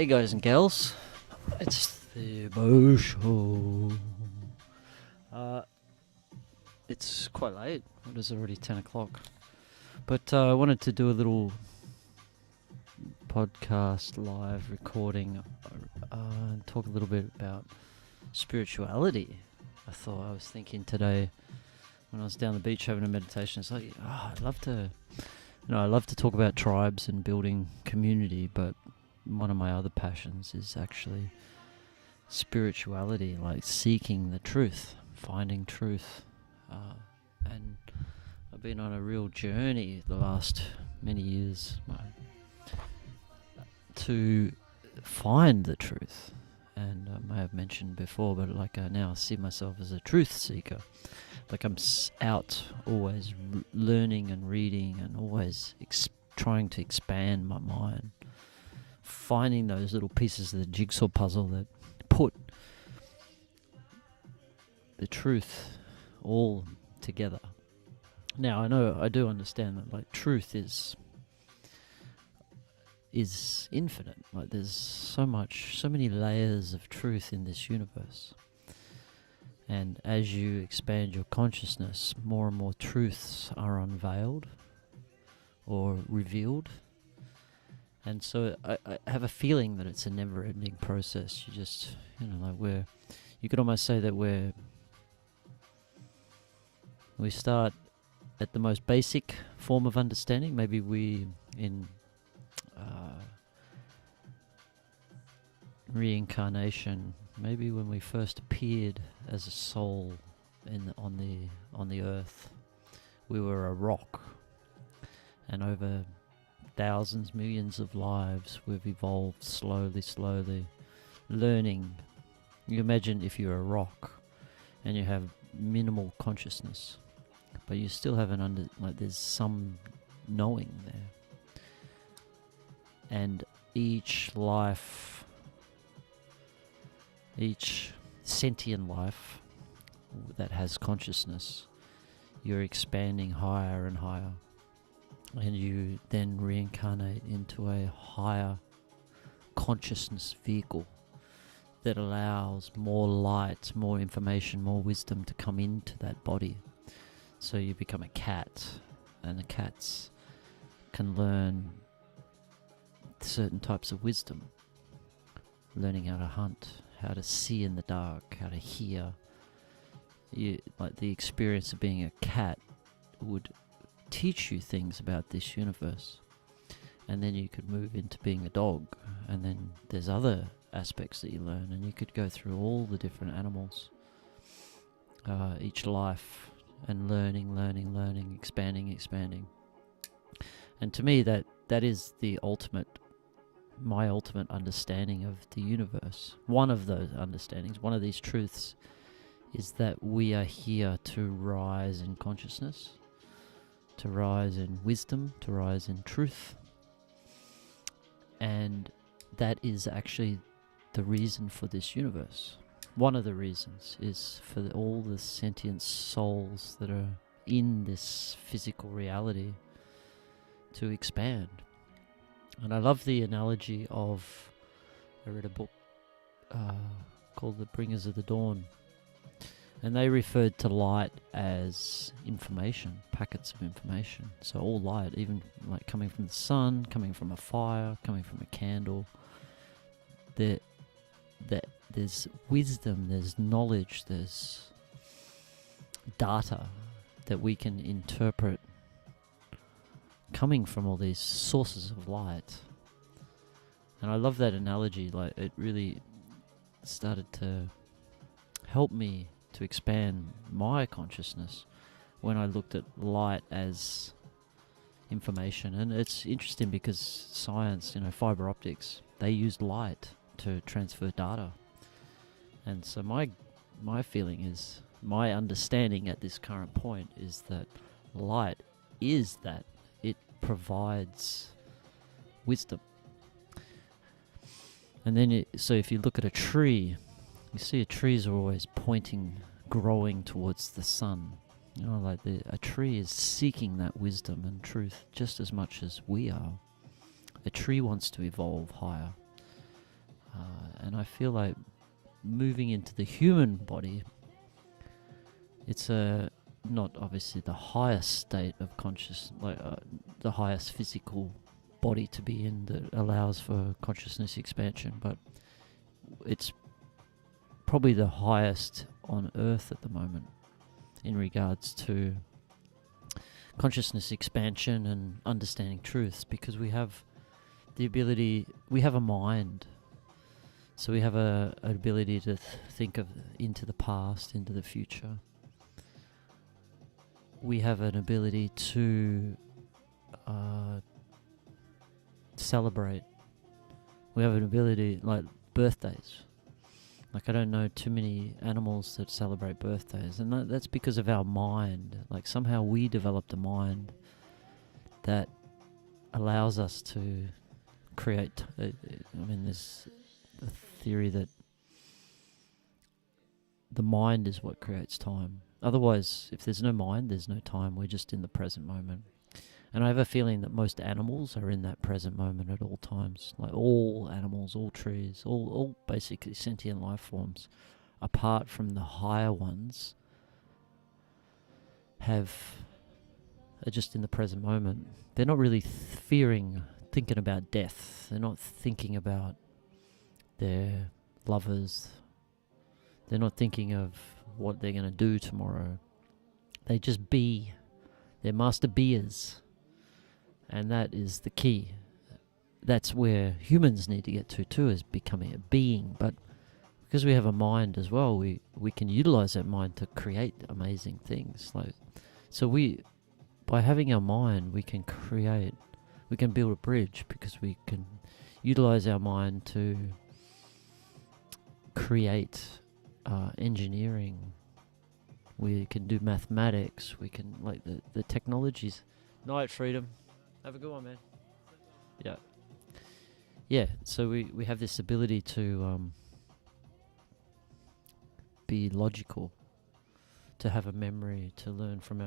Hey guys and gals, it's the Boh Sho. It's quite late, it is already 10 o'clock, but I wanted to do a little podcast live recording and talk a little bit about spirituality. I was thinking today when I was down the beach having a meditation, it's like, I love to talk about tribes and building community, but one of my other passions is actually spirituality, like seeking the truth, finding truth. And I've been on a real journey the last many years to find the truth. And I may have mentioned before, but like I now see myself as a truth seeker. Like I'm out always learning and reading and always trying to expand my mind. Finding those little pieces of the jigsaw puzzle that put the truth all together. Now I do understand that like truth is infinite. Like there's so many layers of truth in this universe. And as you expand your consciousness, more and more truths are unveiled or revealed. And so I have a feeling that it's a never-ending process. You just, you could almost say that we start at the most basic form of understanding. Maybe we, in reincarnation, maybe when we first appeared as a soul on the earth, we were a rock, and over thousands, millions of lives, we've evolved slowly, learning. You imagine if you're a rock and you have minimal consciousness, but you still have there's some knowing there. And each sentient life that has consciousness, you're expanding higher and higher. And you then reincarnate into a higher consciousness vehicle that allows more light, more information, more wisdom to come into that body. So you become a cat, and the cats can learn certain types of wisdom, learning how to hunt, how to see in the dark, how to hear. Like the experience of being a cat would teach you things about this universe, and then you could move into being a dog, and then there's other aspects that you learn, and you could go through all the different animals, each life, and learning, expanding. And to me that is my ultimate understanding of the universe. One of those understandings, one of these truths, is that we are here to rise in consciousness, to rise in wisdom, to rise in truth. And that is actually the reason for this universe. One of the reasons is for all the sentient souls that are in this physical reality to expand. And I love the analogy of, I read a book called The Bringers of the Dawn, and they referred to light as information, packets of information. So all light, even like coming from the sun, coming from a fire, coming from a candle, there's wisdom, there's knowledge, there's data that we can interpret coming from all these sources of light. And I love that analogy. Like it really started to help me to expand my consciousness when I looked at light as information. And it's interesting because science, fiber optics, they use light to transfer data. And so my feeling is, my understanding at this current point is that light is that. It provides wisdom. And then so if you look at a tree, you see trees are always growing towards the sun. A tree is seeking that wisdom and truth just as much as we are. A tree wants to evolve higher. And I feel like moving into the human body, it's not obviously the highest state of conscious, the highest physical body to be in that allows for consciousness expansion, but it's probably the highest on earth at the moment in regards to consciousness expansion and understanding truths, because we have the ability, we have a mind, so we have an ability to think of into the past, into the future. We have an ability to celebrate. We have an ability, like birthdays. Like, I don't know too many animals that celebrate birthdays, and that's because of our mind. Like, somehow we developed a mind that allows us to create. There's a theory that the mind is what creates time. Otherwise, if there's no mind, there's no time. We're just in the present moment. And I have a feeling that most animals are in that present moment at all times. Like all animals, all trees, all basically sentient life forms, apart from the higher ones, are just in the present moment. They're not really thinking about death. They're not thinking about their lovers. They're not thinking of what they're going to do tomorrow. They just be. They're master beers. And that is the key. That's where humans need to get to too, is becoming a being. But because we have a mind as well, we can utilize that mind to create amazing things. By having our mind, we can build a bridge, because we can utilize our mind to create engineering. We can do mathematics. We can, like, the technologies. Night, Freedom. Have a good one, man. Yeah. Yeah, so we have this ability to be logical, to have a memory, to learn from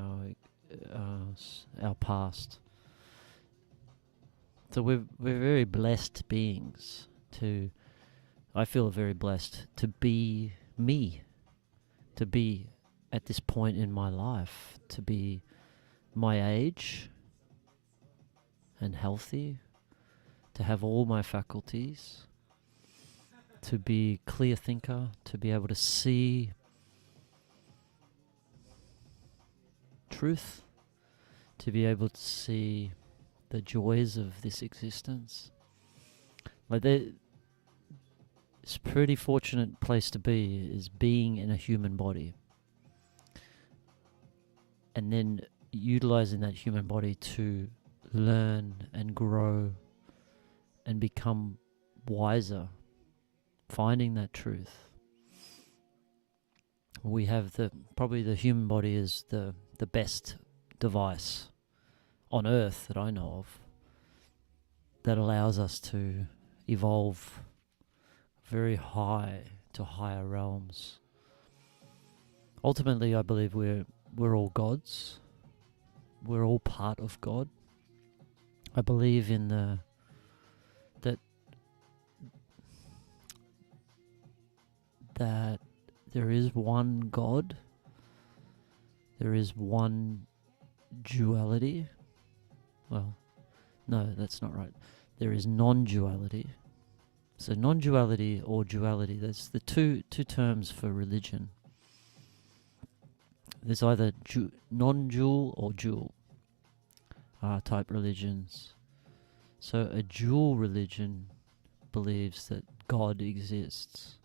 our past. So we're very blessed beings. I feel very blessed to be me, to be at this point in my life, to be my age and healthy, to have all my faculties, to be a clear thinker, to be able to see truth, to be able to see the joys of this existence. Like, it's a pretty fortunate place to be, is being in a human body, and then utilizing that human body to learn and grow and become wiser, finding that truth. We have probably the human body is the best device on earth that I know of that allows us to evolve very high to higher realms. Ultimately, I believe we're all gods. We're all part of God. I believe in that there is one God. There is one duality. Well, no, that's not right. There is non-duality. So non-duality or duality, that's the two terms for religion. There's either non-dual or dual type religions. So a dual religion believes that God exists,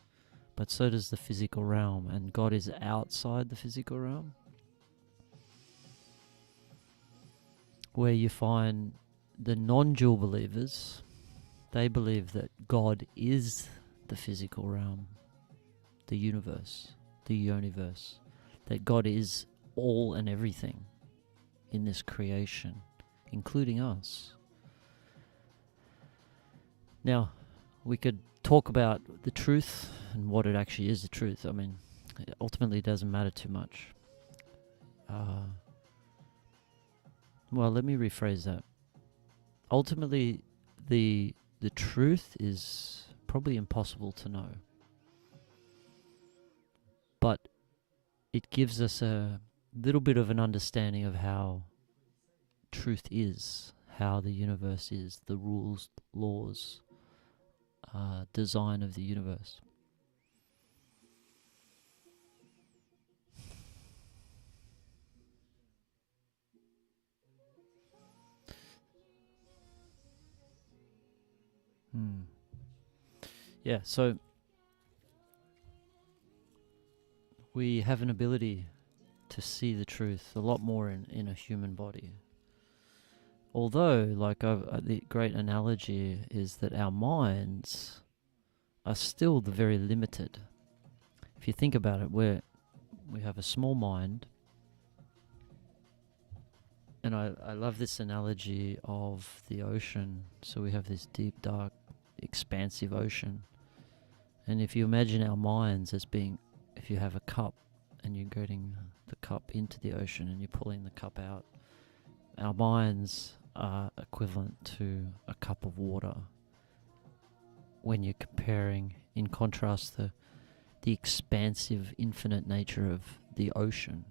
but so does the physical realm, and God is outside the physical realm. Where you find the non-dual believers, they believe that God is the physical realm, the universe, that God is all and everything in this creation, including us. Now, we could talk about the truth and what it actually is, the truth. I mean, it ultimately doesn't matter too much. Well, let me rephrase that. Ultimately, the truth is probably impossible to know. But it gives us a little bit of an understanding of how truth is, how the universe is, the rules, laws, design of the universe. Yeah, so we have an ability to see the truth a lot more in a human body. Although, like the great analogy is that our minds are still the very limited. If you think about it, we have a small mind, and I love this analogy of the ocean. So we have this deep, dark, expansive ocean. And if you imagine our minds as being, if you have a cup and you're getting the cup into the ocean and you're pulling the cup out, our minds are equivalent to a cup of water. When you're comparing, in contrast, the expansive, infinite nature of the ocean.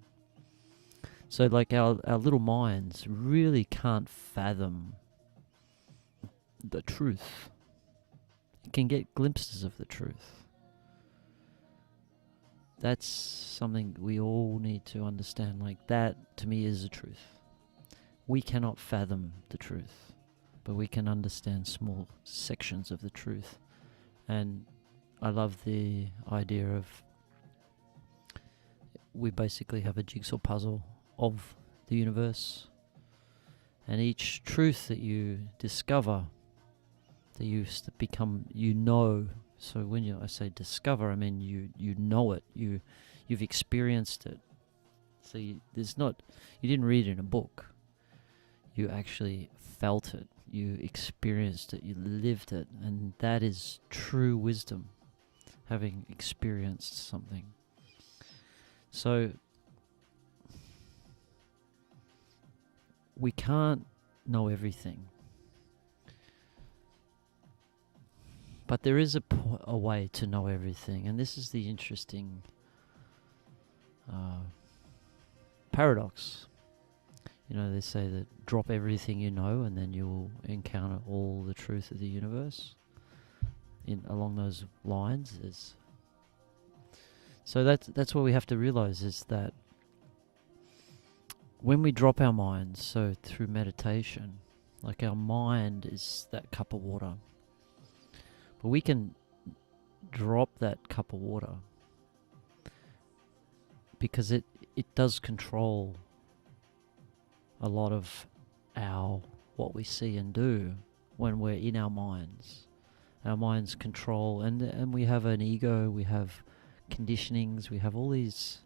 So like our little minds really can't fathom the truth. It can get glimpses of the truth. That's something we all need to understand. Like that, to me, is the truth. We cannot fathom the truth, but we can understand small sections of the truth. And I love the idea of we basically have a jigsaw puzzle of the universe, and each truth that you discover, that you become, so when I say discover, I mean you know it, you've experienced it. So you didn't read it in a book, you actually felt it, you experienced it, you lived it, and that is true wisdom, having experienced something. So we can't know everything, but there is a way to know everything, and this is the interesting paradox. You know, they say that drop everything you know and then you'll encounter all the truth of the universe. Along those lines is. So that's what we have to realize, is that when we drop our minds, so through meditation, like our mind is that cup of water, but we can drop that cup of water because it does control a lot of what we see and do when we're in our minds. Our minds control, and we have an ego, we have conditionings, we have all these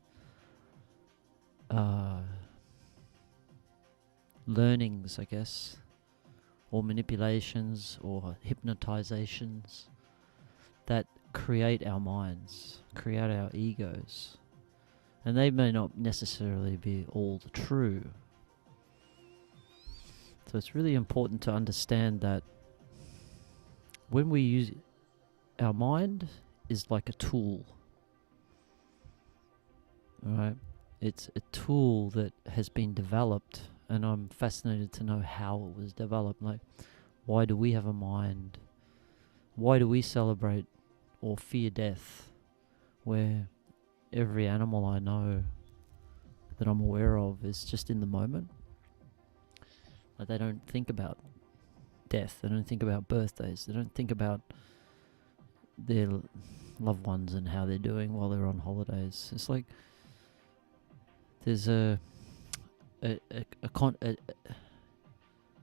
learnings, I guess, or manipulations or hypnotizations that create our minds, create our egos. And they may not necessarily be all true. So it's really important to understand that when we use our mind is like a tool. Alright? It's a tool that has been developed, and I'm fascinated to know how it was developed. Like, why do we have a mind? Why do we celebrate or fear death, where every animal I know that I'm aware of is just in the moment? Like, they don't think about death, they don't think about birthdays, they don't think about their loved ones and how they're doing while they're on holidays. It's like there's a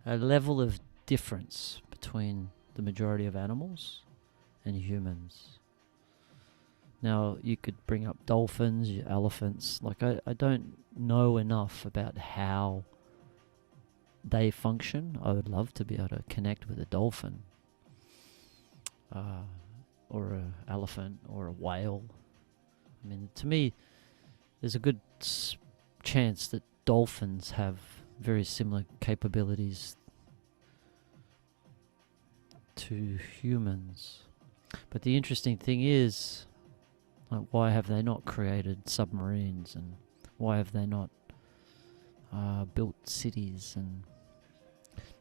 level of difference between the majority of animals and humans. Now, you could bring up dolphins, elephants. Like, I don't know enough about how they function. I would love to be able to connect with a dolphin, or an elephant, or a whale. I mean, to me, there's a good chance that dolphins have very similar capabilities to humans. But the interesting thing is, like, why have they not created submarines, and why have they not built cities? And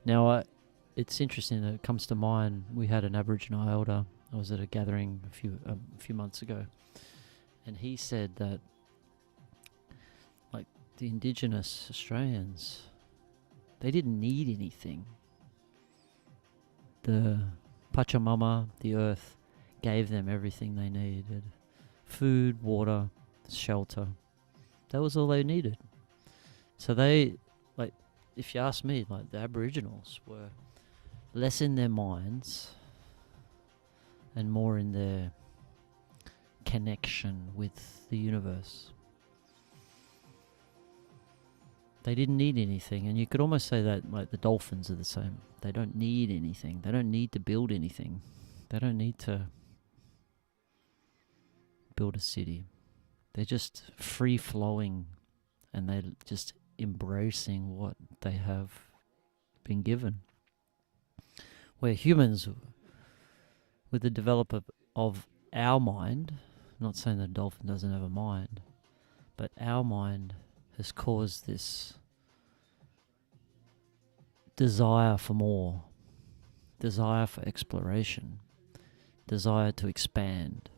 now it's interesting that it comes to mind. We had an Aboriginal elder. I was at a gathering a few months ago, and he said that, like, the Indigenous Australians, they didn't need anything. The Pachamama, the earth, gave them everything they needed. Food, water, shelter. That was all they needed. So they, like, if you ask me, like, the Aboriginals were less in their minds and more in their connection with the universe. They didn't need anything, and you could almost say that, like, the dolphins are the same. They don't need anything. They don't need to build anything. They don't need to build a city. They're just free-flowing, and they're just embracing what they have been given. Where humans, with the development of our mind, not saying that a dolphin doesn't have a mind, but our mind has caused this desire for more, desire for exploration, desire to expand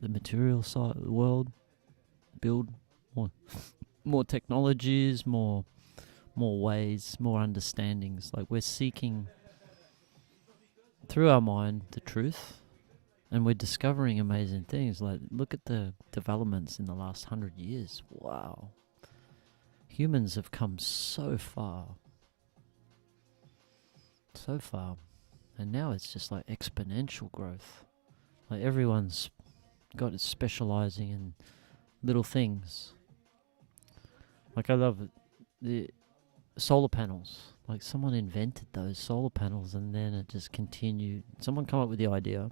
the material side of the world, build more technologies, more ways, more understandings. Like, we're seeking through our mind the truth, and we're discovering amazing things. Like, look at the developments in the last 100 years. Wow. Humans have come so far. So far. And now it's just like exponential growth. Like, everyone's got it specializing in little things. Like, I love the solar panels. Like, someone invented those solar panels, and then it just continued. Someone come up with the idea,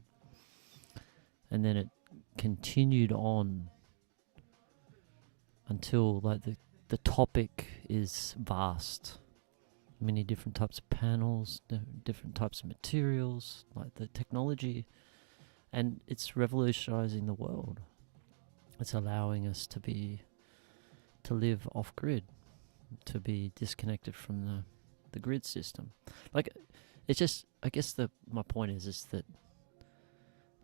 and then it continued on until, like, the topic is vast. Many different types of panels, different types of materials, like the technology, and it's revolutionizing the world. It's allowing us to live off grid, to be disconnected from the grid system. Like, it's just, I guess my point is that,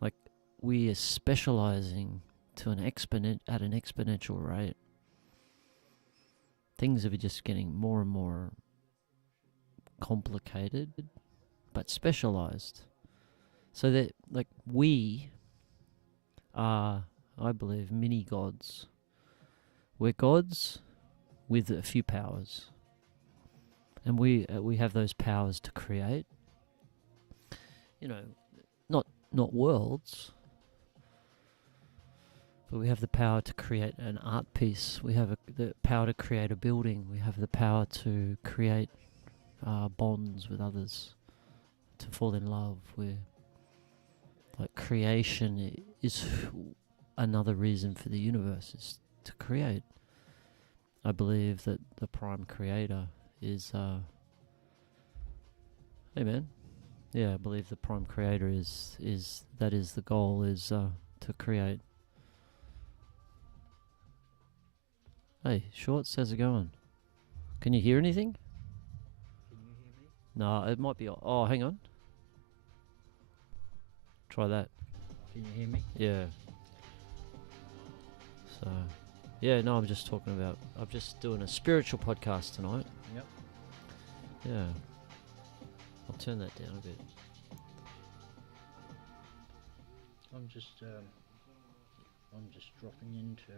like, we are specializing to at an exponential rate. Things are just getting more and more complicated, but specialized. So that, like, we are, I believe, mini gods. We're gods with a few powers, and we have those powers to create. You know, not worlds, but we have the power to create an art piece. We have the power to create a building. We have the power to create bonds with others, to fall in love. Like, creation is another reason for the universe, is to create. I believe that the prime creator is hey man, yeah, I believe the prime creator is the goal, is to create. Hey, Shorts, how's it going? Can you hear anything? Can you hear me? No, it might be. Oh, hang on. Try that. Can you hear me? Yeah. So, yeah, no, I'm just doing a spiritual podcast tonight. Yep. Yeah. I'll turn that down a bit. I'm just dropping in to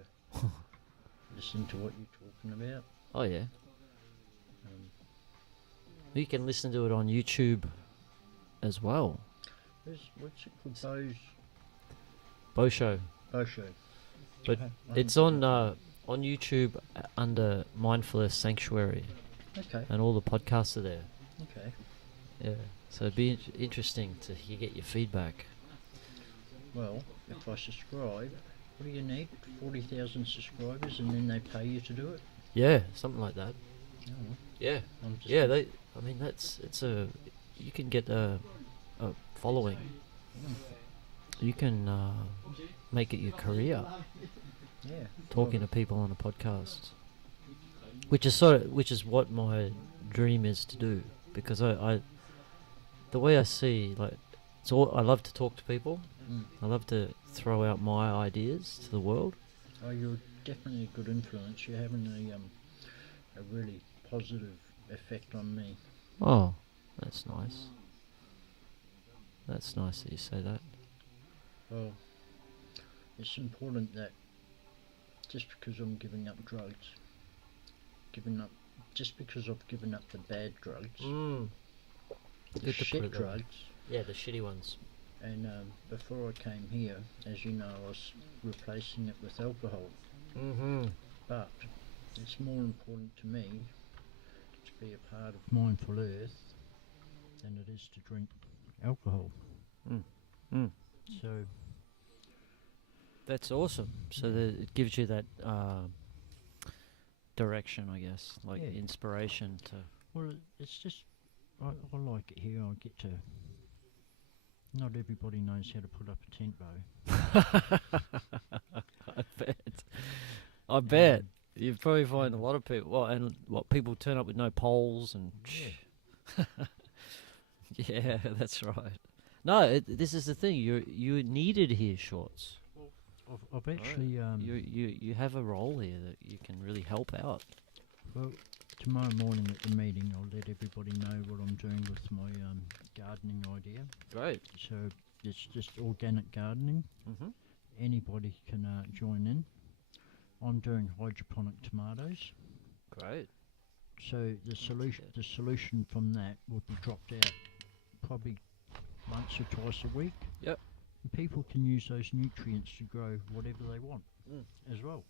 listen to what you're talking about. Oh, yeah. You can listen to it on YouTube as well. What's it called? Boh Sho. Boh Sho. But it's on YouTube under mindfulearthSanctuary. Okay. And all the podcasts are there. Okay. Yeah. So it'd be interesting to get your feedback. Well, if I subscribe, what do you need? 40,000 subscribers, and then they pay you to do it? Yeah, something like that. Oh. Yeah. You can get following, you can make it your career, Yeah. talking to people on a podcast, which is what my dream is to do, because I the way I see, like, I love to talk to people. I love to throw out my ideas to the world. Oh, you're definitely a good influence. You're having a really positive effect on me. Oh, that's nice. That's nice that you say that. Well, it's important that just because I'm giving up drugs, just because I've given up the bad drugs, the Good to put shit it that way. drugs, Yeah, the shitty ones. and before I came here, as you know, I was replacing it with alcohol. But it's more important to me to be a part of Mindful Earth than it is to drink alcohol. So that's awesome. So it gives you that direction, I guess, like inspiration to. Well, it's just I like it here. I get to. Not everybody knows how to put up a tent, Boh. I bet. You probably find a lot of people. Well, and people turn up with no poles and. Yeah, that's right. No, this is the thing. You needed here, Shorts. Well, I've actually you have a role here that you can really help out. Well, tomorrow morning at the meeting, I'll let everybody know what I'm doing with my gardening idea. Great. So it's just organic gardening. Anybody can join in. I'm doing hydroponic tomatoes. Great. So the solution from that will be dropped out probably once or twice a week. Yep. And people can use those nutrients to grow whatever they want as well.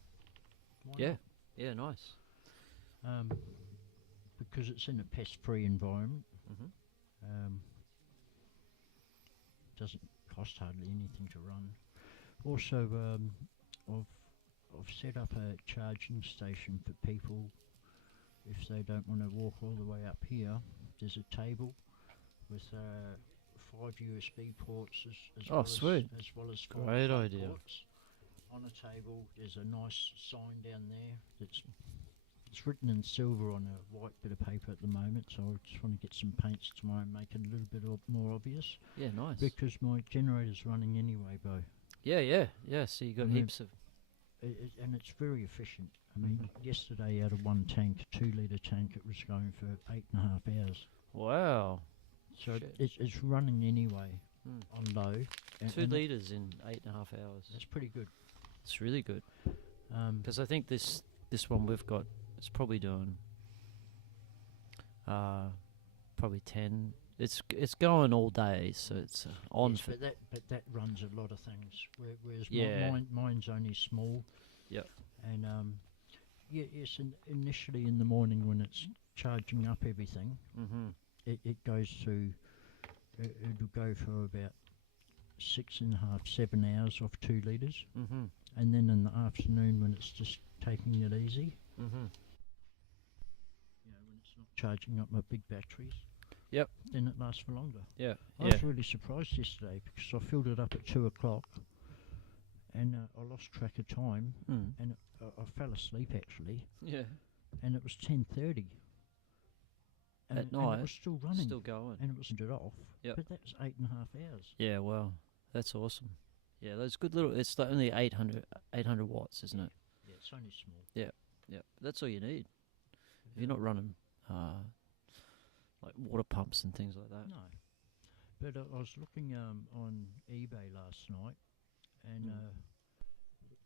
Why not? Yeah, nice. Because it's in a pest-free environment. Doesn't cost hardly anything to run. Also, I've set up a charging station for people if they don't want to walk all the way up here. There's a table with 5 USB ports as well sweet. as well as 5 Great front idea. ports. On a table, there's a nice sign down there that's it's written in silver on a white bit of paper at the moment, so I just want to get some paints tomorrow and make it a little bit more obvious. Yeah, nice. Because my generator's running anyway, Boh. Yeah. So you got heaps of. And it's very efficient. I mean, yesterday out of one tank, a 2 litre tank, it was going for 8.5 hours. Wow. So it's running anyway on low. 2 litres in 8.5 hours. That's pretty good. It's really good. Because I think this one we've got, it's probably doing probably 10. It's going all day, so it's on. Yes, but that runs a lot of things. Whereas mine's only small. Yep. And initially in the morning when it's charging up everything, it goes through. It'll go for about 6.5, 7 hours off 2 litres, and then in the afternoon when it's just taking it easy, when it's not charging up my big batteries. Yep. Then it lasts for longer. Yeah. I was really surprised yesterday because I filled it up at 2 o'clock and I lost track of time and I fell asleep actually. Yeah. And it was 10:30. At night. And it was still running. Still going. And it was turned off. Yep. But that's 8.5 hours. Yeah, well, that's awesome. Yeah, those good little. It's like only 800 watts, isn't it? Yeah, it's only small. Yeah. That's all you need. If you're not running like water pumps and things like that. No. But I was looking on eBay last night, and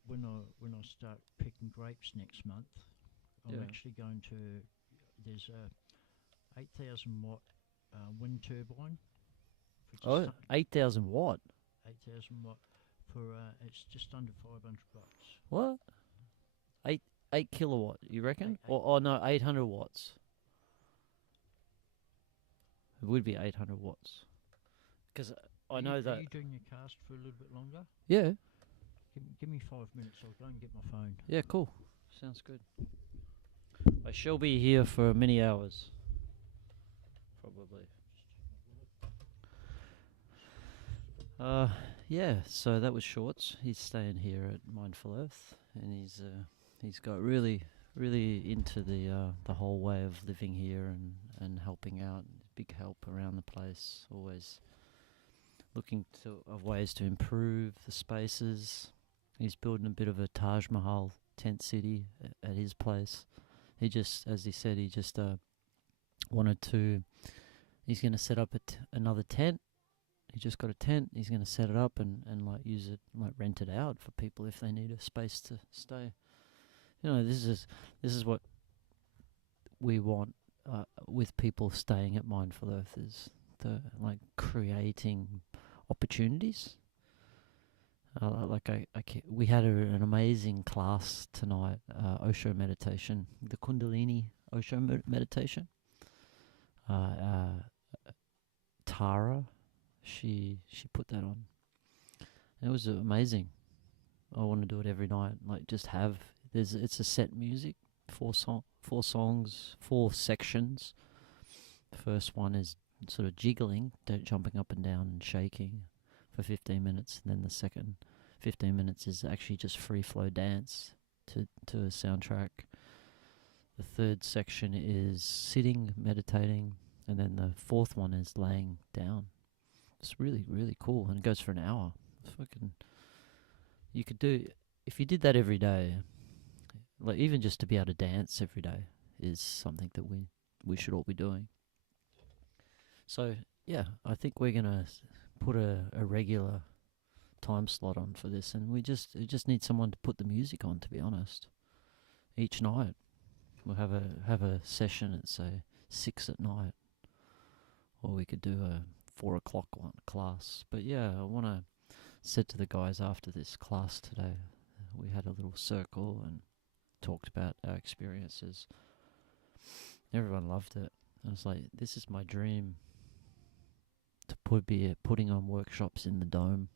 when I start picking grapes next month, I'm actually going to. There's a 8,000 watt wind turbine. Oh, 8,000 watt. 8,000 watt for it's just under $500. What? 8 kilowatt, you reckon? Or no, 800 watts. It would be 800 watts. Because I know that. Are you doing your cast for a little bit longer? Yeah. Give me 5 minutes. I'll go and get my phone. Yeah, cool. Sounds good. I shall be here for many hours. Probably. Yeah, so that was Shorts. He's staying here at Mindful Earth, and he's got really into the whole way of living here and helping out. Big help around the place. Always looking of ways to improve the spaces. He's building a bit of a Taj Mahal tent city at his place. He just, as he said, he just wanted to. He's going to set up another tent. He just got a tent. He's going to set it up and like use it, like rent it out for people if they need a space to stay. You know, this is what we want with people staying at Mindful Earth, is the like creating opportunities. We had an amazing class tonight, Osho meditation, the Kundalini Osho meditation. Tara, she put that on. And it was amazing. I want to do it every night. Like just have it's a set music, four songs, 4 sections. The first one is sort of jiggling, jumping up and down and shaking for 15 minutes. And then the second 15 minutes is actually just free flow dance to a soundtrack. The third section is sitting, meditating, and then the fourth one is laying down. It's really, really cool, and it goes for an hour. You could do, if you did that every day, like even just to be able to dance every day is something that we should all be doing. So yeah, I think we're gonna put a regular time slot on for this, and we just need someone to put the music on, to be honest. Each night we'll have a session at say 6 at night, or we could do a 4 o'clock one class. But yeah, I want to said to the guys after this class today, we had a little circle and talked about our experiences. Everyone loved it. I was like, this is my dream, to be putting on workshops in the dome,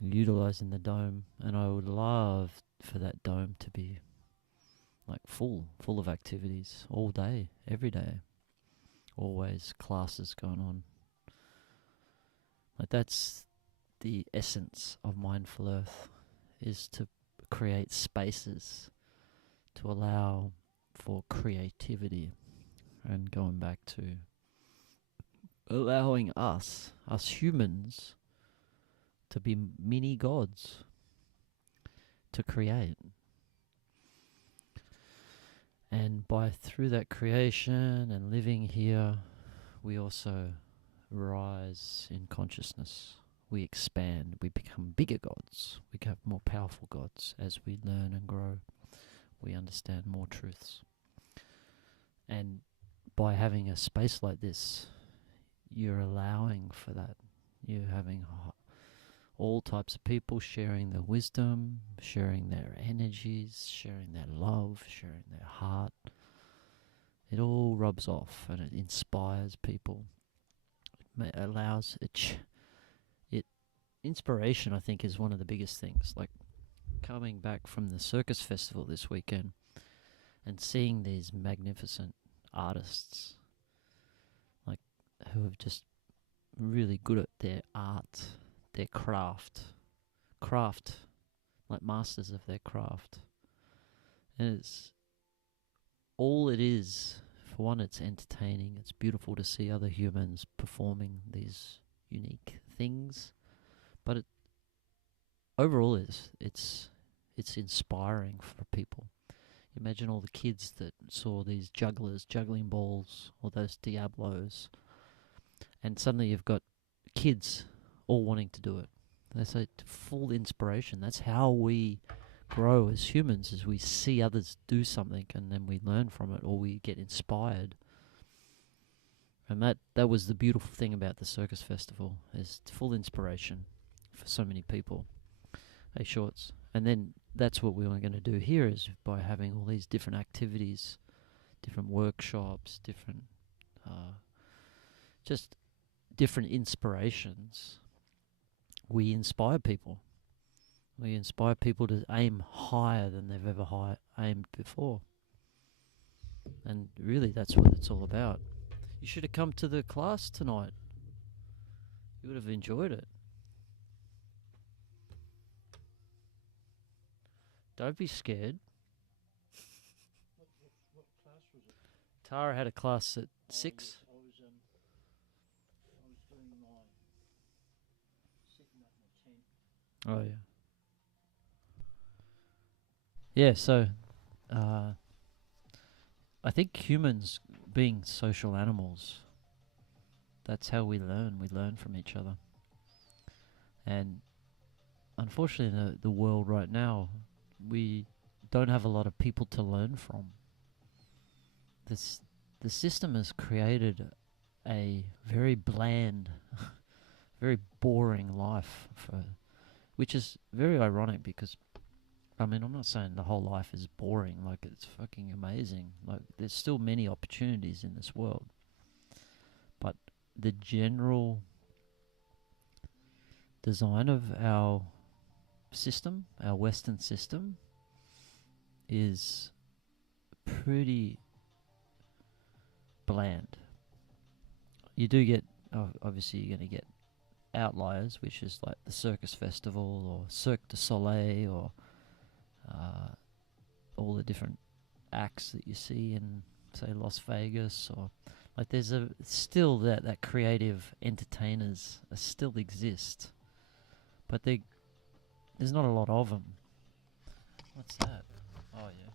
utilizing the dome, and I would love for that dome to be like full of activities all day, every day, always classes going on. Like that's the essence of Mindful Earth, is to create spaces to allow for creativity, and going back to allowing us humans, to be mini gods, to create. And through that creation and living here, we also rise in consciousness. We expand, we become bigger gods, we become more powerful gods as we learn and grow. We understand more truths. And by having a space like this, you're allowing for that. You're having all types of people sharing their wisdom, sharing their energies, sharing their love, sharing their heart. It all rubs off and it inspires people. It allows it. Inspiration, I think, is one of the biggest things. Like coming back from the circus festival this weekend and seeing these magnificent artists, like who are just really good at their art, their craft, like masters of their craft. And it's all it is. For one, it's entertaining. It's beautiful to see other humans performing these unique things. But overall, it's inspiring for people. Imagine all the kids that saw these jugglers juggling balls, or those Diablos, and suddenly you've got kids all wanting to do it. That's a full inspiration. That's how we grow as humans, as we see others do something and then we learn from it, or we get inspired. And that was the beautiful thing about the circus festival, is full inspiration for so many people. Hey, Shorts. And then that's what we were going to do here, is by having all these different activities, different workshops, different just different inspirations. We inspire people. We inspire people to aim higher than they've ever aimed before. And really, that's what it's all about. You should have come to the class tonight. You would have enjoyed it. Don't be scared. What class was it? Tara had a class at 6. I was doing my setting up my tent. Oh yeah. Yeah, so I think humans, being social animals, that's how we learn. We learn from each other. And unfortunately, in the world right now, we don't have a lot of people to learn from. The system has created a very bland, very boring life, which is very ironic because, I mean, I'm not saying the whole life is boring, like it's fucking amazing. Like there's still many opportunities in this world. But the general design of our system, our Western system, is pretty bland. You do get, obviously you're going to get outliers, which is like the Circus Festival or Cirque du Soleil or all the different acts that you see in, say, Las Vegas, or like there's still that creative entertainers still exist, but there's not a lot of them. What's that? Oh yeah,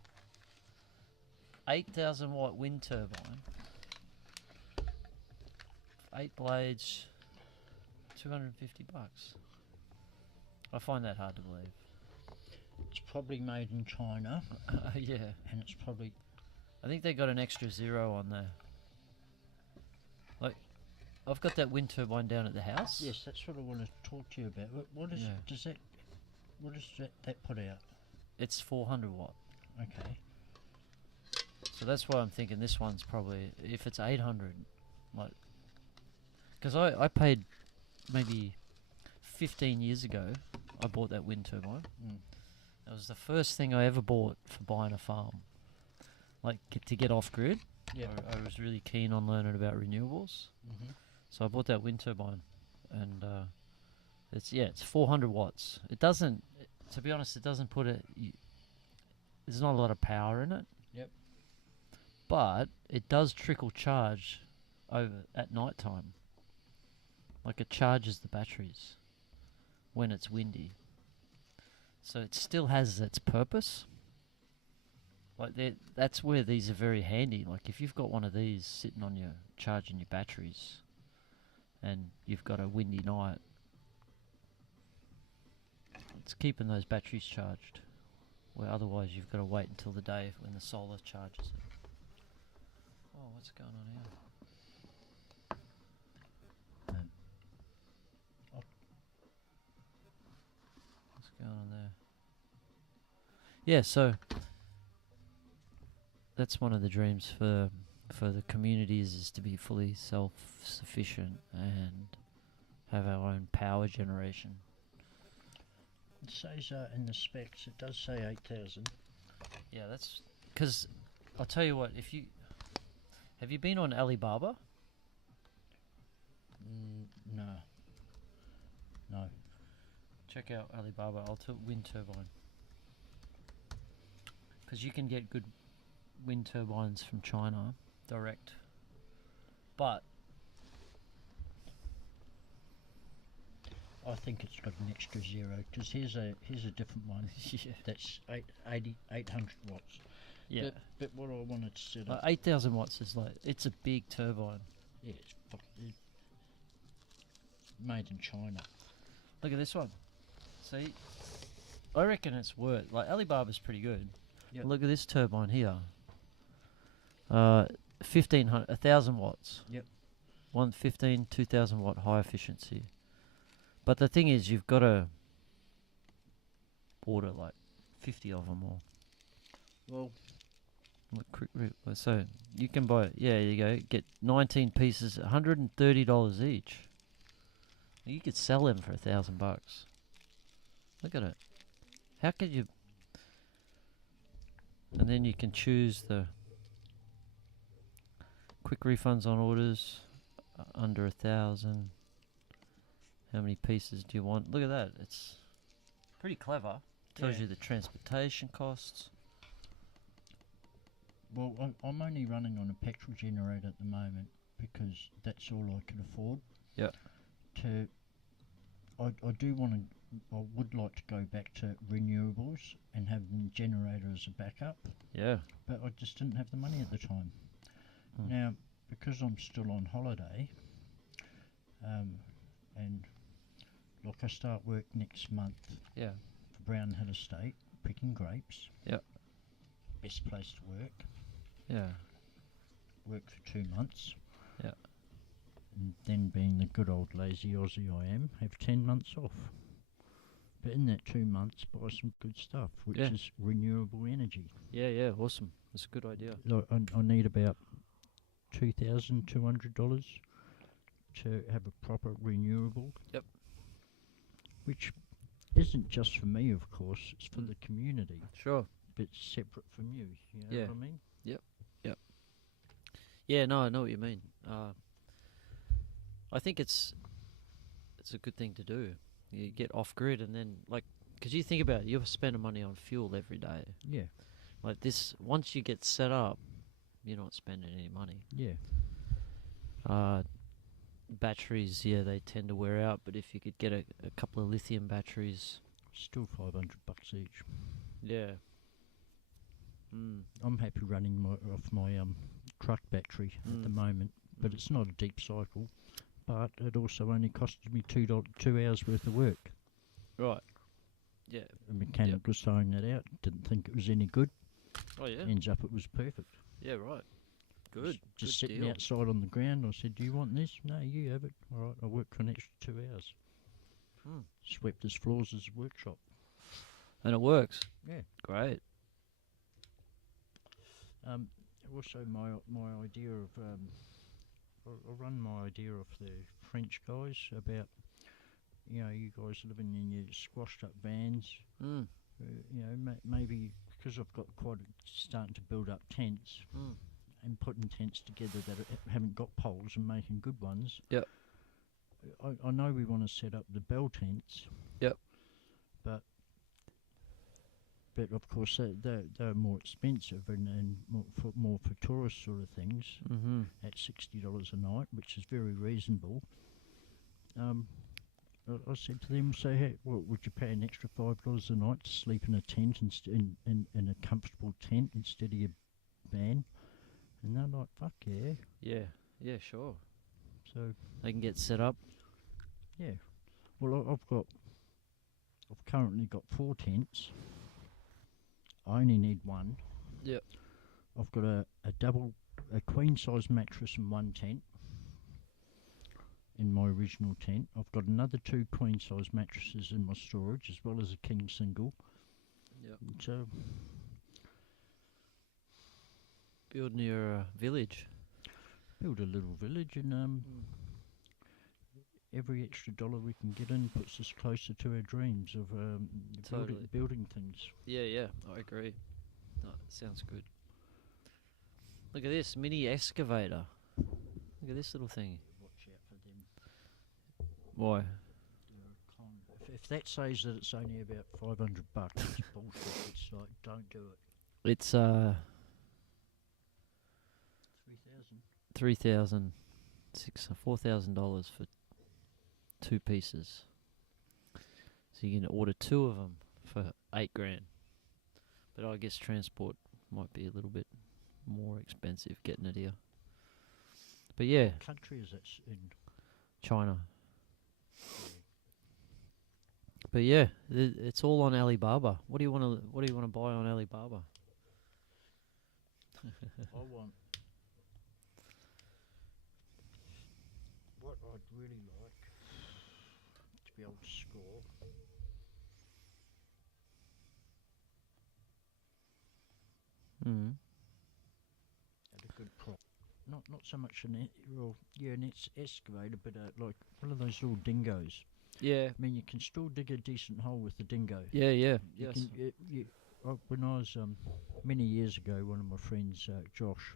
8,000 watt wind turbine, 8 blades, $250. I find that hard to believe. It's probably made in China. Yeah, and it's probably... I think they got an extra zero on there. Like, I've got that wind turbine down at the house. Yes, that's what I want to talk to you about. What does that put out? It's 400 watt. Okay. So that's why I'm thinking this one's probably, if it's 800, like, because I paid maybe 15 years ago, I bought that wind turbine. That was the first thing I ever bought for buying a farm. Like, to get off grid. Yeah. I was really keen on learning about renewables. So I bought that wind turbine. And it's 400 watts. It doesn't, to be honest, it doesn't put it, there's not a lot of power in it. Yep. But it does trickle charge over at night time. Like it charges the batteries when it's windy. So it still has its purpose. Like that's where these are very handy. Like if you've got one of these sitting on your charging your batteries and you've got a windy night, it's keeping those batteries charged. Where otherwise you've got to wait until the day when the solar charges it. Oh, what's going on here? What's going on there? Yeah, so that's one of the dreams for the communities, is to be fully self-sufficient and have our own power generation. It says in the specs, it does say 8,000. Yeah, that's because I'll tell you what. Have you been on Alibaba? No. Check out Alibaba wind turbine, because you can get good wind turbines from China direct, but I think it's got an extra zero, because here's a different one. Yeah. That's 800 watts. yeah, But what I wanted to set up... 8,000 watts is like, it's a big turbine. Yeah, it's made in China. Look at this one. See, I reckon it's worth, like, Alibaba's pretty good. Yep. Look at this turbine here. 1,000 watts. Yep. 2,000 watt high efficiency. But the thing is, you've got to order like 50 of them, or Well, so you can buy. Yeah, there you go. Get 19 pieces, $130 each. You could sell them for $1,000. Look at it. How could you? And then you can choose the quick refunds on orders under 1,000. How many pieces do you want? Look at that. It's pretty clever. Tells Yeah. you the transportation costs. Well, I'm only running on a petrol generator at the moment because that's all I can afford. Yeah. I do want to. I would like to go back to renewables and have the generator as a backup, Yeah. but I just didn't have the money at the time. Hmm. Now, because I'm still on holiday, and like I start work next month Yeah. for Brown Hill Estate, picking grapes. Yep. Best place to work. Yeah. Work for 2 months. Yeah. And then, being the good old lazy Aussie I am, have 10 months off. But in that 2 months, buy some good stuff, which Yeah. is renewable energy. Yeah, yeah, awesome. That's a good idea. I need about $2,200 to have a proper renewable. Yep. Which isn't just for me, of course, it's for the community, Sure. but separate from you. You know Yeah. what I mean? Yeah, no, I know what you mean. I think it's a good thing to do. You get off grid, and then because you think about it, you're spending money on fuel every day. Yeah. Like this, once you get set up, you're not spending any money. Yeah. Batteries, yeah, they tend to wear out, but if you could get a couple of lithium batteries, Still $500 each. yeah. I'm happy running off my truck battery at the moment, but it's not a deep cycle. But it also only costed me $2 hours worth of work. Right. Yeah. A mechanic was throwing that out. Didn't think it was any good. Oh yeah. Ends up it was perfect. Yeah. Right. Good. Just good sitting deal. outside on the ground. I said, "Do you want this?" "No, you have it." "All right." I worked for an extra 2 hours. Swept his floors as a workshop. And it works. Yeah. Great. Also, my idea of I run my idea off the French guys about, you guys living in your squashed up vans. Maybe because I've got starting to build up tents and putting tents together that haven't got poles and making good ones. Yep. I know we want to set up the bell tents. Yep. But of course they're more expensive and more for tourist sort of things at $60 a night, which is very reasonable. I said to them, "So, hey, would you pay an extra $5 a night to sleep in a tent in a comfortable tent instead of your van?" And they're like, "Fuck yeah!" Yeah. Yeah. Sure. So They can get set up. yeah. Well, I've currently got 4 tents. I only need one. Yep. I've got a queen size mattress in one tent. In my original tent, I've got another 2 queen size mattresses in my storage, as well as a king single. Yep. So Build near a village. build a little village, and every extra dollar we can get in puts us closer to our dreams of Totally. building things. Yeah. Yeah. I agree. No, it sounds good. Look at this mini excavator. Look at this little thing. Watch out for them. Why? If that says that it's only about $500, it's bullshit. It's like, don't do it. It's 3,000. $4,000 for 2 pieces. So you can order 2 of them for $8,000. But I guess transport might be a little bit more expensive getting it here. But yeah, What country is it in? China. But yeah, it's all on Alibaba. What do you want to buy on Alibaba? I want. What I'd really like to be able to score. At a good price. Not so much an excavator, but like one of those little dingoes. Yeah. I mean, you can still dig a decent hole with the dingo. Yeah. Yeah. You Yes. when I was many years ago, one of my friends, Josh,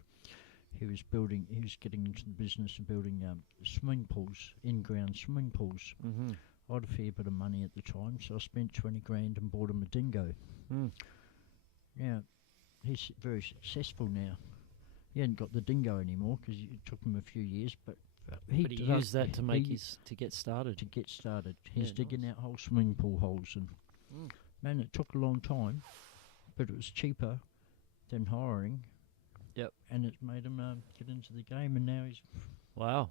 he was getting into the business of building swimming pools, in-ground swimming pools. Mm-hmm. I had a fair bit of money at the time, so I spent 20 grand and bought him a dingo. Mm. Now, he's very successful now. He hasn't got the dingo anymore because it took him a few years, but He used that to make to get started. He's digging out whole swimming pool holes, and man, it took a long time, but it was cheaper than hiring. Yep. And it made him get into the game, and now he's Wow,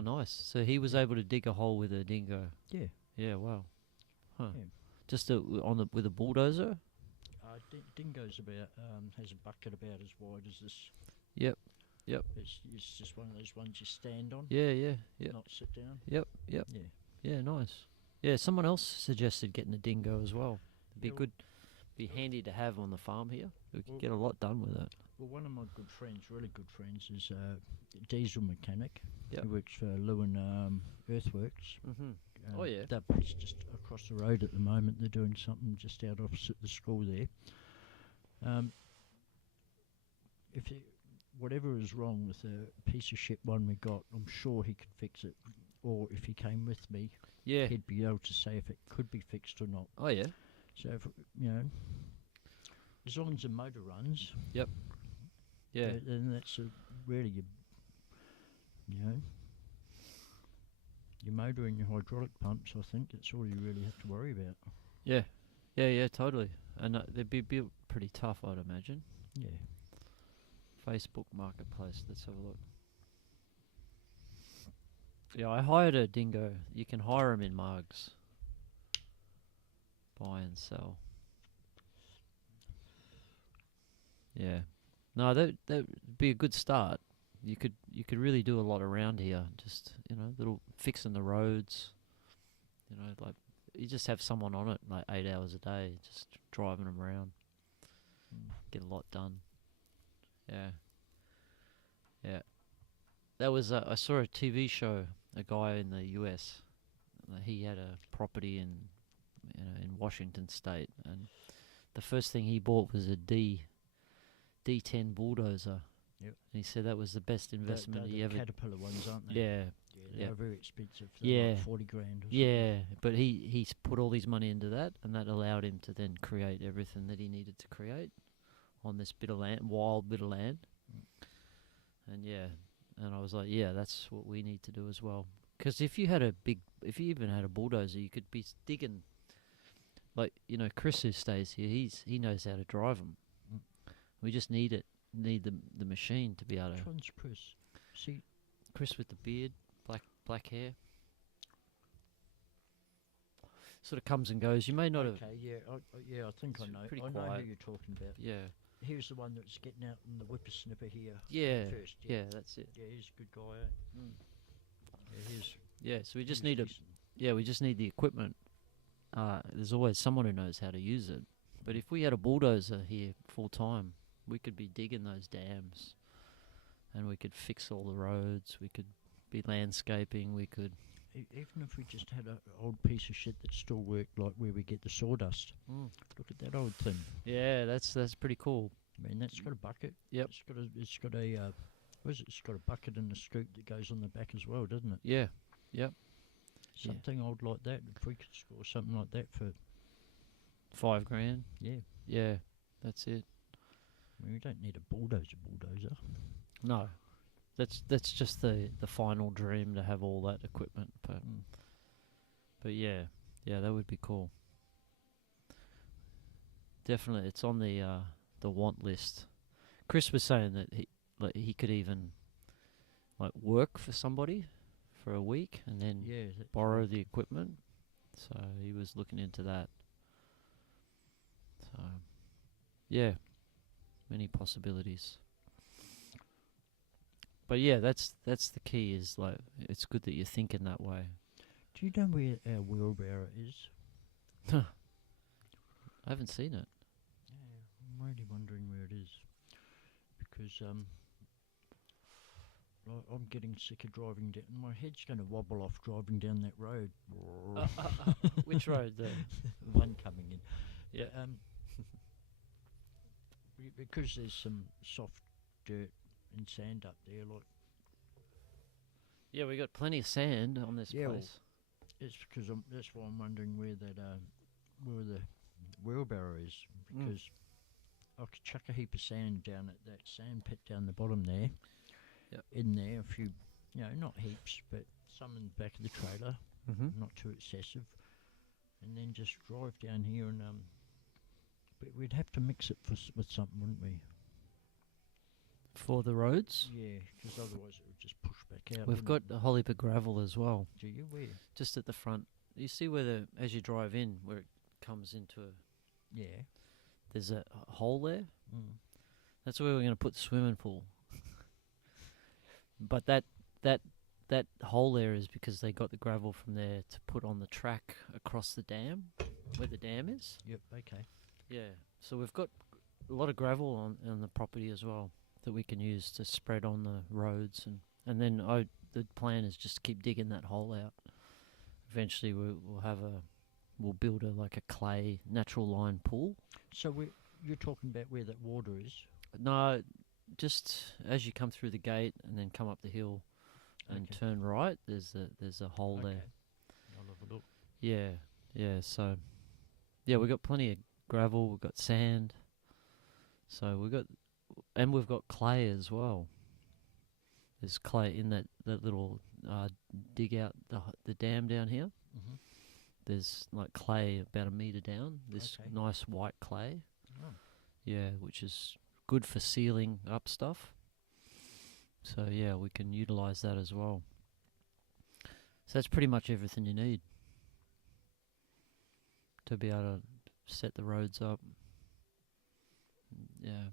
nice. So he was able to dig a hole with a dingo. Yeah. Yeah, wow. Huh. Yeah. Just with a bulldozer? Dingo's about has a bucket about as wide as this. Yep. It's just one of those ones you stand on. Yeah. Not sit down. Yep. Yeah, nice. Yeah, someone else suggested getting a dingo as well. It'd be good, be handy to have on the farm here. We could get a lot done with it. Well, one of my good friends, really good friends, is a diesel mechanic. Yep. He works for Lewin Earthworks. Mm-hmm. They're based just across the road at the moment. They're doing something just out opposite the school there. Whatever is wrong with the piece of shit one we got, I'm sure he could fix it. Or if he came with me, he'd be able to say if it could be fixed or not. Oh yeah. So if, as long as the motor runs. Yep. Yeah. Then that's really your motor and your hydraulic pumps. I think that's all you really have to worry about. Yeah, totally. And they'd be built pretty tough, I'd imagine. Yeah. Facebook Marketplace. Let's have a look. Yeah, I hired a dingo. You can hire them in mugs. Buy and sell. Yeah. No, that'd be a good start. You could really do a lot around here. Just little fixing the roads. Like you just have someone on it like 8 hours a day, just driving them around. Get a lot done. Yeah. That was I saw a TV show. A guy in the US. He had a property in Washington State, and the first thing he bought was a D10 bulldozer. Yep. And he said that was the best investment he ever. Caterpillar ones, aren't they? Yeah. They're very expensive. They're like 40 grand. Or yeah, but he's put all his money into that, and that allowed him to then create everything that he needed to create on this bit of land, wild bit of land. And I was like, yeah, that's what we need to do as well. Because if you even had a bulldozer, you could be digging. Like Chris who stays here, he knows how to drive them. We just need the machine to be able to. Which one's Chris? See, Chris with the beard, black hair. Sort of comes and goes. You may not have. Okay, I think I know. I know who you're talking about. Yeah. Here's the one that's getting out in the whippersnipper here. Yeah. First. Yeah, that's it. Yeah, he's a good guy. Yeah, so we just need we just need the equipment. There's always someone who knows how to use it. But if we had a bulldozer here full time, we could be digging those dams, and we could fix all the roads. We could be landscaping. We could. Even if we just had an old piece of shit that still worked, like where we get the sawdust. Look at that old thing. Yeah, that's pretty cool. I mean, that's got a bucket. Yep. It's got a bucket and a scoop that goes on the back as well, doesn't it? Yeah. Yep. Something old like that. If we could score something like that for $5,000. Yeah. Yeah, that's it. I mean, we don't need a bulldozer. No. That's just the final dream, to have all that equipment, but yeah, that would be cool. Definitely, it's on the want list. Chris was saying that he could even work for somebody for a week and then borrow the equipment. So he was looking into that. So yeah, many possibilities. But yeah, that's the key. Is it's good that you're thinking that way. Do you know where our wheelbarrow is? I haven't seen it. Yeah, I'm really wondering where it is, because I'm getting sick of driving down. My head's going to wobble off driving down that road. Which road? The one coming in. Yeah. Because there's some soft dirt and sand up there. Like, Yeah, we got plenty of sand on this Yeah, well, place. it's because that's why I'm wondering where that where the wheelbarrow is, because I could chuck a heap of sand down at that sand pit down the bottom there. Yep. In there, a few, not heaps, but some in the back of the trailer, Mm-hmm. not too excessive, and then just drive down here and but we'd have to mix it with something, wouldn't we? For the roads, Yeah, because otherwise it would just push back out. we've got a whole heap of gravel as well, Do you? Where? just at the front. You see where as you drive in, where it comes into Yeah. there's a hole there. Mm. That's where we're going to put the swimming pool. But that hole there is because they got the gravel from there to put on the track across the dam, where the dam is. Yep. Okay. Yeah, so we've got a lot of gravel on the property as well that we can use to spread on the roads, and then the plan is just to keep digging that hole out. Eventually we'll build like a clay natural line pool. So you're talking about where that water is? No, just as you come through the gate and then come up the hill and turn right, there's a hole there. I'll have a look. Yeah. So yeah, we've got plenty of gravel. We've got sand. So we've got clay as well. There's clay in that little dig out the dam down here. Mm-hmm. There's like clay about a metre down. This Okay. nice white clay. Oh. Yeah, which is good for sealing up stuff. So yeah, we can utilise that as well. So that's pretty much everything you need to be able to set the roads up. Yeah.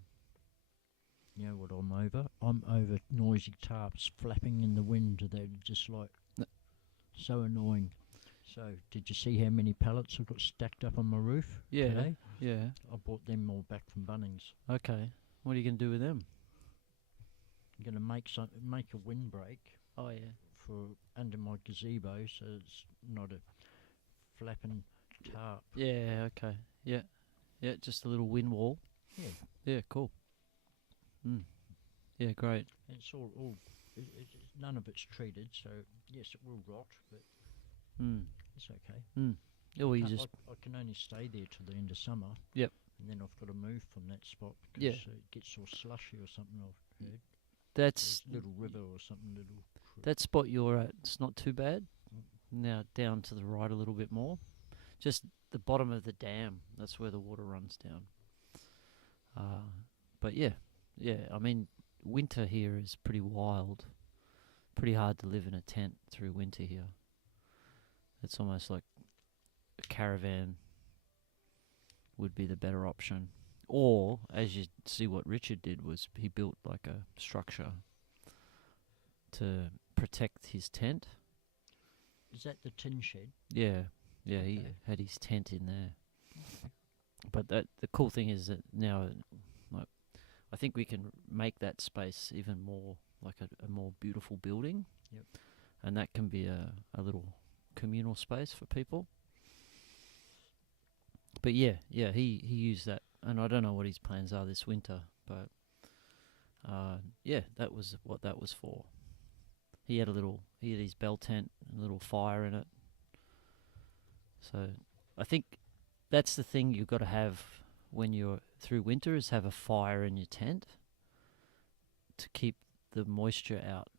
You know what I'm over? I'm over noisy tarps flapping in the wind. They're just like so annoying. So, did you see how many pallets I've got stacked up on my roof today? Yeah. I bought them all back from Bunnings. Okay. What are you going to do with them? I'm going to make a windbreak Oh yeah. for under my gazebo, so it's not a flapping tarp. Yeah, okay. Yeah. Yeah, just a little wind wall. Yeah. Yeah, cool. Yeah, great. And it's all none of it's treated, so yes, it will rot, but it's okay. Yeah, well, I can only stay there till the end of summer. Yep. And then I've got to move from that spot because it gets all slushy or something. I've heard. That's There's a little river or something. that spot you're at. It's not too bad. Now down to the right a little bit more. Just the bottom of the dam. That's where the water runs down. But yeah. I mean, winter here is pretty wild. Pretty hard to live in a tent through winter here. It's almost like a caravan would be the better option. Or, as you see what Richard did, was he built like a structure to protect his tent. Is that the tin shed? Yeah, he Okay. had his tent in there. But the cool thing is that now, like, I think we can make that space even more like a more beautiful building. Yep. And that can be a little communal space for people. But yeah, he used that, and I don't know what his plans are this winter, but that was what that was for. He had his bell tent, and a little fire in it. So I think that's the thing you've got to have when you're through winter, is have a fire in your tent to keep the moisture out.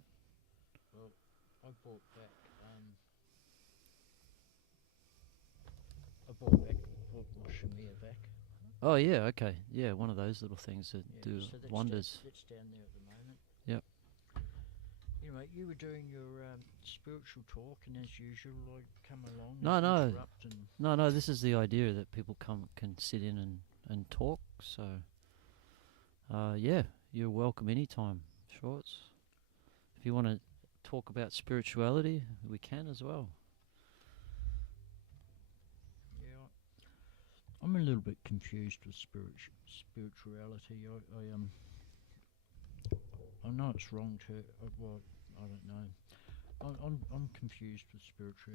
Well, I bought back my Shamir vac. Oh yeah, okay. Yeah, one of those little things that do so that's wonders. That's down there at the moment. Yep. Anyway, you were doing your spiritual talk, and as usual, I come along No. interrupt and No, this is the idea that people can sit in and talk. So, you're welcome anytime, Shorts. If you want to talk about spirituality, we can as well. yeah, I'm a little bit confused with spirituality. I know it's wrong to. Well, I don't know. I'm confused with spiritual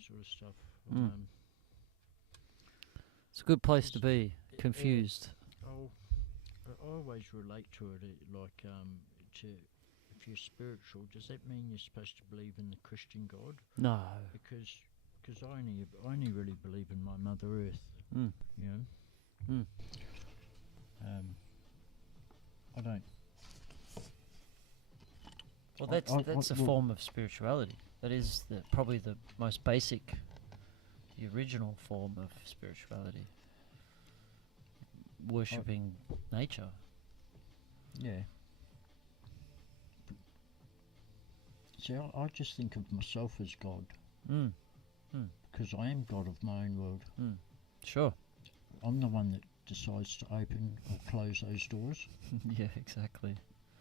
sort of stuff. It's a good place to be, confused. I always relate to it like to if you're spiritual, does that mean you're supposed to believe in the Christian God? No. Because I only really believe in my Mother Earth. Mm. You know. Mm. I don't. Well, that's a form of spirituality. That is probably the most basic, the original form of spirituality. Worshipping nature. Yeah. See, I just think of myself as God. Because I am God of my own world. Sure. I'm the one that decides to open or close those doors. Yeah, exactly.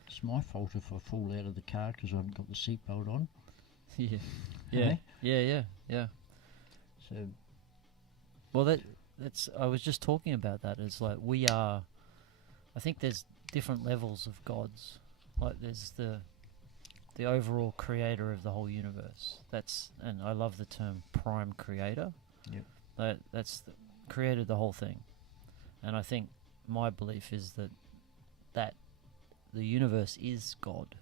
It's my fault if I fall out of the car because I haven't got the seatbelt on. Yeah. Hey? Yeah. So, well, that's. I was just talking about that. It's like we are. I think there's different levels of gods. Like there's the overall creator of the whole universe. And I love the term prime creator. Yep. That's created the whole thing. And I think my belief is that the universe is God.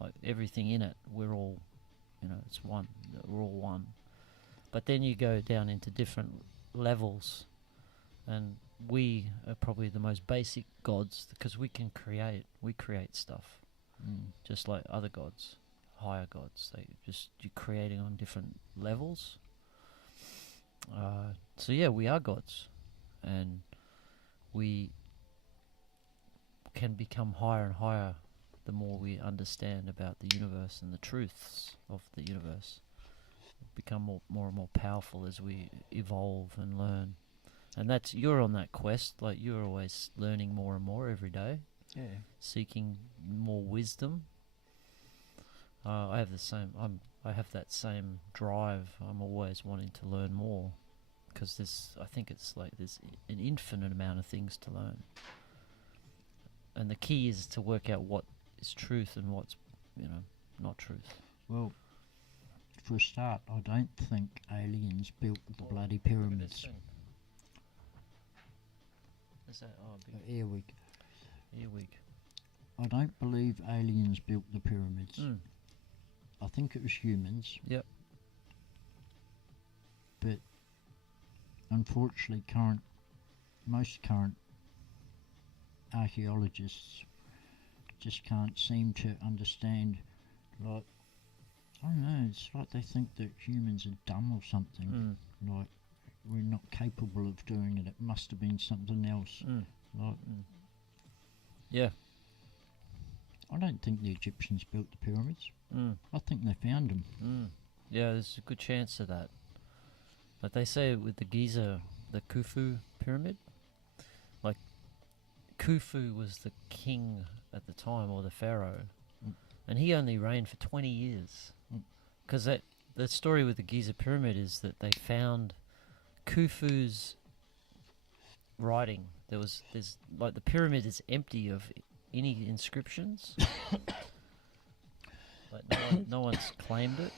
Like everything in it, we're all, it's one. We're all one. But then you go down into different levels, and we are probably the most basic gods because we create stuff, just like other gods, higher gods. You're creating on different levels. So yeah, we are gods, and we can become higher and higher the more we understand about the universe and the truths of the universe. Become more and more powerful as we evolve and learn. And you're on that quest, like you're always learning more and more every day. Yeah. Seeking more wisdom. I have the same. I have that same drive. I'm always wanting to learn more, because I think it's like there's an infinite amount of things to learn. And the key is to work out what is truth and what's, not truth. Well, for a start, I don't think aliens built the bloody pyramids. Is that Earwig. Earwig. I don't believe aliens built the pyramids. I think it was humans. Yep. But unfortunately, most current archaeologists just can't seem to understand. Like, I don't know. It's like they think that humans are dumb or something. Like, we're not capable of doing it. It must have been something else. Yeah. I don't think the Egyptians built the pyramids. I think they found them. Yeah, there's a good chance of that. Like they say with the Giza, the Khufu pyramid, like Khufu was the king at the time, or the pharaoh, and he only reigned for 20 years. Because the story with the Giza pyramid is that they found Khufu's writing. There's like the pyramid is empty of any inscriptions. Like no one's claimed it,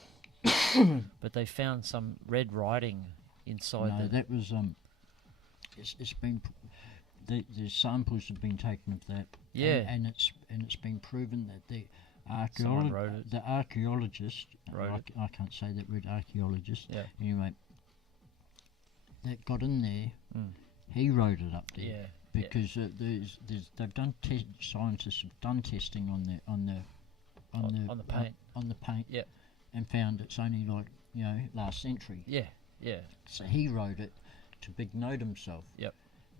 but they found some red writing inside. No, that was it's been the samples have been taken of that. Yeah, and it's been proven that the archaeologist I can't say that word archaeologist. Yeah. Anyway, that got in there. He wrote it up there. Yeah. Because they've done scientists have done testing on the paint. On the paint. Yeah. And found it's only like last century. Yeah. Yeah. So he wrote it to big note himself. Yep.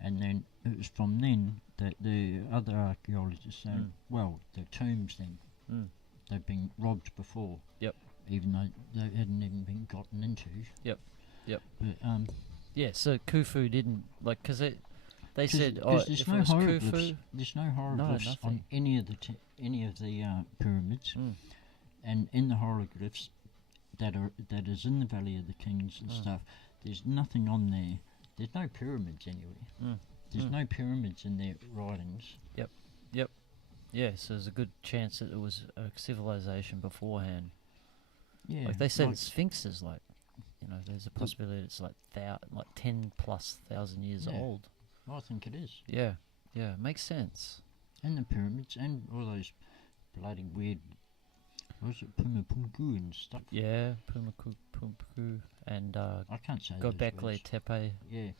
And then it was from then that the other archaeologists said, well, the tombs then, they've been robbed before. Yep. Even though they hadn't even been gotten into. Yep. But yeah. So Khufu didn't because they said, there's no hieroglyphs. There's no hieroglyphs on any of the pyramids, and in the hieroglyphs that is in the Valley of the Kings and stuff. There's nothing on there. There's no pyramids anyway. There's no pyramids in their writings. Yep. Yeah, so there's a good chance that it was a civilization beforehand. Yeah. Like they said, sphinxes, there's a possibility it's like 10,000+ years old. I think it is. Yeah, makes sense. And the pyramids and all those bloody weird, what was it, Pumapunku and stuff. Yeah, Pumapunku and I can't say those Göbekli words. Tepe. Yeah.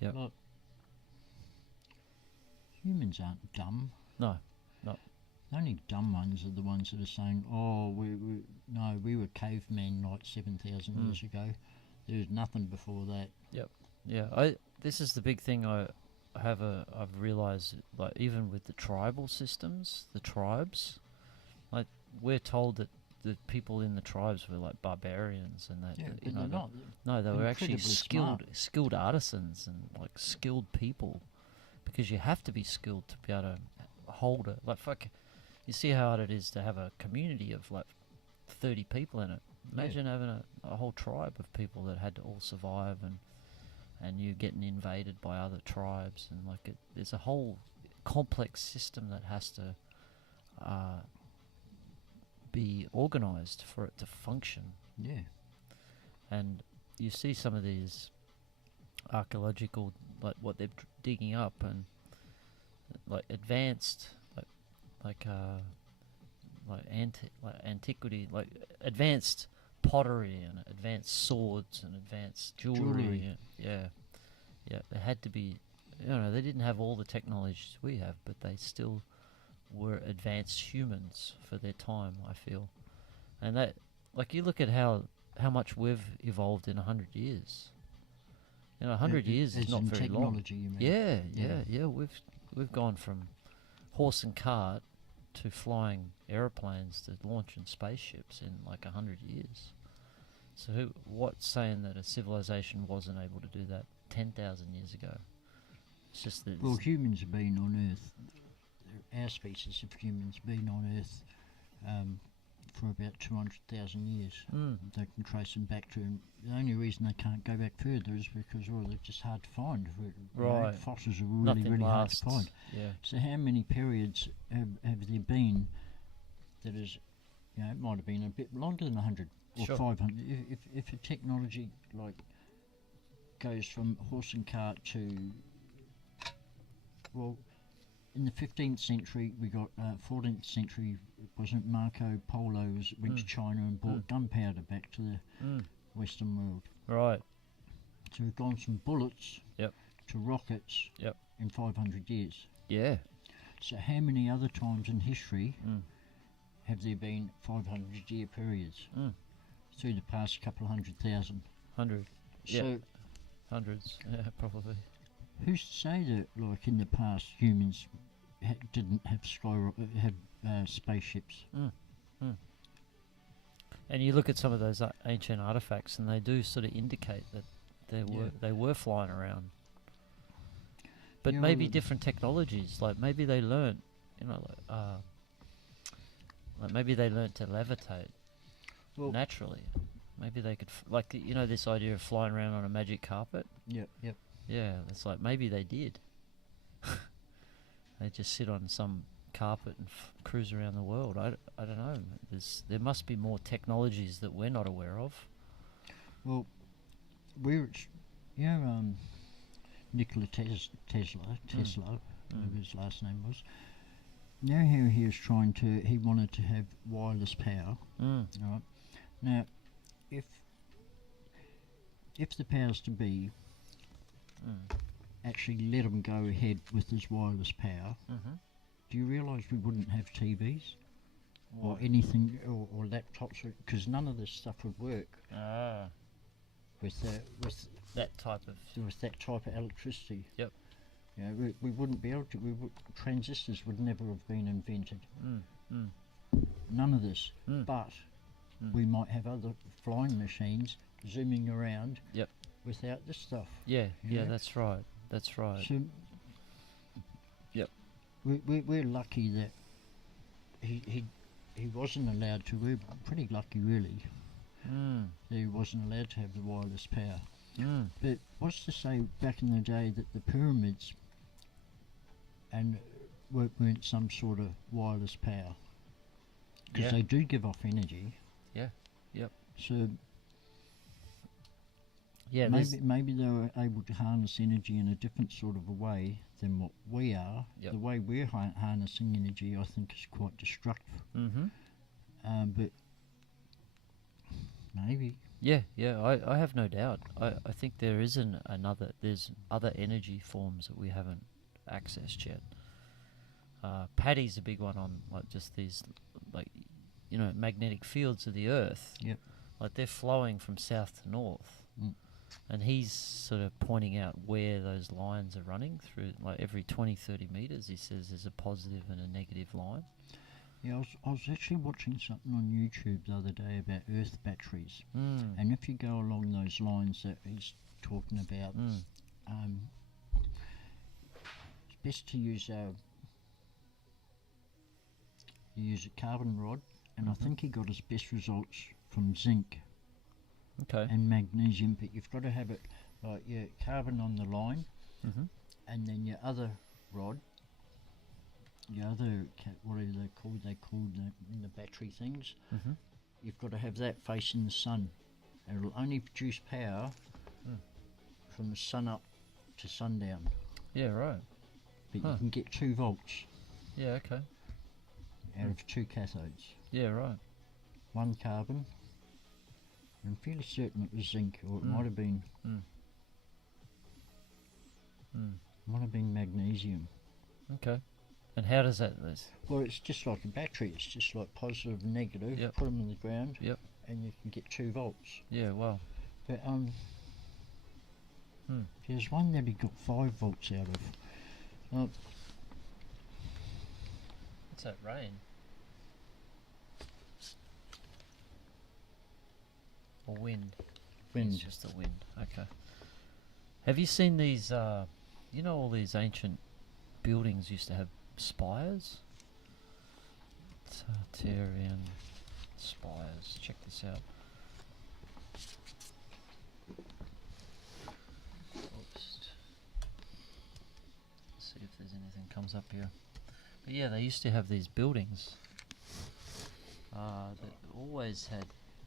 Yep. Look, humans aren't dumb. No. The only dumb ones are the ones that are saying, "Oh, we were cavemen like 7,000 years ago. There was nothing before that." Yeah, this is the big thing I've realised, like even with the tribal systems, the tribes, like we're told that the people in the tribes were like barbarians and that, Yeah, you but know, they're not. no, they were actually Incredibly skilled artisans and like skilled people, because you have to be skilled to be able to hold it. Like fuck, you see how hard it is to have a community of like 30 people in it. Imagine having a whole tribe of people that had to all survive, and you getting invaded by other tribes, and like there's a whole complex system that has to be organised for it to function. Yeah. And you see some of these archaeological, like what they're digging up, and like advanced, like antiquity, like advanced pottery and advanced swords and advanced jewelry. Yeah. There had to be, they didn't have all the technologies we have, but they still were advanced humans for their time, I feel. And that, like, you look at how much we've evolved in 100 years. 100 years is not very long. Technology, you mean? Yeah. We've gone from horse and cart to flying aeroplanes to launching spaceships in like 100 years. So what's saying that a civilization wasn't able to do that 10,000 years ago? It's just that. Well, humans have been on Earth. Our species of humans have been on Earth for about 200,000 years. They can trace them back to. The only reason they can't go back further is because they're just hard to find. Right. Fossils are really hard to find. Yeah. So how many periods have there been that is, it might have been a bit longer than 100 or Sure. 500. If a technology like goes from horse and cart to, well, in the 15th century we got 14th century, wasn't Marco Polo went to China and brought gunpowder back to the Western world. Right. So we've gone from bullets to rockets in 500 years. Yeah. So how many other times in history have there been 500-year periods through the past couple of 100,000? 100. So hundreds. Yeah, probably. who's to say that, like in the past, humans didn't have spaceships? And you look at some of those ancient artifacts, and they do sort of indicate that they were flying around. But maybe different technologies, like maybe they learnt, like maybe they learnt to levitate naturally. Maybe they could, this idea of flying around on a magic carpet. Yep. Yeah, it's like maybe they did. They just sit on some carpet and cruise around the world. I don't know. There must be more technologies that we're not aware of. Well, Nikola Tesla, whatever his last name was. Now here he is he wanted to have wireless power. Right. Now, if the powers to be actually let him go ahead with his wireless power, do you realise we wouldn't have TVs or anything or laptops, because none of this stuff would work with that type of electricity. Yep. We wouldn't be able to. Transistors would never have been invented. None of this. But we might have other flying machines zooming around. Yep. Without this stuff. Yeah. That's right. So, yep. We're lucky that he wasn't allowed to. We're pretty lucky, really. That he wasn't allowed to have the wireless power. But what's to say back in the day that the pyramids weren't some sort of wireless power? Because they do give off energy. Yeah. Yep. So Yeah, maybe they were able to harness energy in a different sort of a way than what we are. Yep. The way we're harnessing energy, I think, is quite destructive. Mm-hmm. But maybe. Yeah, I have no doubt. I think there's other energy forms that we haven't accessed yet. Paddy's a big one on like just these, like, magnetic fields of the Earth. Yep. Like they're flowing from south to north. Mm. And he's sort of pointing out where those lines are running through, like every 20, 30 metres, he says there's a positive and a negative line. Yeah, I was actually watching something on YouTube the other day about Earth batteries. And if you go along those lines that he's talking about, it's best to use a carbon rod, and I think he got his best results from zinc. Okay. And magnesium, but you've got to have it like your carbon on the line, and then your other rod, your other what are they called? They called the battery things. You've got to have that facing the sun. It'll only produce power from the sun up to sundown. Yeah, right. But you can get 2 volts. Yeah, okay. Out of 2 cathodes. Yeah, right. 1 carbon. I'm fairly certain it was zinc, or it might have been. Might have been magnesium. Okay. And how does that? Well, it's just like a battery. It's just like positive and negative. Yep. Put them in the ground. Yep. And you can get 2 volts. Yeah. Wow. But there's one that he got 5 volts out of. What's that? Rain. Or wind? Wind. It's just the wind. Okay. Have you seen these? All these ancient buildings used to have spires. Tartarian spires. Check this out. Oops. Let's see if there's anything comes up here. But yeah, they used to have these buildings that always had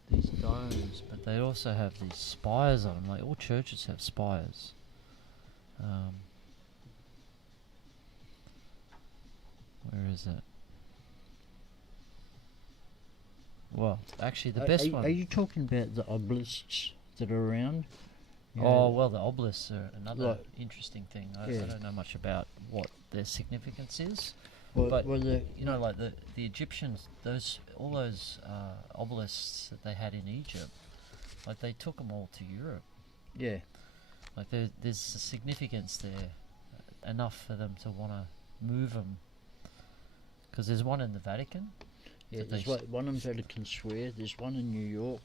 these domes, but they also have these spires on them. Like all churches have spires. Where is it? Well, actually, the best one. Are you talking about the obelisks that are around? Oh, well, the obelisks are another interesting thing. I don't know much about what their significance is. But like the Egyptians, all those obelisks that they had in Egypt, like they took them all to Europe. Yeah. Like there's a significance there, enough for them to want to move them. Because there's one in the Vatican. Yeah, there's one in Vatican Square. There's one in New York.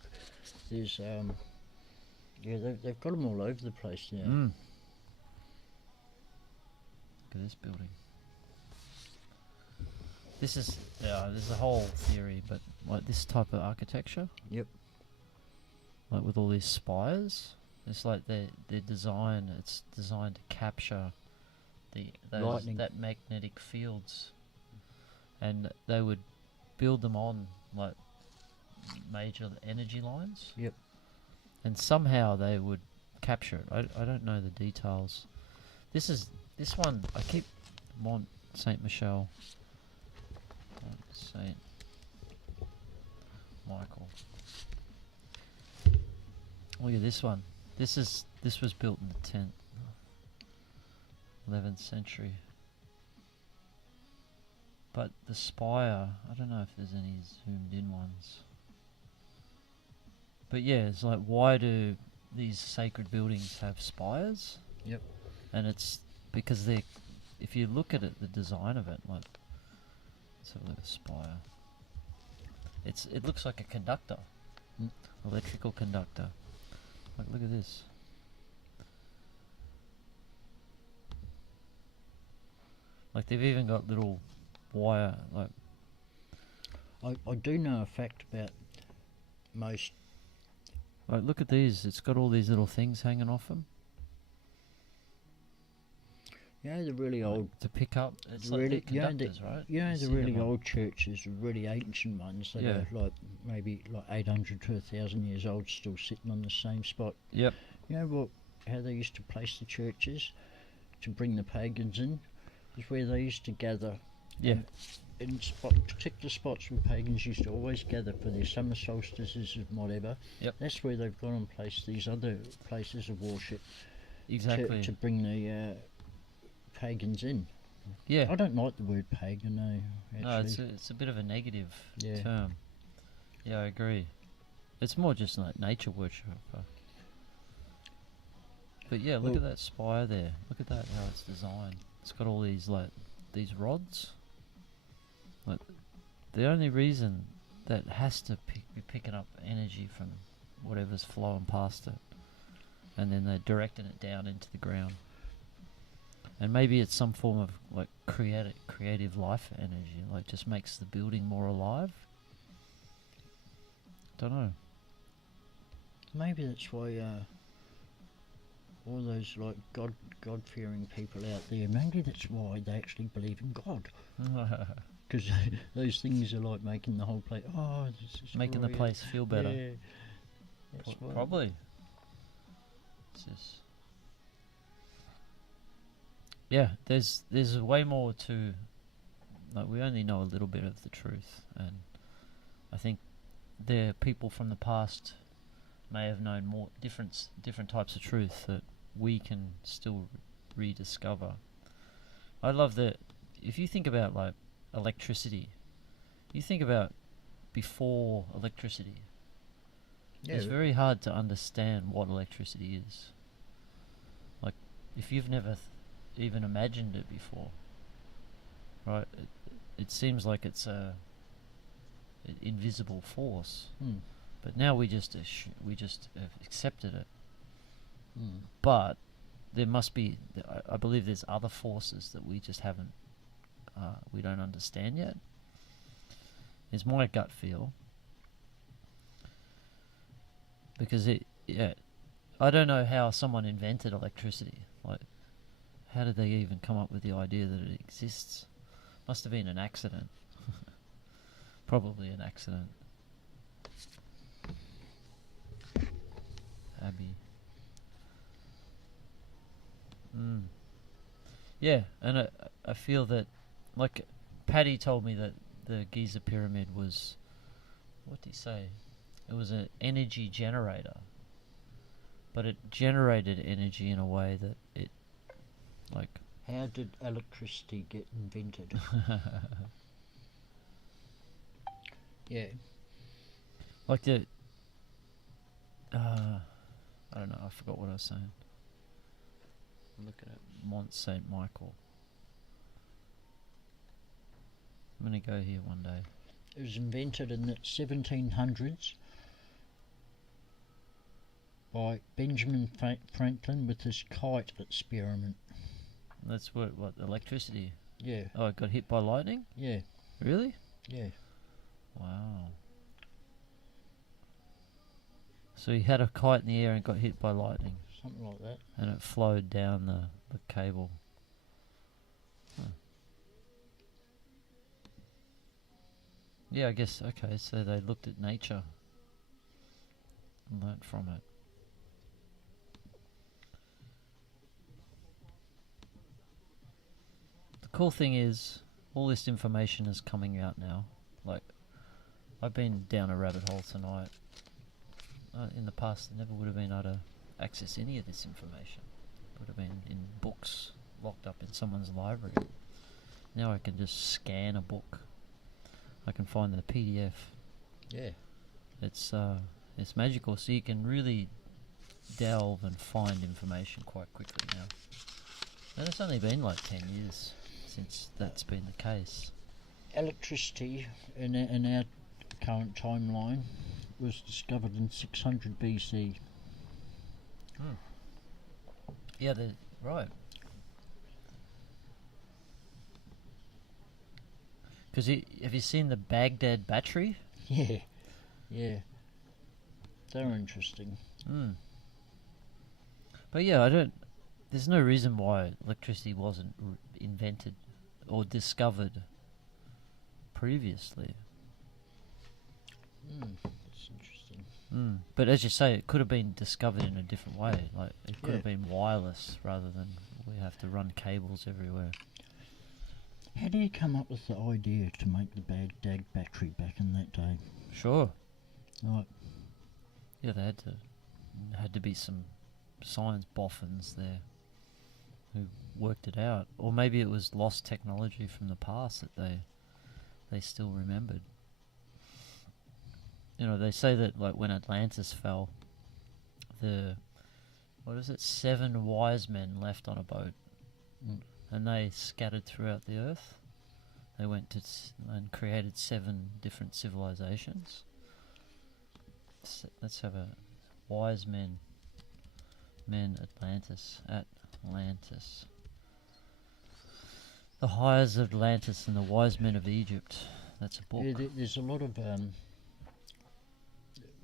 There's they've got them all over the place now. Look at this building. This is there's a whole theory, but like this type of architecture. Yep. Like with all these spires, it's like their design. It's designed to capture that magnetic fields, and they would build them on like major energy lines. Yep. And somehow they would capture it. I don't know the details. This one I keep Mont Saint Michel. Saint Michael. Look at this one. This was built in the 10th, 11th century. But the spire, I don't know if there's any zoomed in ones. But yeah, it's like, why do these sacred buildings have spires? Yep. And it's because if you look at it, the design of it, like, let's have a look at a spire. It looks like a conductor, electrical conductor. Like, look at this. Like, they've even got little wire, like. I do know a fact about most. Like, look at these. It's got all these little things hanging off them. You know, the really old to pick up. It's like they're conductors, right? You know, the really old churches, the really ancient ones that are like maybe like 800 to 1,000 years old, still sitting on the same spot. Yep. You know what? How they used to place the churches to bring the pagans in is where they used to gather. Yeah. In particular spots where pagans used to always gather for their summer solstices and whatever. Yep. That's where they've gone and placed these other places of worship. Exactly. To bring the pagans in. Yeah. I don't like the word pagan, no. Actually. No, it's a bit of a negative Yeah. term. Yeah, I agree. It's more just like nature worship. But yeah, look at that spire there. Look at that, how it's designed. It's got all these these rods. Like, the only reason that has to be picking up energy from whatever's flowing past it, and then they're directing it down into the ground. And maybe it's some form of like creative life energy, like just makes the building more alive. Don't know. Maybe that's why all those like God-fearing people out there, maybe that's why they actually believe in God. Because those things are like making the whole place, this is making the place feel better. Yeah, that's why. Probably. It's just, yeah, there's way more to, like, we only know a little bit of the truth, and I think the people from the past may have known more different types of truth that we can still rediscover. I love that. If you think about like electricity, you think about before electricity. Yeah, it's very hard to understand what electricity is. Like, if you've never even imagined it before, right? It seems like it's an invisible force. But now we just have accepted it. But there must be, I believe there's other forces that we just haven't, we don't understand yet. Is my gut feel. Because I don't know how someone invented electricity. Like, how did they even come up with the idea that it exists? Must have been an accident. Probably an accident. Abby. Yeah, and I feel that, like, Paddy told me that the Giza pyramid was, what did he say? It was an energy generator, but it generated energy in a way that it, like... How did electricity get invented? Yeah. Like the... I don't know, I forgot what I was saying. I'm looking at Mont Saint Michael. I'm going to go here one day. It was invented in the 1700s by Benjamin Franklin with his kite experiment. That's what electricity? Yeah. Oh, it got hit by lightning? Yeah. Really? Yeah. Wow. So he had a kite in the air and got hit by lightning. Something like that. And it flowed down the cable. Huh. Yeah, I guess, okay, so they looked at nature and learnt from it. The cool thing is, all this information is coming out now. Like, I've been down a rabbit hole tonight. In the past, I never would have been able to access any of this information. It would have been in books, locked up in someone's library. Now I can just scan a book. I can find the PDF. Yeah. It's magical, so you can really delve and find information quite quickly now. And it's only been like 10 years since that's been the case. Electricity in our current timeline was discovered in 600 BC. Yeah, right. Because have you seen the Baghdad battery? Yeah, yeah. They're interesting. But yeah, there's no reason why electricity wasn't invented or discovered previously. That's interesting. But as you say, it could have been discovered in a different way. Like it could Yeah. have been wireless rather than we have to run cables everywhere. How do you come up with the idea to make the Baghdad battery back in that day? Sure. Like, Yeah, they had to be some science boffins there who worked it out, or maybe it was lost technology from the past that they still remembered. You know, they say that like when Atlantis fell, the 7 wise men left on a boat, and they scattered throughout the earth. They went to and created 7 different civilizations. Let's have a wise men Atlantis. The Hires of Atlantis and the Wise Men of Egypt. That's a book. yeah, there's a lot of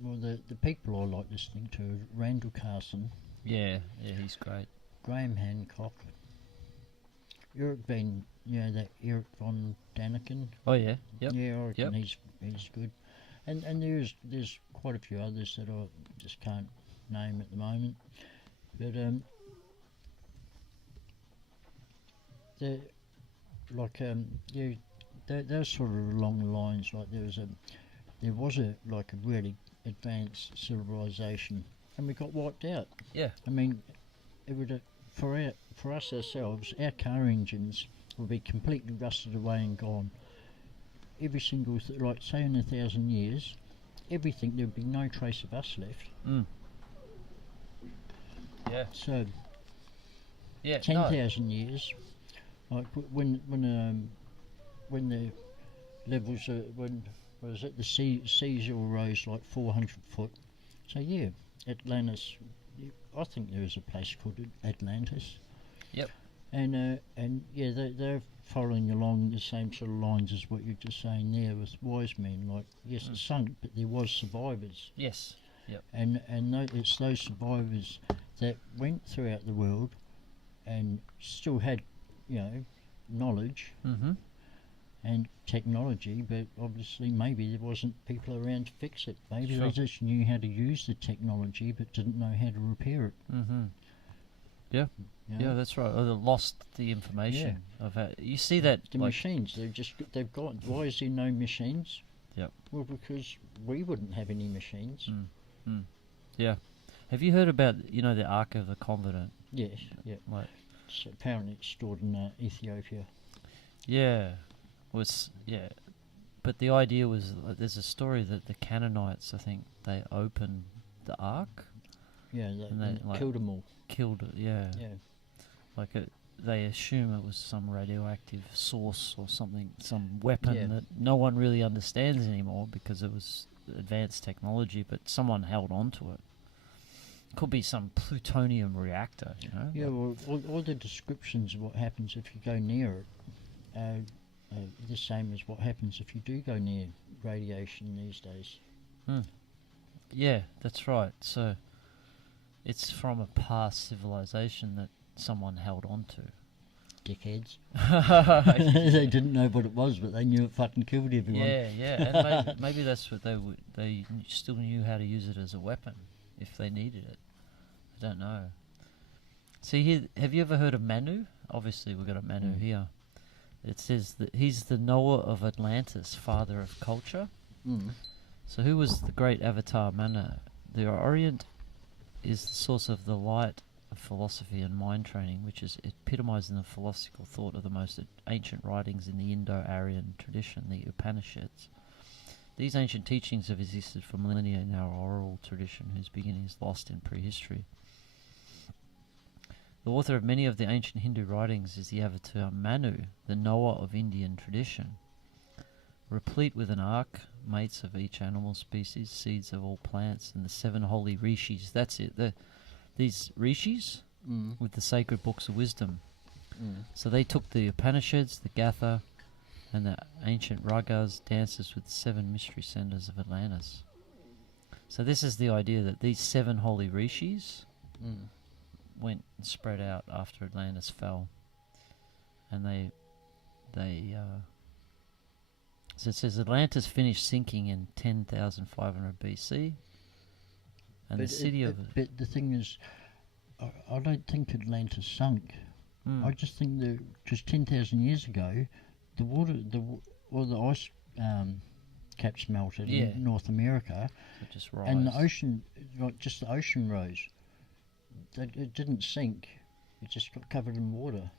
well, the people I like listening to are Randall Carson, Yeah, he's great. Graham Hancock, Eric that Eric von Daniken. Oh yeah, yep. Yeah, I reckon Yep. he's good, and there's quite a few others that I just can't name at the moment, but they're like they're sort of along the lines like there was a like a really advanced civilization and we got wiped out. Yeah. I mean, it would for us ourselves, our car engines would be completely rusted away and gone. Every single like say in 1,000 years, everything there'd be no trace of us left. Yeah. So Yeah. 10,000 years, like when the levels are the seas all rose like 400 foot. So yeah, Atlantis. I think there is a place called Atlantis. Yep. And yeah, they're following along the same sort of lines as what you're just saying there with wise men. Like yes, it sunk, but there was survivors. Yes. Yep. And it's those survivors that went throughout the world and still had, knowledge and technology, but obviously maybe there wasn't people around to fix it. Maybe Sure. they just knew how to use the technology but didn't know how to repair it. Yeah. you know? Yeah, that's right. Or they lost the information of how you see that The like, machines, they've got. Why is there no machines? Yep. Well, because we wouldn't have any machines. Yeah. Have you heard about the Ark of the Covenant? Yes, yeah. Like, So apparently it's stored in Ethiopia. yeah. But the idea was there's a story that the Canaanites, I think, they opened the Ark, Yeah, and they like, killed them all. killed it. Yeah. Yeah. Like they assume it was some radioactive source or something, some weapon that no one really understands anymore because it was advanced technology, but someone held on to it. Could be some plutonium reactor, Yeah, well, all the descriptions of what happens if you go near it are the same as what happens if you do go near radiation these days. Yeah, that's right. So it's from a past civilization that someone held on to. Dickheads. They didn't know what it was, but they knew it fucking killed everyone. Yeah, and maybe that's what they still knew how to use it as a weapon if they needed it. I don't know. See here, have you ever heard of Manu? Obviously we've got a Manu here. It says that he's the Noah of Atlantis, father of culture. So who was the great avatar Manu? The Orient is the source of the light of philosophy and mind training, which is epitomized in the philosophical thought of the most ancient writings in the Indo-Aryan tradition, the Upanishads. These ancient teachings have existed for millennia in our oral tradition, whose beginning is lost in prehistory. The author of many of the ancient Hindu writings is the avatar Manu, the Noah of Indian tradition. Replete with an ark, mates of each animal species, seeds of all plants, and the 7 holy rishis. That's it. These rishis with the sacred books of wisdom. So they took the Upanishads, the Gatha, and the ancient ragas, dances with the 7 mystery centers of Atlantis. So this is the idea that these 7 holy rishis went and spread out after Atlantis fell, and so it says Atlantis finished sinking in 10,500 BC, And the city of... But the thing is, I don't think Atlantis sunk. I just think that just 10,000 years ago, the ice caps melted in North America, and the ocean, just the ocean rose. It didn't sink; it just got covered in water.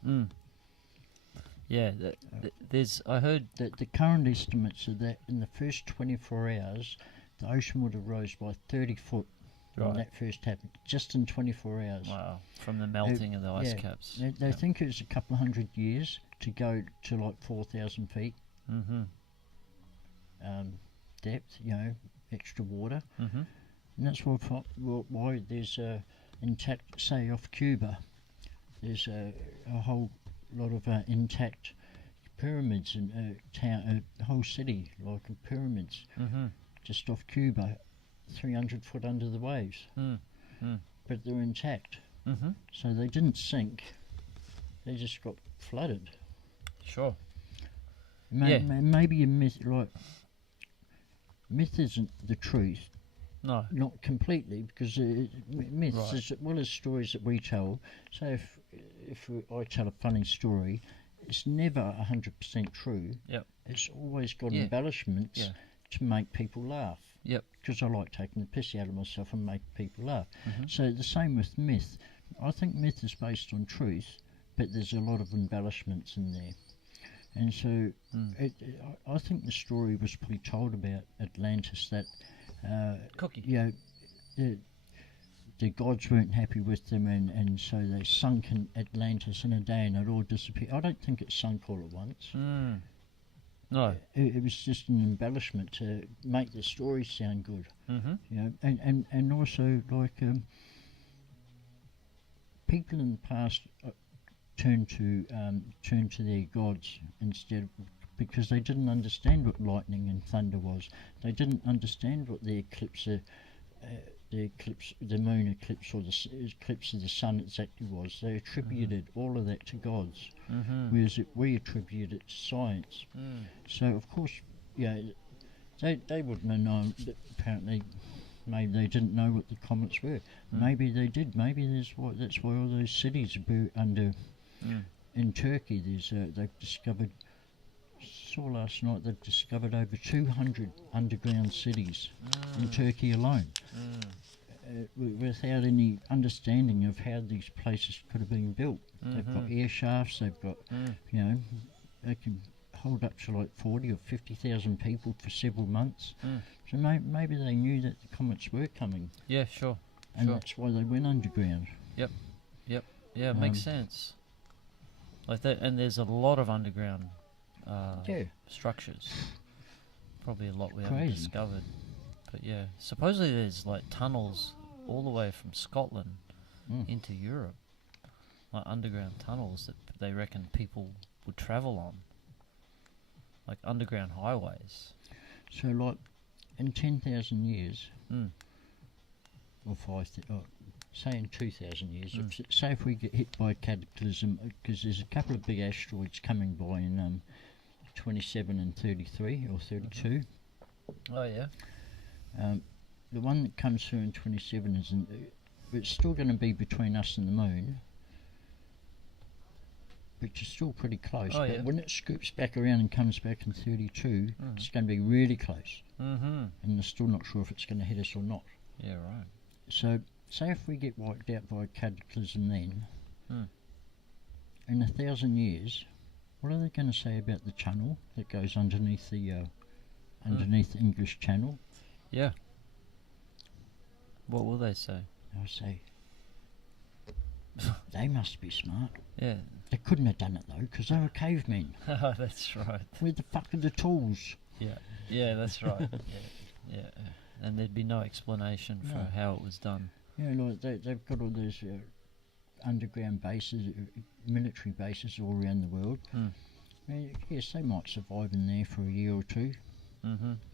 Yeah, I heard that the current estimates are that in the first 24 hours, the ocean would have rose by 30 foot. When that first happened, just in 24 hours. Wow, from the melting of the ice caps. They think it was a couple of hundred years to go to like 4,000 feet depth, extra water. And that's why there's intact, say off Cuba, there's a whole lot of intact pyramids in a whole city, like pyramids, just off Cuba. 300 foot under the waves, but they're intact, so they didn't sink. They just got flooded. Sure. Maybe a myth, like myth isn't the truth. No, not completely, because myths, as well as stories that we tell. So if I tell a funny story, it's never 100% true. Yep. It's always got embellishments to make people laugh. Yep. Because I like taking the piss out of myself and make people laugh. So the same with myth. I think myth is based on truth, but there's a lot of embellishments in there. And so I think the story was probably told about Atlantis, that the gods weren't happy with them, and so they sunk in Atlantis in a day and it all disappeared. I don't think it sunk all at once. No, it was just an embellishment to make the story sound good. And also like people in the past turned to their gods instead, because they didn't understand what lightning and thunder was. They didn't understand what the moon eclipse or the eclipse of the sun exactly was. They attributed all of that to gods, whereas we attribute it to science. So of course, they wouldn't have known. Apparently, maybe they didn't know what the comets were. Maybe they did. Maybe that's why all those cities are under. In Turkey, they've discovered. Saw last night they've discovered over 200 underground cities in Turkey alone. Without any understanding of how these places could have been built. They've got air shafts, they've got, they can hold up to like 40 or 50,000 people for several months. So maybe they knew that the comets were coming. Yeah, sure. And that's why they went underground. Yep. Yeah, it makes sense. Like that, and there's a lot of underground structures. Probably a lot we haven't discovered. But yeah, supposedly there's like tunnels all the way from Scotland into Europe, like underground tunnels that they reckon people would travel on, like underground highways. So like in 10,000 years, or 5,000, say in 2,000 years, say if we get hit by a cataclysm, because there's a couple of big asteroids coming by in 27 and 33 or 32. Oh yeah. The one that comes through in 27 it's still going to be between us and the moon, which is still pretty close. But when it scoops back around and comes back in 32, it's going to be really close. And they're still not sure if it's going to hit us or not. Yeah, right. So, say if we get wiped out by a cataclysm then, in 1,000 years, what are they going to say about the channel that goes underneath the English Channel? Yeah. What will they say? They'll say, they must be smart. Yeah. They couldn't have done it though, because they were cavemen. That's right. Where the fuck are the tools? Yeah, that's right. Yeah. And there'd be no explanation for how it was done. Yeah, like they've got all those underground bases, military bases all around the world. Yes, they might survive in there for a year or two.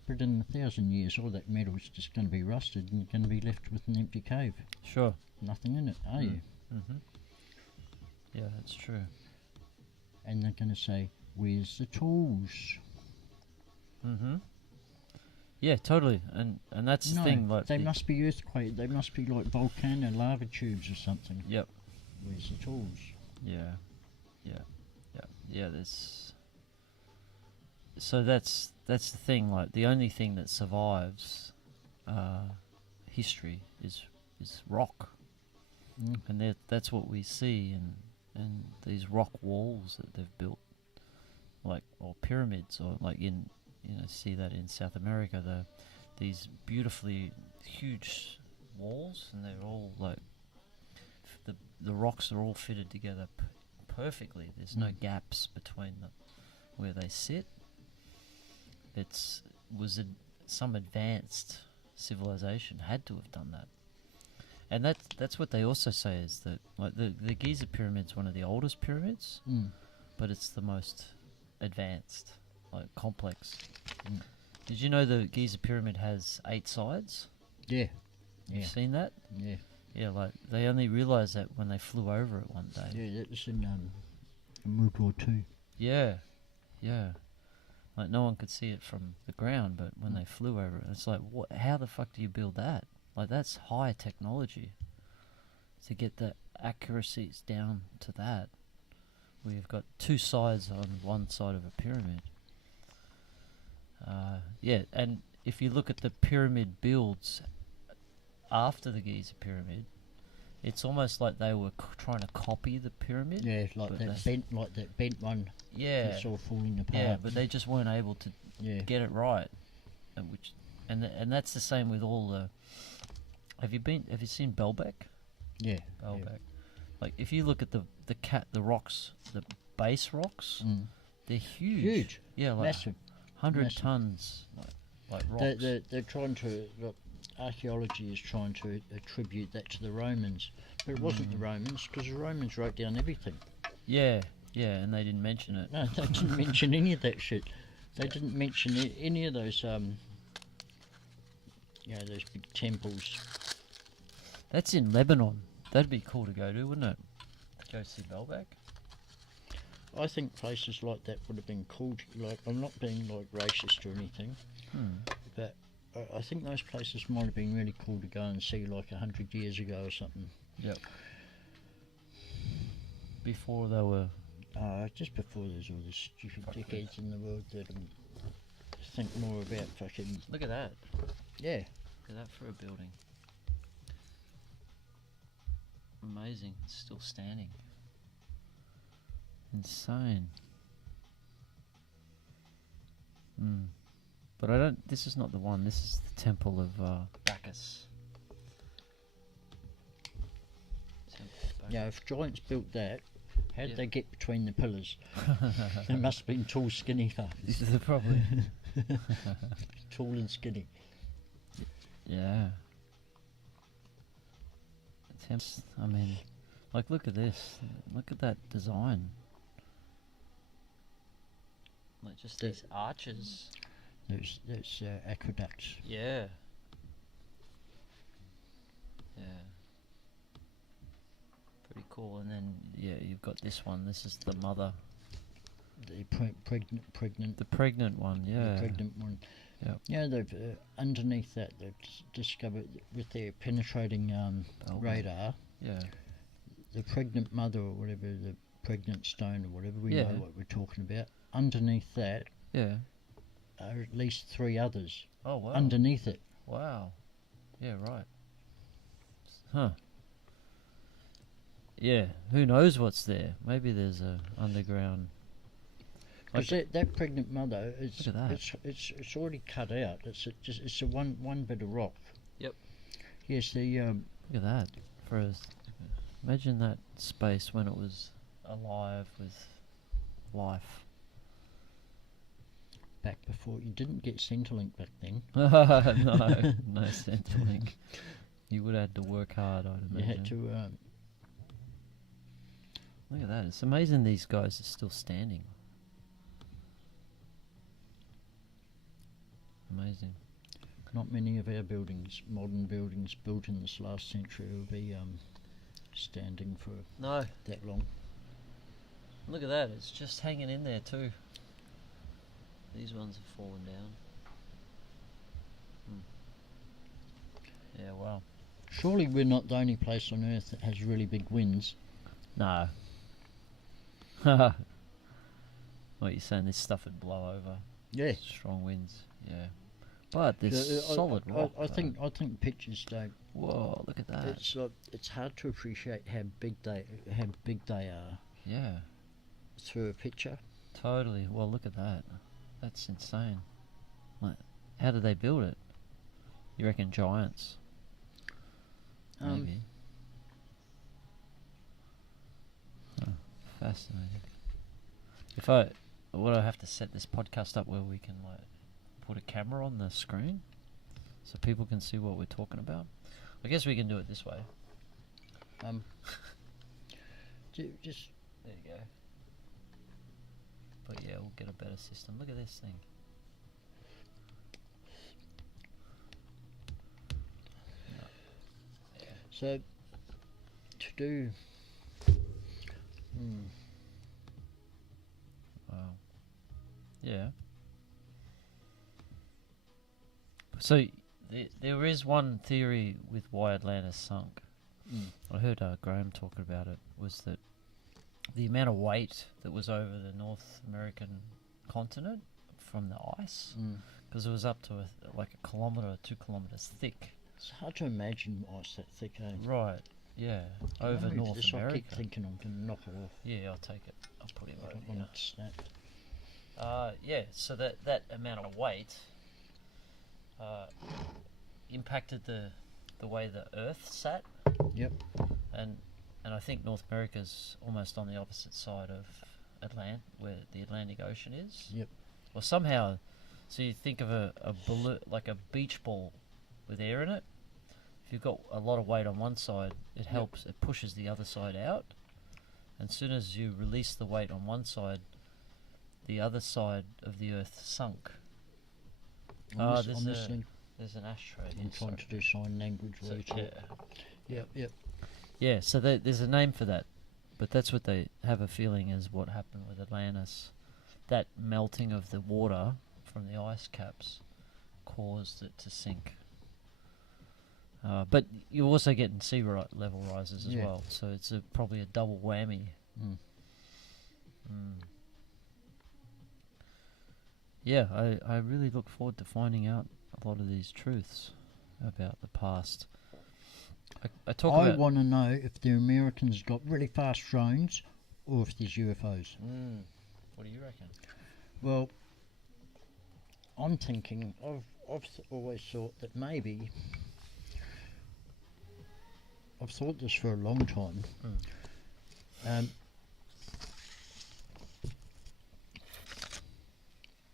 But in 1,000 years, all that metal's just going to be rusted and you're going to be left with an empty cave. Sure. Nothing in it, are you? Yeah, that's true. And they're going to say, where's the tools? Yeah, totally. And that's the No, thing. Like they must be earthquake. They must be like volcano lava tubes or something. Yep. Where's the tools? Yeah. Yeah. Yeah. Yeah. So that's the thing. Like the only thing that survives history is rock, and that's what we see in these rock walls that they've built, like, or pyramids, or like see that in South America, these beautifully huge walls, and they're all like the rocks are all fitted together perfectly. There's no gaps between where they sit. Some advanced civilization had to have done that, and that's what they also say is that, like, the Giza pyramid's one of the oldest pyramids, but it's the most advanced, like, complex. Did you know the Giza pyramid has 8 sides? Yeah. You've seen that? Yeah. Yeah, like they only realised that when they flew over it one day. Yeah, that was in World War II. Yeah, yeah. Like no one could see it from the ground, but when they flew over it, it's like, what? How the fuck do you build that? Like, that's high technology. To get the accuracies down to that, we've got 2 sides on one side of a pyramid. Yeah, and if you look at the pyramid builds after the Giza pyramid, it's almost like they were trying to copy the pyramid. Yeah, like that bent one. Yeah, it's all falling apart. yeah, but they just weren't able to get it right, and that's the same with all the. Have you seen Baalbek? Yeah, Baalbek. Yeah. Like, if you look at the rocks, the base rocks, they're huge. Huge. Yeah, like massive. 100 tons, like rocks. They're trying to. Archaeology is trying to attribute that to the Romans, but it wasn't the Romans, because the Romans wrote down everything. Yeah, and they didn't mention it. No, they didn't mention any of that shit. They didn't mention any of those, those big temples. That's in Lebanon. That'd be cool to go to, wouldn't it? Go see Baalbek. I think places like that would have been cool. Like, I'm not being like racist or anything, but I think those places might have been really cool to go and see, like 100 years ago or something. Yep. Before they were... just before there's all the stupid dickheads in the world that think more about fucking... Look at that. Yeah. Look at that for a building. Amazing. It's still standing. Insane. But this is not the one. This is the temple of Bacchus. Yeah, if giants built that, how did they get between the pillars? They must have been tall, skinny fuckers. This is the problem. Tall and skinny. Yeah. I mean, like, look at this. Look at that design. Like, just these arches. Those aqueducts. Yeah. Yeah. Pretty cool. And then, you've got this one. This is the mother. The pregnant. The pregnant one, yeah. The pregnant one. Yep. Yeah, they've underneath that they've discovered with their penetrating radar. Yeah. The pregnant mother, or whatever, the pregnant stone, or whatever, we know what we're talking about. Underneath that. Yeah. Are at least 3 others. Oh, wow. Underneath it. Wow. Yeah, right. Huh. Yeah, who knows what's there? Maybe there's a underground... Because that pregnant mother, look at that. It's already cut out. It's a one bit of rock. Yep. Yes, look at that. Imagine that space when it was alive with life. Back before you didn't get Centrelink back then. no Centrelink. You would have had to work hard, I'd imagine. You had to. Look at that! It's amazing these guys are still standing. Amazing. Not many of our buildings, modern buildings built in this last century, will be standing for that long. Look at that! It's just hanging in there too. These ones have fallen down. Surely we're not the only place on Earth that has really big winds. No. What you're saying? This stuff would blow over. Yeah. Strong winds. Yeah. But there's So, solid rock. I think pictures don't. Whoa! Look at that. It's hard to appreciate how big they are. Yeah. Through a picture. Totally. Well, look at that. That's insane. Like, how did they build it? You reckon giants? Maybe. Oh, fascinating. Would I have to set this podcast up where we can like put a camera on the screen so people can see what we're talking about? I guess we can do it this way. Just there you go. But yeah, we'll get a better system. Look at this thing. No. Yeah. So to do. Wow. Yeah. So there is one theory with why Atlantis sunk. I heard Graham talking about it. Was that the amount of weight that was over the North American continent from the ice, because it was up to like a kilometre, 2 kilometres thick. It's hard to imagine ice that thick, eh? Right. Yeah. Over North America. I keep thinking I'm going to knock it off. Yeah, I'll take it. I'll put it I right don't here. want it to snap. Yeah, so that amount of weight impacted the way the Earth sat. Yep. And I think North America's almost on the opposite side of where the Atlantic Ocean is. Yep. Or somehow, so you think of a balloon, like a beach ball with air in it. If you've got a lot of weight on one side, it helps. It pushes the other side out. And as soon as you release the weight on one side, the other side of the Earth sunk. There's an ashtray. I'm trying to do sign language. Yep. Yeah, so there's a name for that, but that's what they have a feeling is what happened with Atlantis. That melting of the water from the ice caps caused it to sink. But you're also getting sea level rises as well, so it's probably a double whammy. Yeah, I really look forward to finding out a lot of these truths about the past. I want to know if the Americans got really fast drones or if there's UFOs. What do you reckon? Well, I'm thinking, I've always thought that maybe, I've thought this for a long time,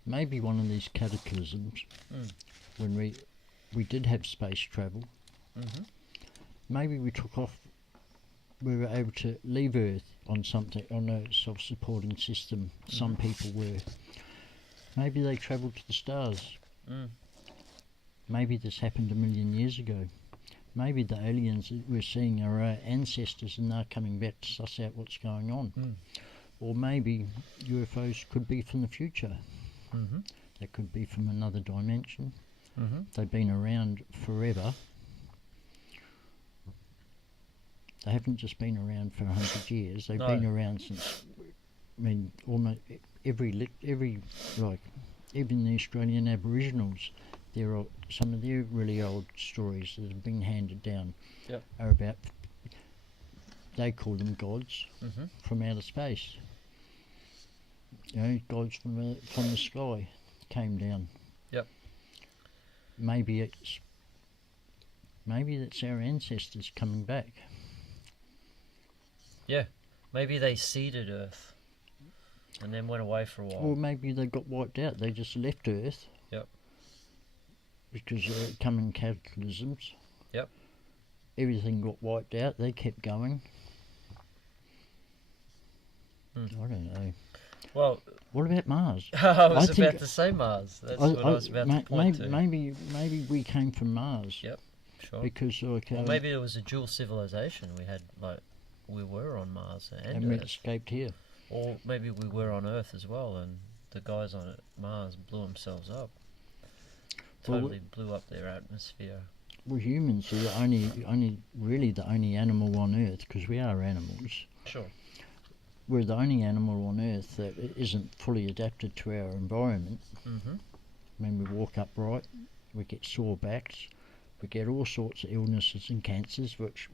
maybe one of these cataclysms, when we did have space travel, maybe we took off, we were able to leave Earth on a self-supporting system. Some people were. Maybe they travelled to the stars. Maybe this happened 1 million years ago. Maybe the aliens that we're seeing are our ancestors and they're coming back to suss out what's going on. Or maybe UFOs could be from the future. They could be from another dimension. They've been around forever. They haven't just been around for 100 years. They've been around since, almost every like, even the Australian Aboriginals, there are some of their really old stories that have been handed down are about, they call them gods from outer space. You know, gods from the sky came down. Maybe that's our ancestors coming back. Yeah, maybe they seeded Earth and then went away for a while. Or maybe they got wiped out. They just left Earth. Because there were coming cataclysms. Everything got wiped out. They kept going. I don't know. Well, what about Mars? I was about to say Mars. That's what I was about to point to. Maybe we came from Mars. Sure. Because like, or maybe it was a dual civilization. We were on Mars and we Earth. escaped here. Or maybe we were on Earth as well, and the guys on Mars blew themselves up. Totally blew up their atmosphere. well, humans are really the only animal on Earth, because we are animals. Sure. We're the only animal on Earth that isn't fully adapted to our environment. Mm-hmm. When we walk upright, we get sore backs, we get all sorts of illnesses and cancers, which,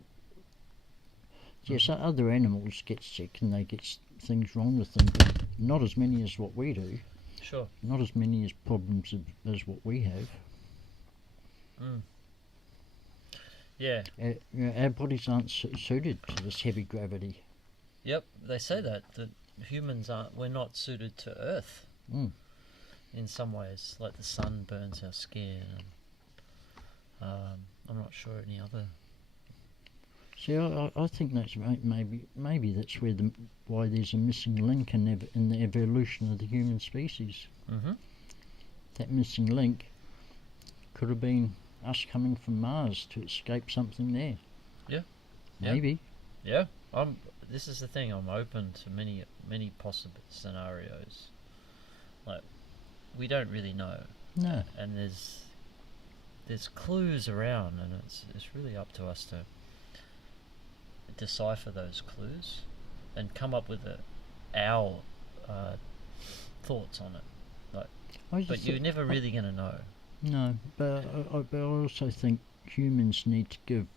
yes, other animals get sick and they get things wrong with them, but not as many as what we do. Sure. Not as many as problems as what we have. Mm. Yeah. Our bodies aren't suited to this heavy gravity. Yep, they say that humans we're not suited to Earth in some ways, like the sun burns our skin. And, I'm not sure any other. See, I think that's maybe that's why there's a missing link in the evolution of the human species. Mm-hmm. That missing link could have been us coming from Mars to escape something there. Yeah. Maybe. Yeah. This is the thing. I'm open to many possible scenarios. Like, we don't really know. No. And there's clues around, and it's really up to us to decipher those clues and come up with our thoughts on it. Like, but you're never really going to know. No, but I also think humans need to give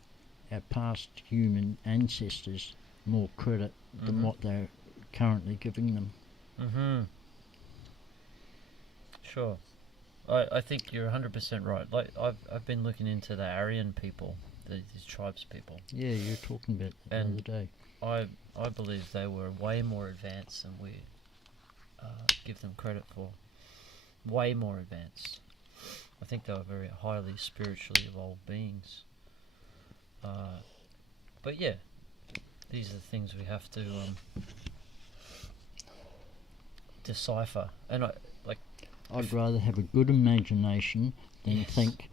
our past human ancestors more credit than what they're currently giving them. Mm-hmm. Sure. I think you're 100% right. Like, I've been looking into the Aryan people, these tribes people. Yeah, you were talking about that the other day. I believe they were way more advanced than we give them credit for. Way more advanced. I think they were very highly spiritually evolved beings. But yeah, these are the things we have to decipher. And I'd rather have a good imagination than think,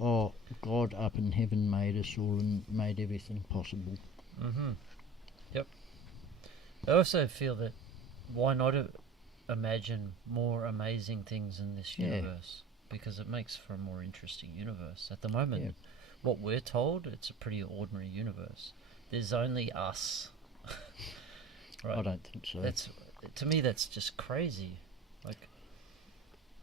oh, God up in heaven made us all and made everything possible. Mm-hmm. Yep. I also feel that why not imagine more amazing things in this universe? Because it makes for a more interesting universe. At the moment, what we're told, it's a pretty ordinary universe. There's only us. Right? I don't think so. To me, that's just crazy. Like,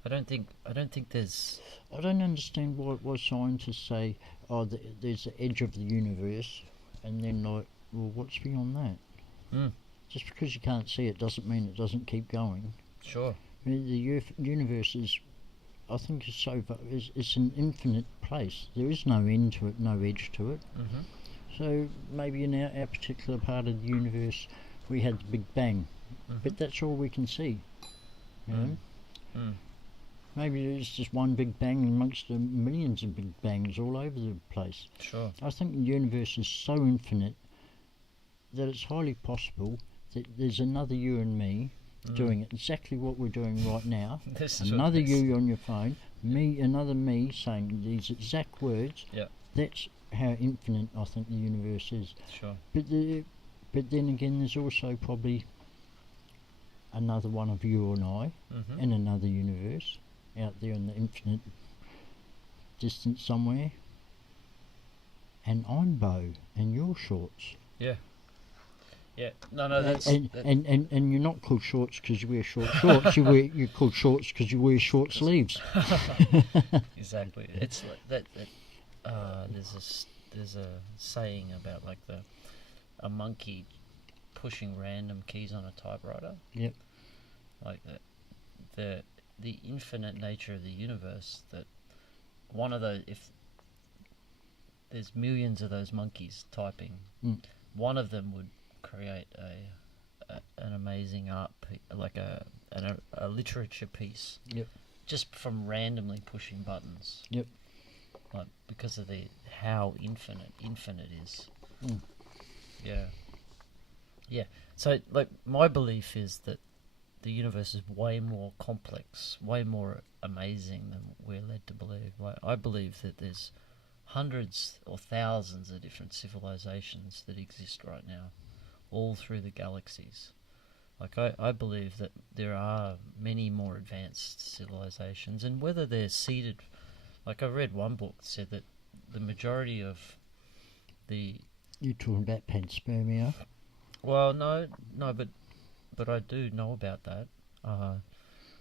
I don't think there's. I don't understand why scientists say, oh, there's the edge of the universe, and then like, well, what's beyond that? Just because you can't see it doesn't mean it doesn't keep going. Sure. I mean, the universe is, I think, it's an infinite place. There is no end to it, no edge to it. Mm-hmm. So maybe in our particular part of the universe, we had the Big Bang, but that's all we can see. You know? Maybe it's just one Big Bang amongst the millions of Big Bangs all over the place. Sure. I think the universe is so infinite that it's highly possible that there's another you and me doing exactly what we're doing right now. Another you on your phone, another me saying these exact words. Yeah. That's how infinite I think the universe is. Sure. But then again, there's also probably another one of you and I in another universe out there in the infinite distance somewhere. And I'm Boh, and you're Shorts. Yeah. Yeah. No. That's and you're not called Shorts because you wear short shorts. You're called Shorts because you wear short sleeves. Exactly. It's like that. There's a saying about like a monkey pushing random keys on a typewriter. Yep. Like the infinite nature of the universe, that one of those, if there's millions of those monkeys typing, one of them would create an amazing art like a literature piece. Yep. Just from randomly pushing buttons. Yep. Like, because of how infinite is. Yeah. So like, my belief is that the universe is way more complex, way more amazing than we're led to believe. Like, I believe that there's hundreds or thousands of different civilizations that exist right now, all through the galaxies. Like, I believe that there are many more advanced civilizations, and whether they're seeded, like I read one book that said that the majority of the You're talking about panspermia? well, no, but I do know about that.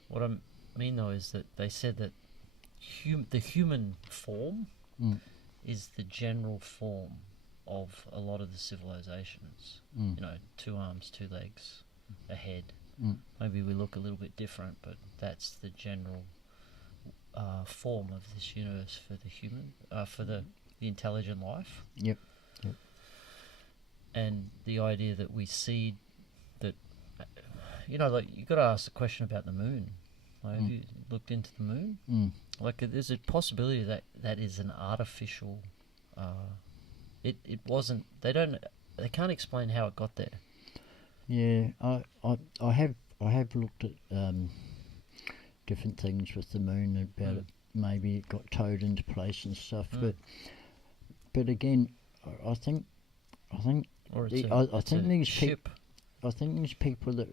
What I mean though is that they said that the human form is the general form of a lot of the civilizations. You know, 2 arms, 2 legs, a head. Maybe we look a little bit different, but that's the general form of this universe for the human, for the intelligent life. Yep. And the idea that we see that, you know, like you got to ask the question about the moon. Like, have you looked into the moon? Like, there's a possibility that that is an artificial. It wasn't. They can't explain how it got there. Yeah, I have looked at different things with the moon about it. Maybe it got towed into place and stuff, but again, I think these people that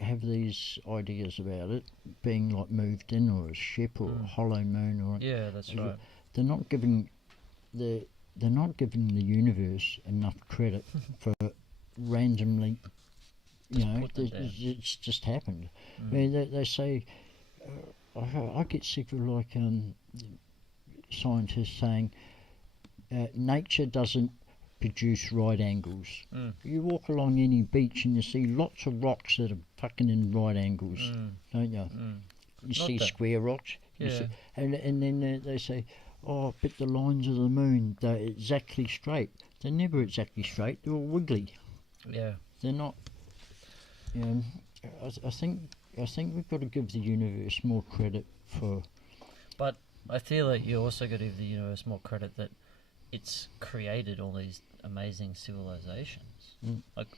have these ideas about it being like moved in or a ship or a hollow moon or that's right. They're not giving the universe enough credit for randomly. You know, it's just happened. I mean, they say, I get sick of like scientists saying, nature doesn't produce right angles. You walk along any beach and you see lots of rocks that are fucking in right angles, don't you? You see square rocks, and then they say, oh, but the lines of the moon, they're exactly straight. They're never exactly straight. They're all wiggly. Yeah, they're not. I think we've got to give the universe more credit for. But I feel like you also got to give the universe more credit that it's created all these amazing civilizations. Like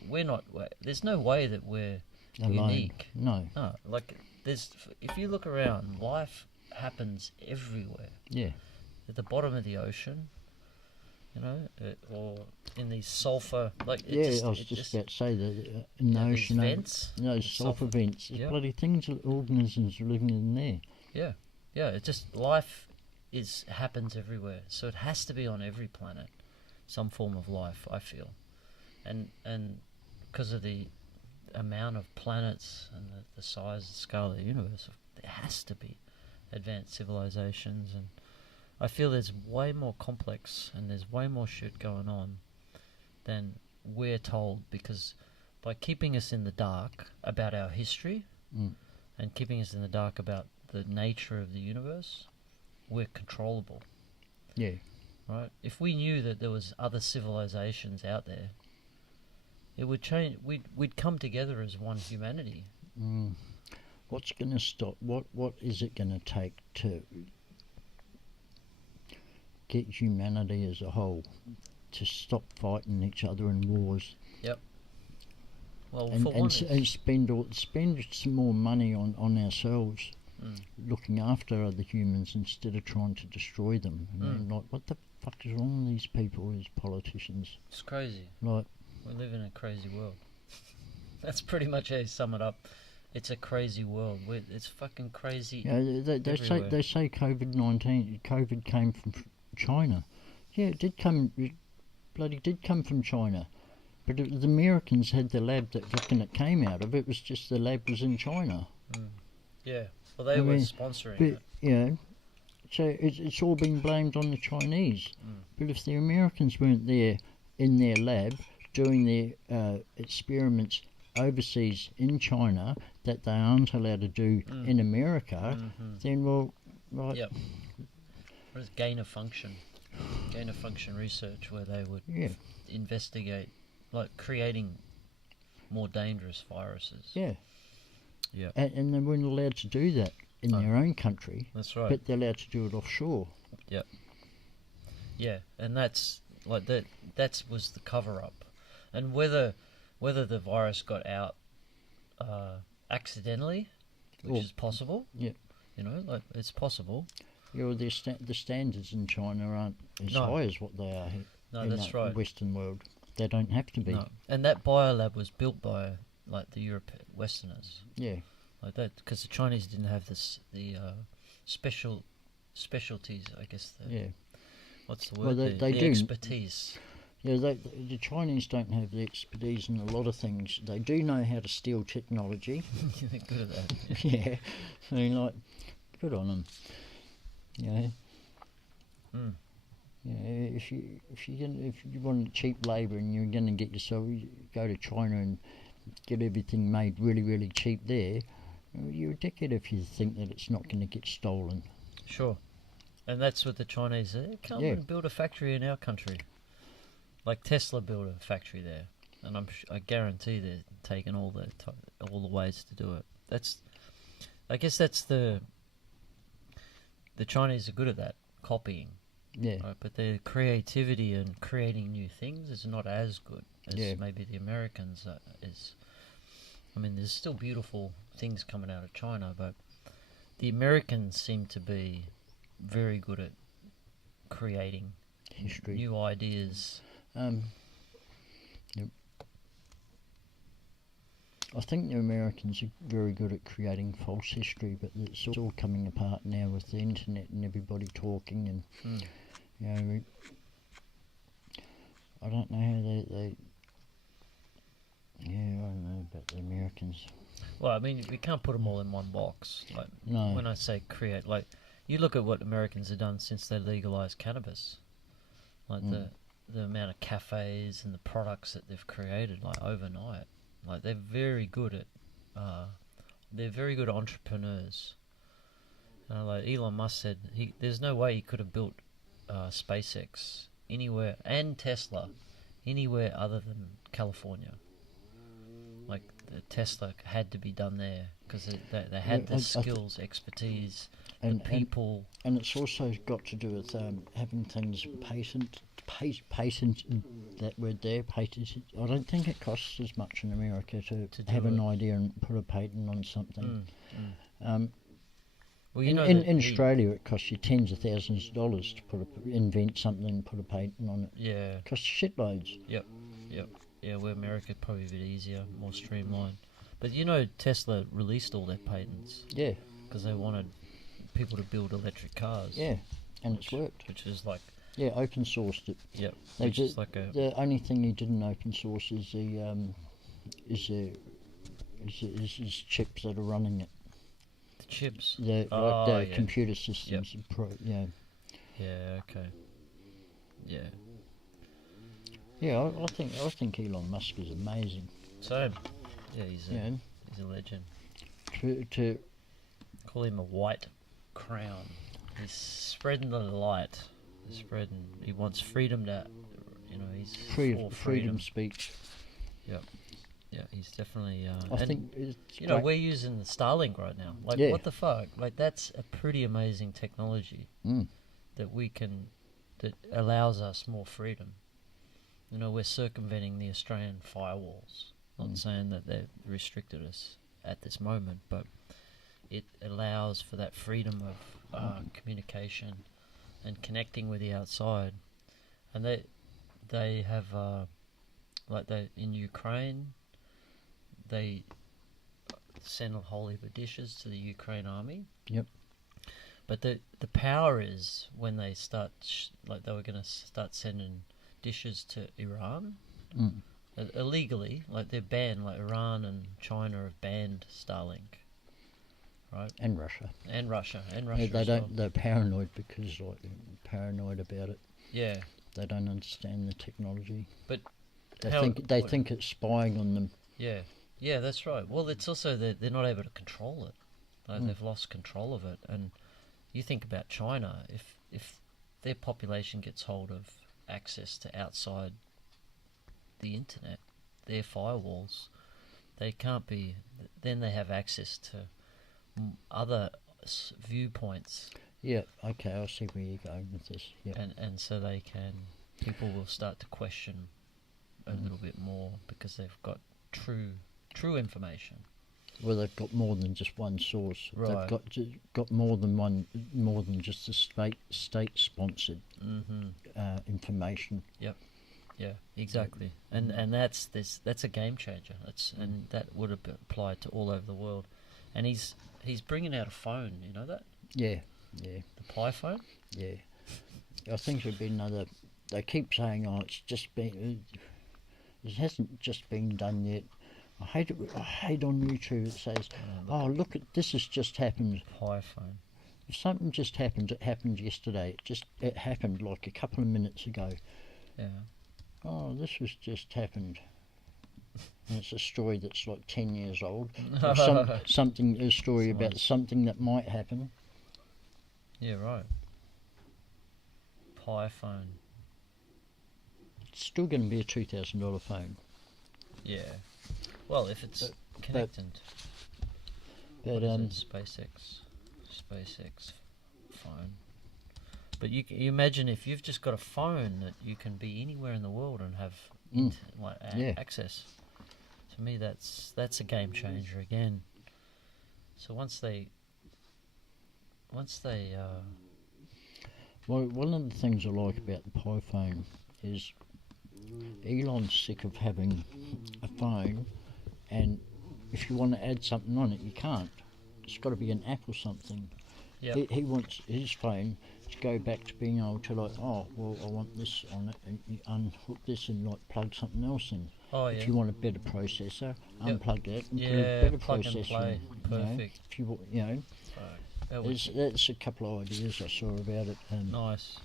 there's no way that we're alone. Unique. No. Like if you look around, life happens everywhere. Yeah. At the bottom of the ocean, you know, or in these sulfur. Like I was just about to say that in the ocean, vents, sulfur vents. There's bloody things, organisms living in there. Yeah. It just life happens everywhere, so it has to be on every planet, some form of life. I feel, and because of the amount of planets and the size and scale of the universe, there has to be advanced civilizations, and I feel there's way more complex and there's way more shit going on than we're told, because by keeping us in the dark about our history and keeping us in the dark about the nature of the universe, we're controllable. Yeah. Right? If we knew that there was other civilizations out there, it would change. We'd come together as one humanity. What's going to stop? What is it going to take to get humanity as a whole to stop fighting each other in wars? Yep. Well, and spend some more money on ourselves, looking after other humans instead of trying to destroy them. I mean, like, what the fuck is wrong with these people, these politicians? It's crazy. Like, we live in a crazy world. That's pretty much how you sum it up. It's a crazy world. It's fucking crazy. Yeah, they say COVID came from China. Yeah, it did come. It bloody did come from China. But the Americans had the lab that it came out of. It was just the lab was in China. Yeah. Well, they were sponsoring it. Yeah. So it's all been blamed on the Chinese. But if the Americans weren't there in their lab doing their experiments overseas in China that they aren't allowed to do in America, then right. Yep. What is gain of function research, where they would investigate, like, creating more dangerous viruses. Yeah. Yeah. And they weren't allowed to do that in their own country. That's right. But they're allowed to do it offshore. Yep. Yeah, and that's like that was the cover up. And whether the virus got out accidentally, which is possible. Yeah. You know, like, it's possible. Yeah, well, the standards in China aren't as high as what they are in the Western world. They don't have to be. No. And that biolab was built by, like, the Westerners. Yeah. Like that, because the Chinese didn't have the specialties, I guess. what's the word? Well, they the do. Expertise. Yeah, the Chinese don't have the expertise in a lot of things. They do know how to steal technology. They're good at that. Yeah, I mean, like, good on them. Yeah. Mm. Yeah, if you want cheap labour and you're going to get yourself, you go to China and get everything made really, really cheap there, you're a dickhead if you think that it's not going to get stolen. Sure. And that's what the Chinese say. Come and build a factory in our country. Like Tesla built a factory there, and I guarantee they're taking all the ways to do it. I guess that's the Chinese are good at that, copying. Yeah. Right? But their creativity and creating new things is not as good as maybe the Americans is. I mean, there's still beautiful things coming out of China, but the Americans seem to be very good at creating history, new ideas. Yep. I think the Americans are very good at creating false history, but it's all coming apart now with the internet and everybody talking, and you know, I don't know how they I don't know about the Americans. Well, I mean, we can't put them all in one box. Like, no. When I say create, like, you look at what Americans have done since they legalized cannabis, like the amount of cafes and the products that they've created, like, overnight. Like, they're very good at entrepreneurs. Like Elon Musk said, there's no way he could have built SpaceX anywhere, and Tesla anywhere other than California. Like, the Tesla had to be done there because they had the skills, expertise, and people. And it's also got to do with having things patent that word there, patented. I don't think it costs as much in America to have an idea and put a patent on something. Well, in Australia, it costs you tens of thousands of dollars to invent something and put a patent on it. Yeah. It costs shitloads. Yep. Yeah, where America probably a bit easier, more streamlined. But Tesla released all their patents. Yeah. Because they wanted people to build electric cars. Yeah, and it's worked. Which is like... Yeah, open sourced it. Yep. The only thing he didn't open source is his chips that are running it. The chips? The computer systems. Yep. Yeah, okay. Yeah. Yeah, I think Elon Musk is amazing. Same. Yeah, he's a legend. To call him a white crown. He's spreading the light. He wants freedom to, he's for freedom speech. Yep. Yeah, he's definitely. I think it's we're using the Starlink right now. Like, what the fuck? Like, that's a pretty amazing technology that allows us more freedom. We're circumventing the Australian firewalls. Not saying that they've restricted us at this moment, but it allows for that freedom of communication and connecting with the outside. And they have, in Ukraine, they send a whole heap of dishes to the Ukraine army. Yep. But the power is when they start, they were going to start sending dishes to Iran illegally, like they're banned, like Iran and China have banned Starlink, right? And Russia. Yeah, they're paranoid because paranoid about it. Yeah. They don't understand the technology. But they think it's spying on them. Yeah, that's right. Well, it's also that they're not able to control it. Like, they've lost control of it. And you think about China, if their population gets hold of access to outside the internet, their firewalls, they can't be. Then they have access to other viewpoints. Yeah. Okay, I see where you're going with this. Yeah. And so people will start to question a little bit more because they've got true information. Well, they've got more than just one source. Right. They've got more than just the state-sponsored information. Yep. Yeah, exactly. And that's a game changer. And that would apply to all over the world. And he's bringing out a phone. You know that? Yeah. The Pi phone. Yeah. I think it'd be another. They keep saying, "Oh, it's just been." It hasn't just been done yet. I hate it. I hate on YouTube it says, "Oh, look at this has just happened." iPhone. If something just happened, it happened yesterday. It happened like a couple of minutes ago. Yeah. Oh, this was just happened. And it's a story that's like 10 years old. Or a story about something that might happen. Yeah, right. iPhone. It's still going to be a $2,000 phone. Yeah. Well, if it's connected. But SpaceX phone. But you imagine if you've just got a phone that you can be anywhere in the world and have access. To me, that's a game changer again. So once they well, one of the things I like about the Pi phone is Elon's sick of having a phone, and if you want to add something on it, you can't. It's got to be an app or something. Yep. He wants his phone to go back to being able to I want this on it, and you unhook this and plug something else in. Oh, yeah. If you want a better processor, unplug that and put a better plug processor and play. in. Perfect. If you that's a couple of ideas I saw about it. Nice.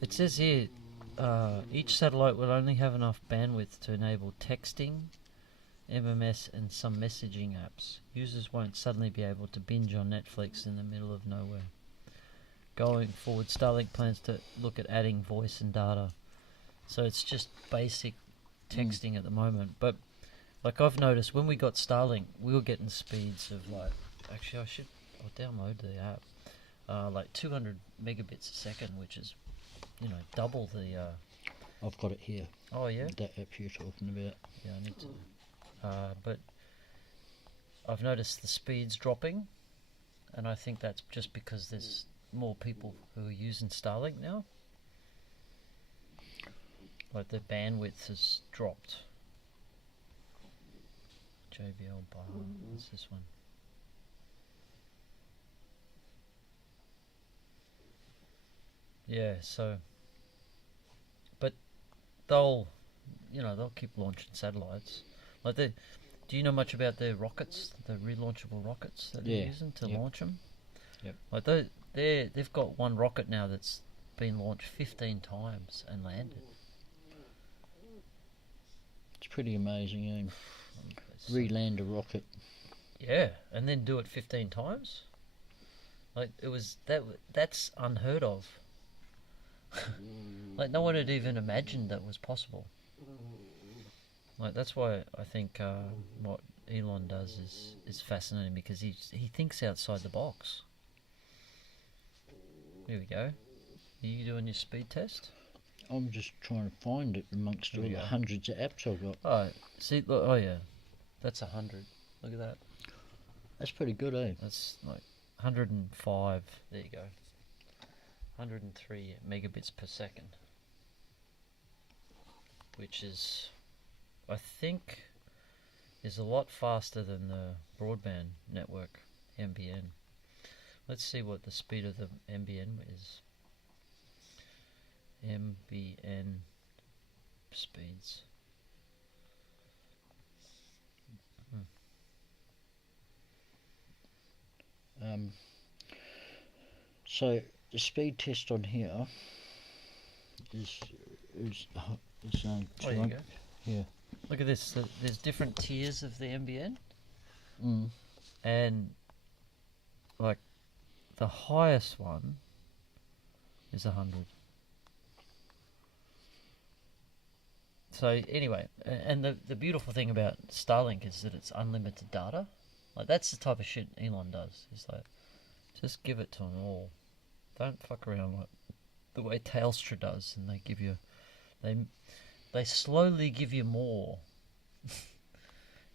It says here, each satellite will only have enough bandwidth to enable texting, MMS and some messaging apps. Users won't suddenly be able to binge on Netflix in the middle of nowhere. Going forward, Starlink plans to look at adding voice and data. So it's just basic texting at the moment. But like I've noticed, when we got Starlink, we were getting speeds of actually I'll download the app. 200 megabits a second, which is, double the... I've got it here. Oh, yeah? That app you're talking about. Yeah, I need to... but I've noticed the speeds dropping, and I think that's just because there's more people who are using Starlink now. Like the bandwidth has dropped. JBL bar. What's this one? Yeah, so, but they'll keep launching satellites. Do you know much about their rockets, the relaunchable rockets that they're using to launch them? Yep. They've got one rocket now that's been launched 15 times and landed. It's pretty amazing, Re-land a rocket. Yeah, and then do it 15 times. That's unheard of. No one had even imagined that was possible. That's why I think what Elon does is fascinating, because he thinks outside the box. Here we go. Are you doing your speed test? I'm just trying to find it amongst all the hundreds of apps I've got. Oh, see, look, oh yeah, that's 100. Look at that. That's pretty good, eh? That's 105. There you go. 103 megabits per second, which is, I think, is a lot faster than the broadband network, NBN. Let's see what the speed of the NBN is. NBN speeds. So the speed test on here is oh, there you go. Yeah. Look at this. There's different tiers of the NBN, Mm. and the highest one is 100. So anyway, and the beautiful thing about Starlink is that it's unlimited data. That's the type of shit Elon does. He's just give it to them all. Don't fuck around the way Telstra does, and they give you, they slowly give you more.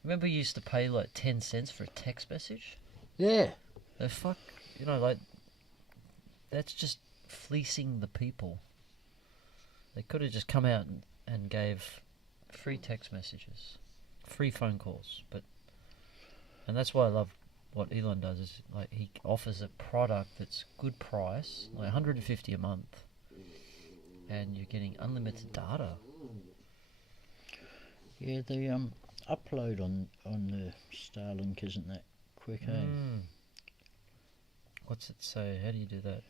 Remember you used to pay 10 cents for a text message? Yeah. The fuck, that's just fleecing the people. They could have just come out and gave free text messages, free phone calls, and that's why I love what Elon does is he offers a product that's good price, $150 a month, and you're getting unlimited data. Yeah, the upload on the Starlink isn't that quick, eh? What's it say? How do you do that?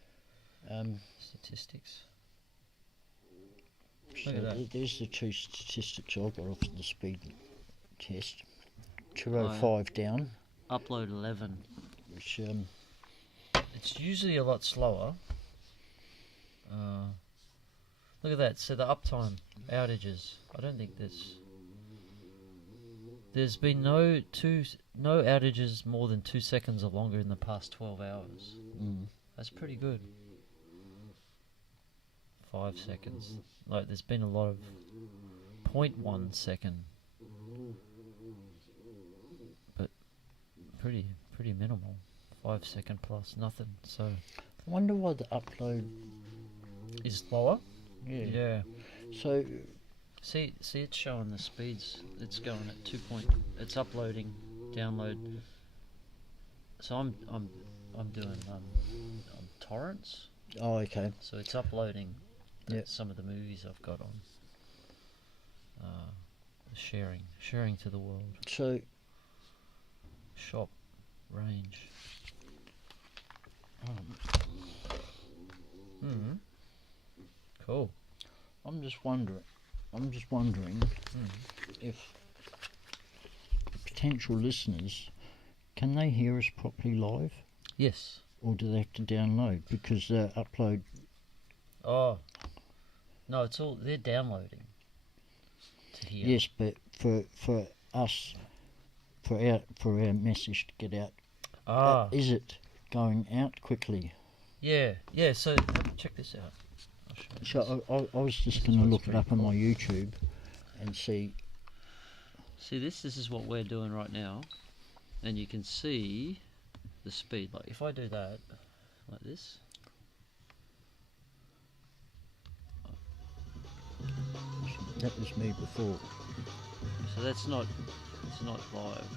Statistics. Look at that. There's the two statistics I got off the speed test. 205 down. Upload 11. Which it's usually a lot slower. Look at that. So the uptime outages. I don't think there's been no outages more than 2 seconds or longer in the past 12 hours. That's pretty good. 5 seconds. Like there's been a lot of 0.1 second, but pretty minimal. 5 second plus nothing. So I wonder why the upload is slower. Yeah. So see it's showing the speeds. It's going at 2 it's uploading, download. So I'm doing torrents. Oh, okay. So it's uploading some of the movies I've got on. Sharing to the world. So shop range. Cool. I'm just wondering if potential listeners, can they hear us properly live? Yes. Or do they have to download? Because upload. Oh. No, they're downloading to hear. Yes, but for us, for our message to get out, is it going out quickly? Yeah. So check this out. So I was just going to look it up on my YouTube and see. See this is what we're doing right now, and you can see the speed. Like if I do that, like this. That was me before. So it's not live.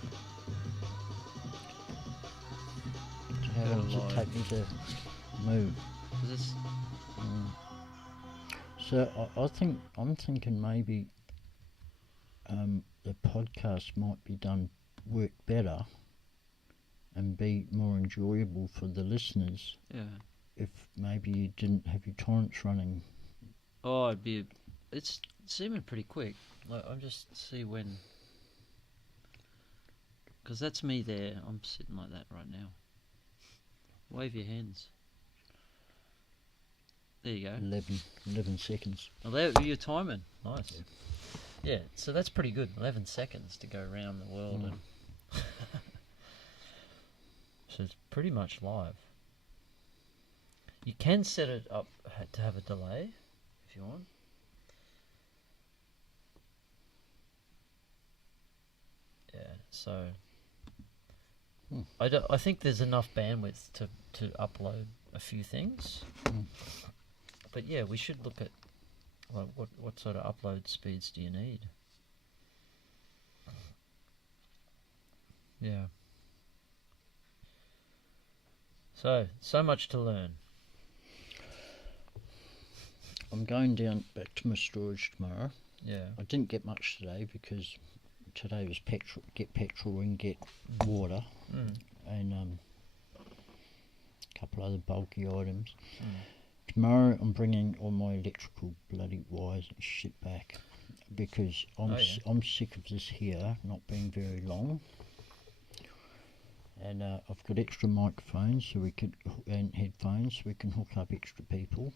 So how long does it take me to move? So I'm thinking maybe the podcast might be work better and be more enjoyable for the listeners. Yeah. If maybe you didn't have your torrents running. Oh, it's seeming pretty quick. Like I'm just see when, because that's me there. I'm sitting like that right now. Wave your hands. There you go. 11 seconds. Well, you're timing. Nice. Yeah, so that's pretty good. 11 seconds to go around the world. And so it's pretty much live. You can set it up to have a delay if you want. Yeah, so I think there's enough bandwidth to upload a few things. But yeah, we should look at what sort of upload speeds do you need? Yeah. So much to learn. I'm going back to my storage tomorrow. Yeah. I didn't get much today because today was get petrol and get water and a couple other bulky items. Tomorrow I'm bringing all my electrical bloody wires and shit back because I'm sick of this here not being very long, and I've got extra microphones and headphones so we can hook up extra people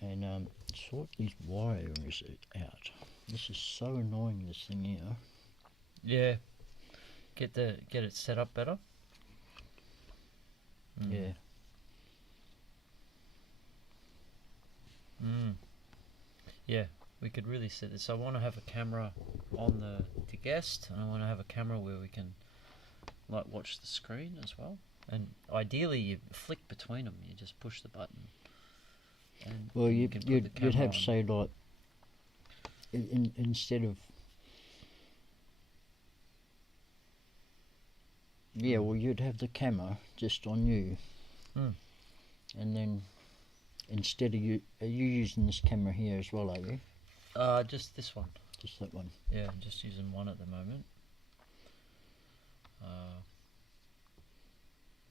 and sort these wires out. This is so annoying, this thing here. Yeah. Get it set up better. Yeah. Yeah, we could really set this. I want to have a camera on the guest, and I want to have a camera where we can like watch the screen as well. And ideally, you flick between them. You just push the button. And well, you'd have on. Say like instead of well, you'd have the camera just on you, and then instead of are you using this camera here as well, are you? Just this one. Just that one? Yeah, I'm just using one at the moment.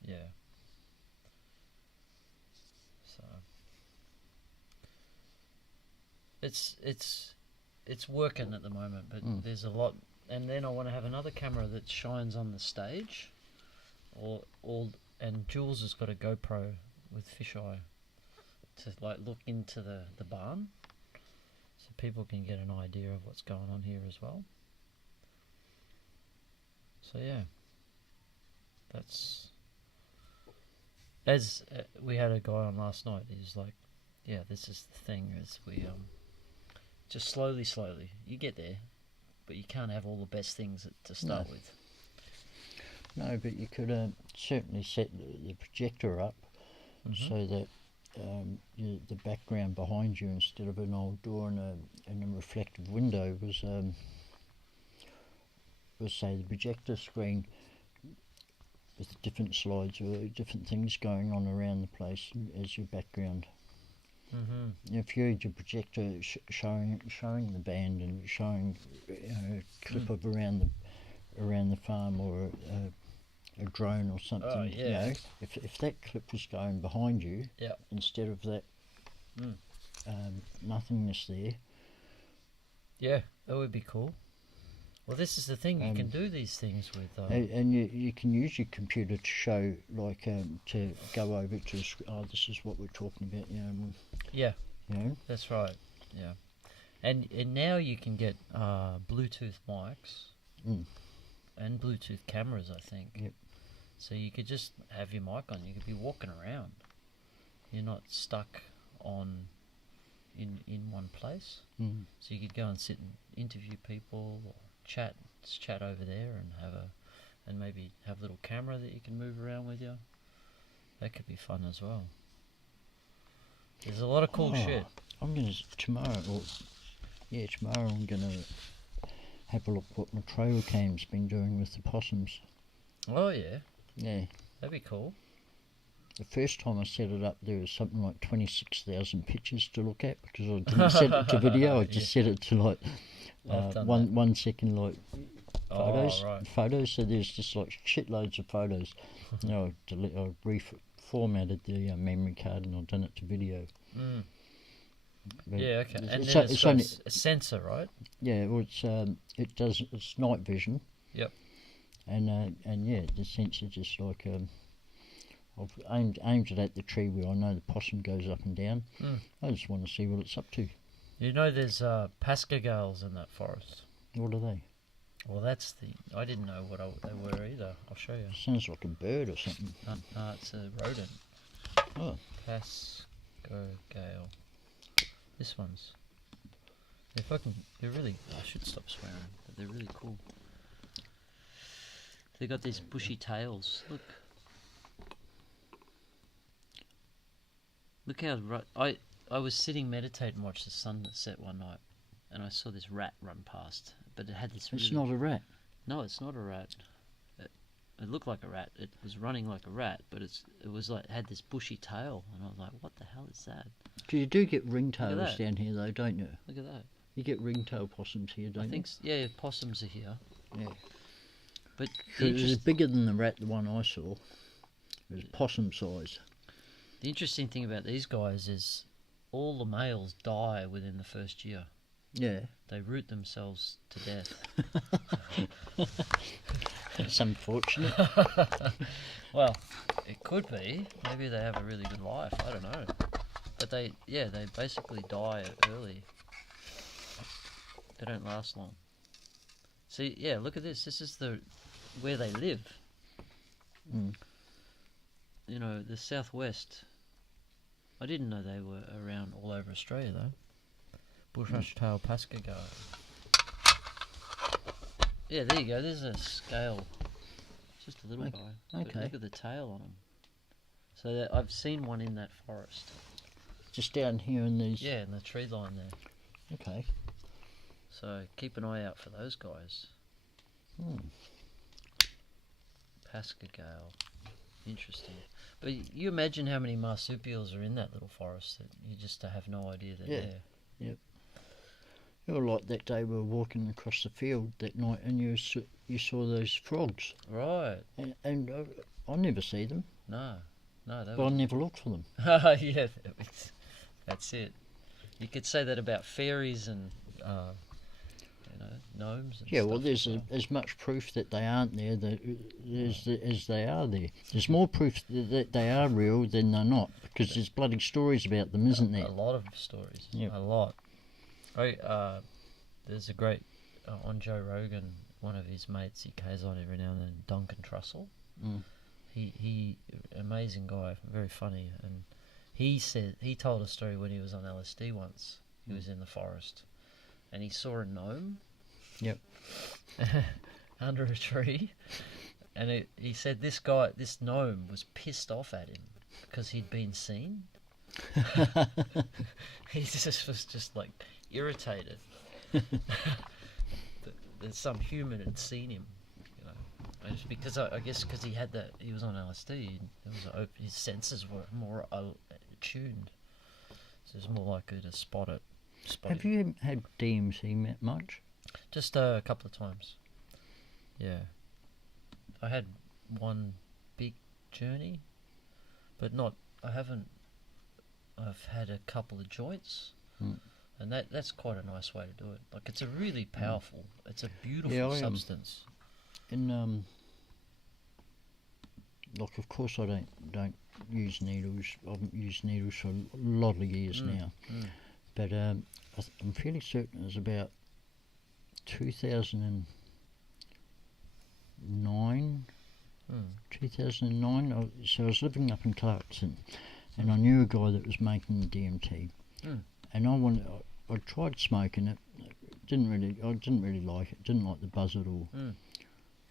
Yeah. So it's working at the moment, but there's a lot. And then I want to have another camera that shines on the stage, and Jules has got a GoPro with fisheye to like look into the barn, so people can get an idea of what's going on here as well. So yeah, that's as we had a guy on last night. He's like, yeah, this is the thing, is we just slowly you get there, but you can't have all the best things to start with. No, but you could certainly set the projector up so that the background behind you, instead of an old door and a reflective window, was say the projector screen with different slides or different things going on around the place as your background. If you had your projector showing the band and showing a clip of around the farm, or a drone or something, you know, if that clip was going behind you, instead of that nothingness there. Yeah, that would be cool. Well, this is the thing, you can do these things with... and you can use your computer to show, like, to go over to, this is what we're talking about, yeah, you know? That's right, yeah. And now you can get Bluetooth mics and Bluetooth cameras, I think. Yep. So you could just have your mic on, you could be walking around. You're not stuck in one place. So you could go and sit and interview people, or chat over there, and maybe have a little camera that you can move around with you. That could be fun as well. There's a lot of cool shit. I'm gonna tomorrow I'm gonna have a look what my trail cam's been doing with the possums. Oh yeah. Yeah. That'd be cool. The first time I set it up, there was something like 26,000 pictures to look at, because I didn't set it to video. I just set it to like 1 second, like photos. Photos. So there's just like shitloads of photos. You know, I reformatted the memory card and I've done it to video. Yeah, okay. And then it's got a sensor, right? Yeah, well, it's night vision. Yep. And yeah, the sensor just like I've aimed it at the tree where I know the possum goes up and down. I just want to see what it's up to. You know, there's pascagales in that forest. What are they? Well, I didn't know what they were either. I'll show you. Sounds like a bird or something. No, it's a rodent. Oh. Pascagale. This one's. They're really. I should stop swearing, but they're really cool. They got these bushy tails. Look how I was sitting meditating, watch the sun set one night, and I saw this rat run past, but it had this. It's not a rat. No, it's not a rat. It looked like a rat. It was running like a rat, but it had this bushy tail, and I was like, "What the hell is that?" You do get ringtails down here, though, don't you? Look at that. You get ringtail possums here, don't you? I think yeah, possums are here. Yeah. But it was bigger than the rat, the one I saw. It was possum size. The interesting thing about these guys is all the males die within the first year. Yeah. They root themselves to death. That's unfortunate. Well, it could be. Maybe they have a really good life. I don't know. But they basically die early. They don't last long. See, yeah, look at this. This is where they live. You know, the southwest. I didn't know they were around all over Australia, though. Bush-tail pascagale. Yeah, there you go. There's a scale. It's just a little guy. Okay. Look at the tail on him. So I've seen one in that forest. Just down here in these... Yeah, in the tree line there. Okay. So keep an eye out for those guys. Pascagale. Interesting. But you imagine how many marsupials are in that little forest that you just have no idea they're there. Yep. You know, like that day we were walking across the field that night and you saw those frogs. Right. And I never see them. No. But I never look for them. Yeah, that's it. You could say that about fairies and gnomes. And well, there's as much proof that they aren't there as they are there. There's more proof that they are real than they're not, because there's bloody stories about them, isn't there? A lot of stories. Yep. A lot. There's a great on Joe Rogan. One of his mates he goes on every now and then. Duncan Trussell. Mm. He amazing guy, very funny, and he told a story when he was on LSD once. He was in the forest, and he saw a gnome. Yep. Under a tree, and he said this gnome was pissed off at him because he'd been seen. He just was just like irritated that some human had seen him, and it's because I guess because he was on LSD. His senses were more attuned, so he was more likely to spot it. Have you had DMT much? Just a couple of times. Yeah. I had one big journey, but I've had a couple of joints, and that's quite a nice way to do it. Like, it's a really powerful, it's a beautiful substance. And like, of course I don't use needles. I haven't used needles for a lot of years now. But I'm fairly certain it was about 2009. 2009. So I was living up in Clarkson, and I knew a guy that was making DMT, and I tried smoking it. I didn't really like it. Didn't like the buzz at all.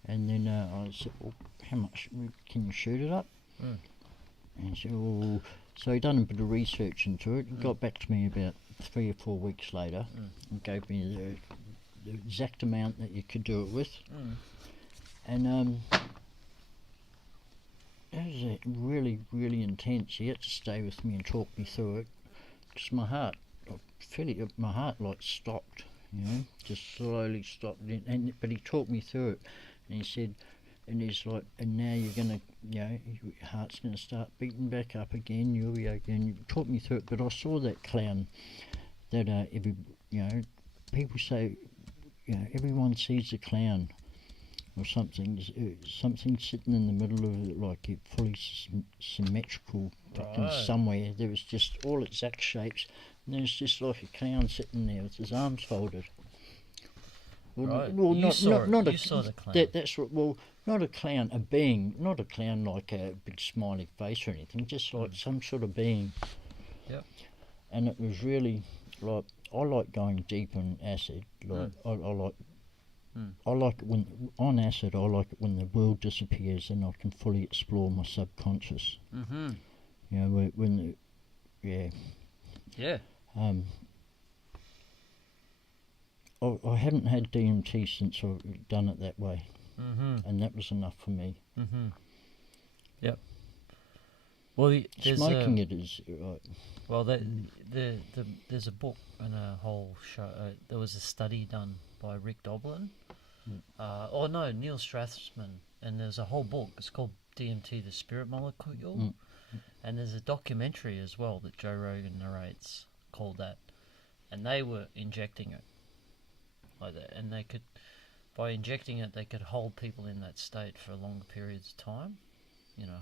And then I said, "Well, how much can you shoot it up?" And he said, "Oh." So he done a bit of research into it. He got back to me about 3 or 4 weeks later and gave me the exact amount that you could do it with. And it was really, really intense. He had to stay with me and talk me through it, because my heart like stopped, just slowly stopped. But he talked me through it, and he said, and he's like, and now you're gonna, your heart's gonna start beating back up again. You'll be okay. And he talked me through it. But I saw that clown that people say, everyone sees a clown or something sitting in the middle of it, like it fully symmetrical, fucking somewhere. There was just all exact shapes, and there's just like a clown sitting there with his arms folded. Well, you saw the clown. That's what. Well, not a clown, a being, not a clown like a big smiley face or anything, just like some sort of being. Yep. And it was really like, I like going deep in acid. Like I like it when on acid. I like it when the world disappears and I can fully explore my subconscious. I haven't had DMT since I've done it that way, and that was enough for me. Yep. Well, smoking it is. Well, there's a book and a whole show. There was a study done by Rick Doblin. Neil Strathman, and there's a whole book. It's called DMT: The Spirit Molecule, and there's a documentary as well that Joe Rogan narrates called that, and they were injecting it like that, and by injecting it, they could hold people in that state for longer periods of time,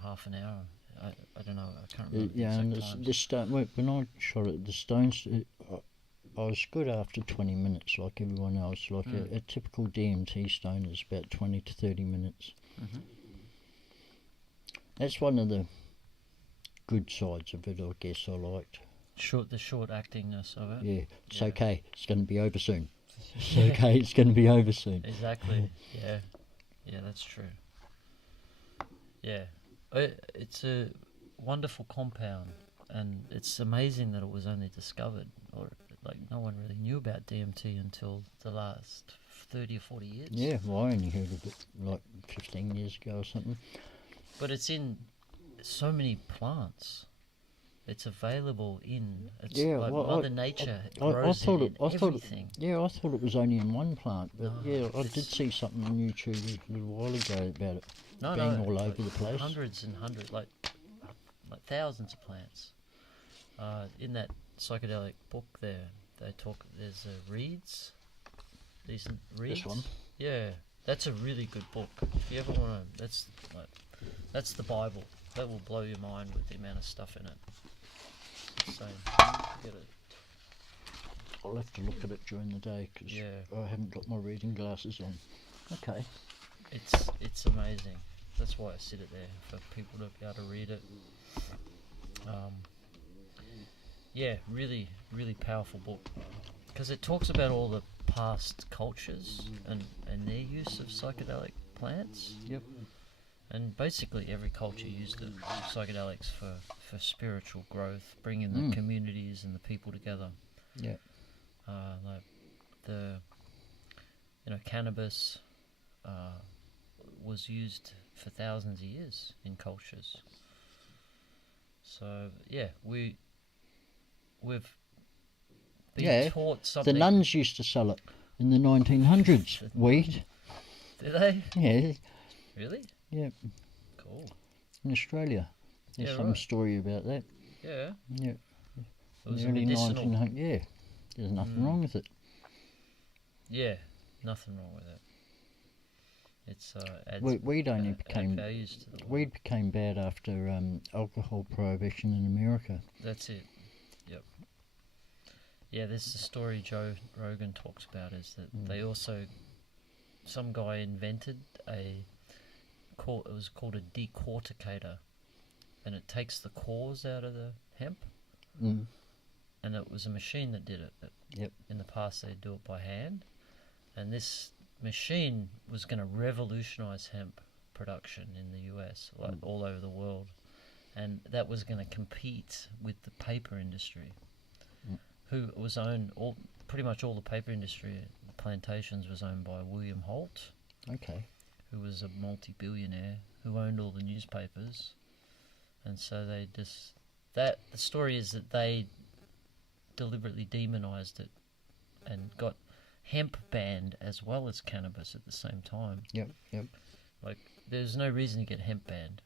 half an hour. I don't know, I can't remember the exact times. When I shot it, the stones, I was good after 20 minutes like everyone else. Like a typical DMT stone is about 20 to 30 minutes. That's one of the good sides of it, I guess. I liked the short actingness of it. Yeah, it's okay, it's going to be over soon. It's okay, it's going to be over soon. Exactly. Yeah, that's true. Yeah, it's a wonderful compound, and it's amazing that it was only discovered, or like no one really knew about DMT until the last 30 or 40 years. Yeah, well, I only heard of it like 15 years ago or something. But it's in so many plants. It's available in. It's Yeah, like well, Mother Nature I grows thought it I in thought everything. yeah, I thought it was only in one plant, but No, yeah, I did it's- see something on YouTube a little while ago about it No, being no, all like over the place. hundreds and hundreds, like thousands of plants. In that psychedelic book, they talk. There's reeds. These reeds. This one. Yeah, that's a really good book. If you ever want to, that's the Bible. That will blow your mind with the amount of stuff in it. So get it. I'll have to look at it during the day because I haven't got my reading glasses on. Okay. It's amazing. That's why I sit it there for people to be able to read it. Yeah, really, really powerful book because it talks about all the past cultures and their use of psychedelic plants. Yep. And basically every culture used the psychedelics for spiritual growth, bringing the communities and the people together. Yeah. Like cannabis was used for thousands of years in cultures. So yeah, we've been taught something. The nuns used to sell it in the 1900s. Weed. Did they? Yeah. Really? Yeah. Cool. In Australia, there's some story about that. Yeah. Yeah. It was early medicinal. 1900s. Yeah. There's nothing wrong with it. Yeah, nothing wrong with it. It's weed only became values to the world. Weed became bad after alcohol prohibition in America. That's it. Yep. Yeah, this is the story Joe Rogan talks about. Is that they also, some guy invented it was called a decorticator, and it takes the cores out of the hemp. And it was a machine that did it. Yep. In the past, they'd do it by hand, and this machine was going to revolutionize hemp production in the US, like all over the world, and that was going to compete with the paper industry, who was pretty much all the paper industry, the plantations was owned by William Holt, who was a multi-billionaire who owned all the newspapers, and so the story is that they deliberately demonized it and got hemp banned as well as cannabis at the same time. Yep. Like, there's no reason to get hemp banned.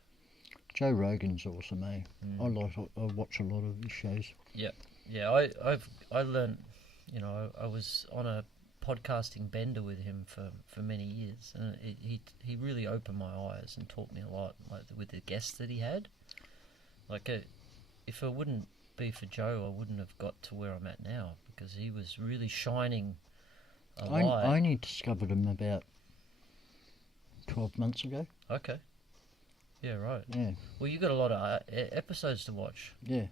Joe Rogan's awesome, eh? I watch a lot of his shows. Yep. Yeah, I learned, I was on a podcasting bender with him for many years, and he really opened my eyes and taught me a lot, like with the guests that he had. Like, if it wouldn't be for Joe, I wouldn't have got to where I'm at now, because he was really shining a light. I only discovered him about 12 months ago. Okay. Yeah, right. Yeah. Well, you got a lot of episodes to watch. Yeah.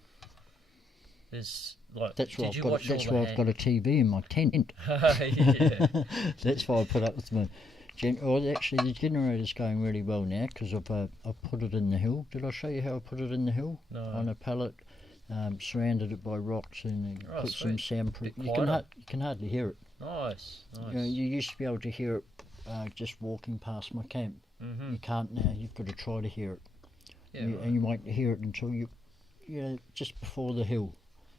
There's like. That's why I've got a TV in my tent. Yeah. That's why I put up with my. Actually, the generator's going really well now because I've put it in the hill. Did I show you how I put it in the hill? No. On a pallet, surrounded it by rocks and put some soundproof. You can hardly hear it. Nice. You used to be able to hear it just walking past my camp. You can't now. You've got to try to hear it. Yeah. And you won't hear it until just before the hill.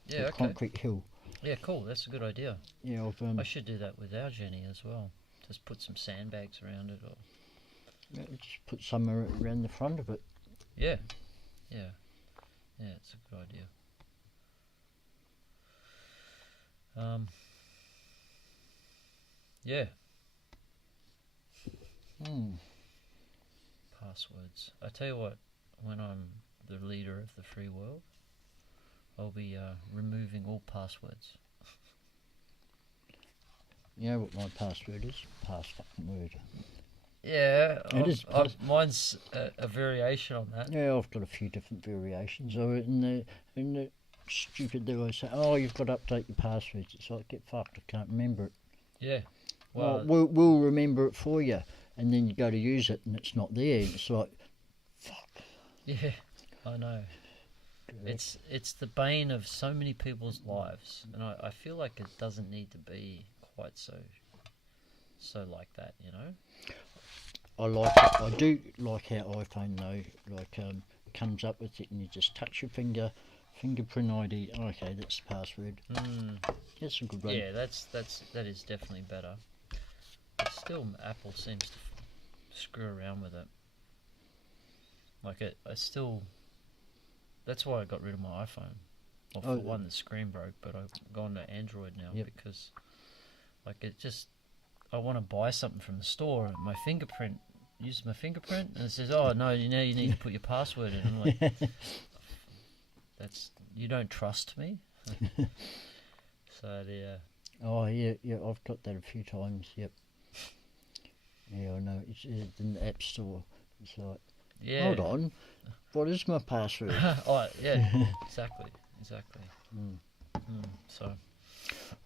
Yeah. The concrete hill. Yeah, cool. That's a good idea. Yeah, I should do that with our Jenny as well. Just put some sandbags around it, or just put some around the front of it. Yeah, it's a good idea. Yeah. Passwords. I tell you what, when I'm the leader of the free world, I'll be removing all passwords. You know what my password is? Pass fucking word. Yeah, mine's a variation on that. Yeah, I've got a few different variations of it, and the stupid they always say, "Oh, you've got to update your passwords." It's like, get fucked, I can't remember it. Yeah. Well, we'll remember it for you, and then you go to use it, and it's not there. It's like, fuck. Yeah, I know. Correct. It's the bane of so many people's lives, and I feel like it doesn't need to be quite so like that, I like it. I do like our iPhone though. Like comes up with it, and you just touch your fingerprint ID. Okay, that's the password. That's a good one. Yeah, that is definitely better. But still, Apple seems to screw around with it. Like I still. That's why I got rid of my iPhone. Well, for one, the screen broke, but I've gone to Android now because, like, it just. I want to buy something from the store, and my fingerprint. Use my fingerprint, and it says, "Oh no, you need to put your password in." I'm like, you don't trust me. So yeah. Oh yeah, I've got that a few times. Yep. Yeah, I know. It's in the App Store. It's like, hold on, what is my password? Oh yeah, exactly. So.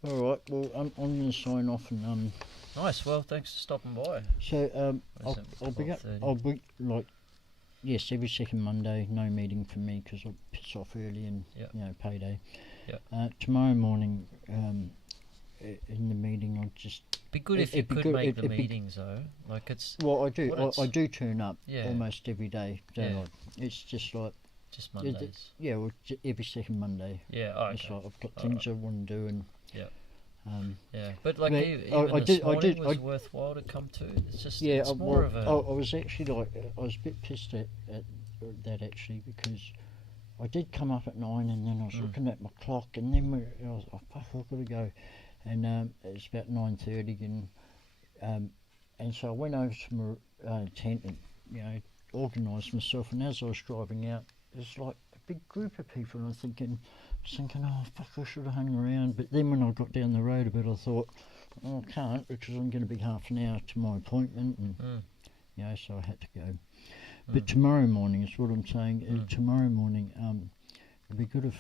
All right. Well, I'm going to sign off and Nice. Well, thanks for stopping by. So I'll be like, yes, every second Monday. No meeting for me because I'll piss off early and payday. Yep. Tomorrow morning, in the meeting, I'll just. Be good if you could make the meetings though. Like it's. Well, I do. I do turn up almost every day. Don't I? It's just like. Just Mondays. Yeah, well, every second Monday. Yeah. Oh, okay. It's like I've got things I want to do and. Yeah. But like even this morning was worthwhile to come to. It's just it's more of a. I was actually like I was a bit pissed at that actually because I did come up at 9 and then I was looking at my clock and then I was like, fuck, I've got to go, and it's about 9:30 and so I went over to my tent and organised myself, and as I was driving out, there's like a big group of people and I'm thinking, oh fuck, I should have hung around. But then when I got down the road a bit, I thought, I can't because I'm going to be half an hour to my appointment, and so I had to go. But tomorrow morning is what I'm saying. Tomorrow morning, it'd be good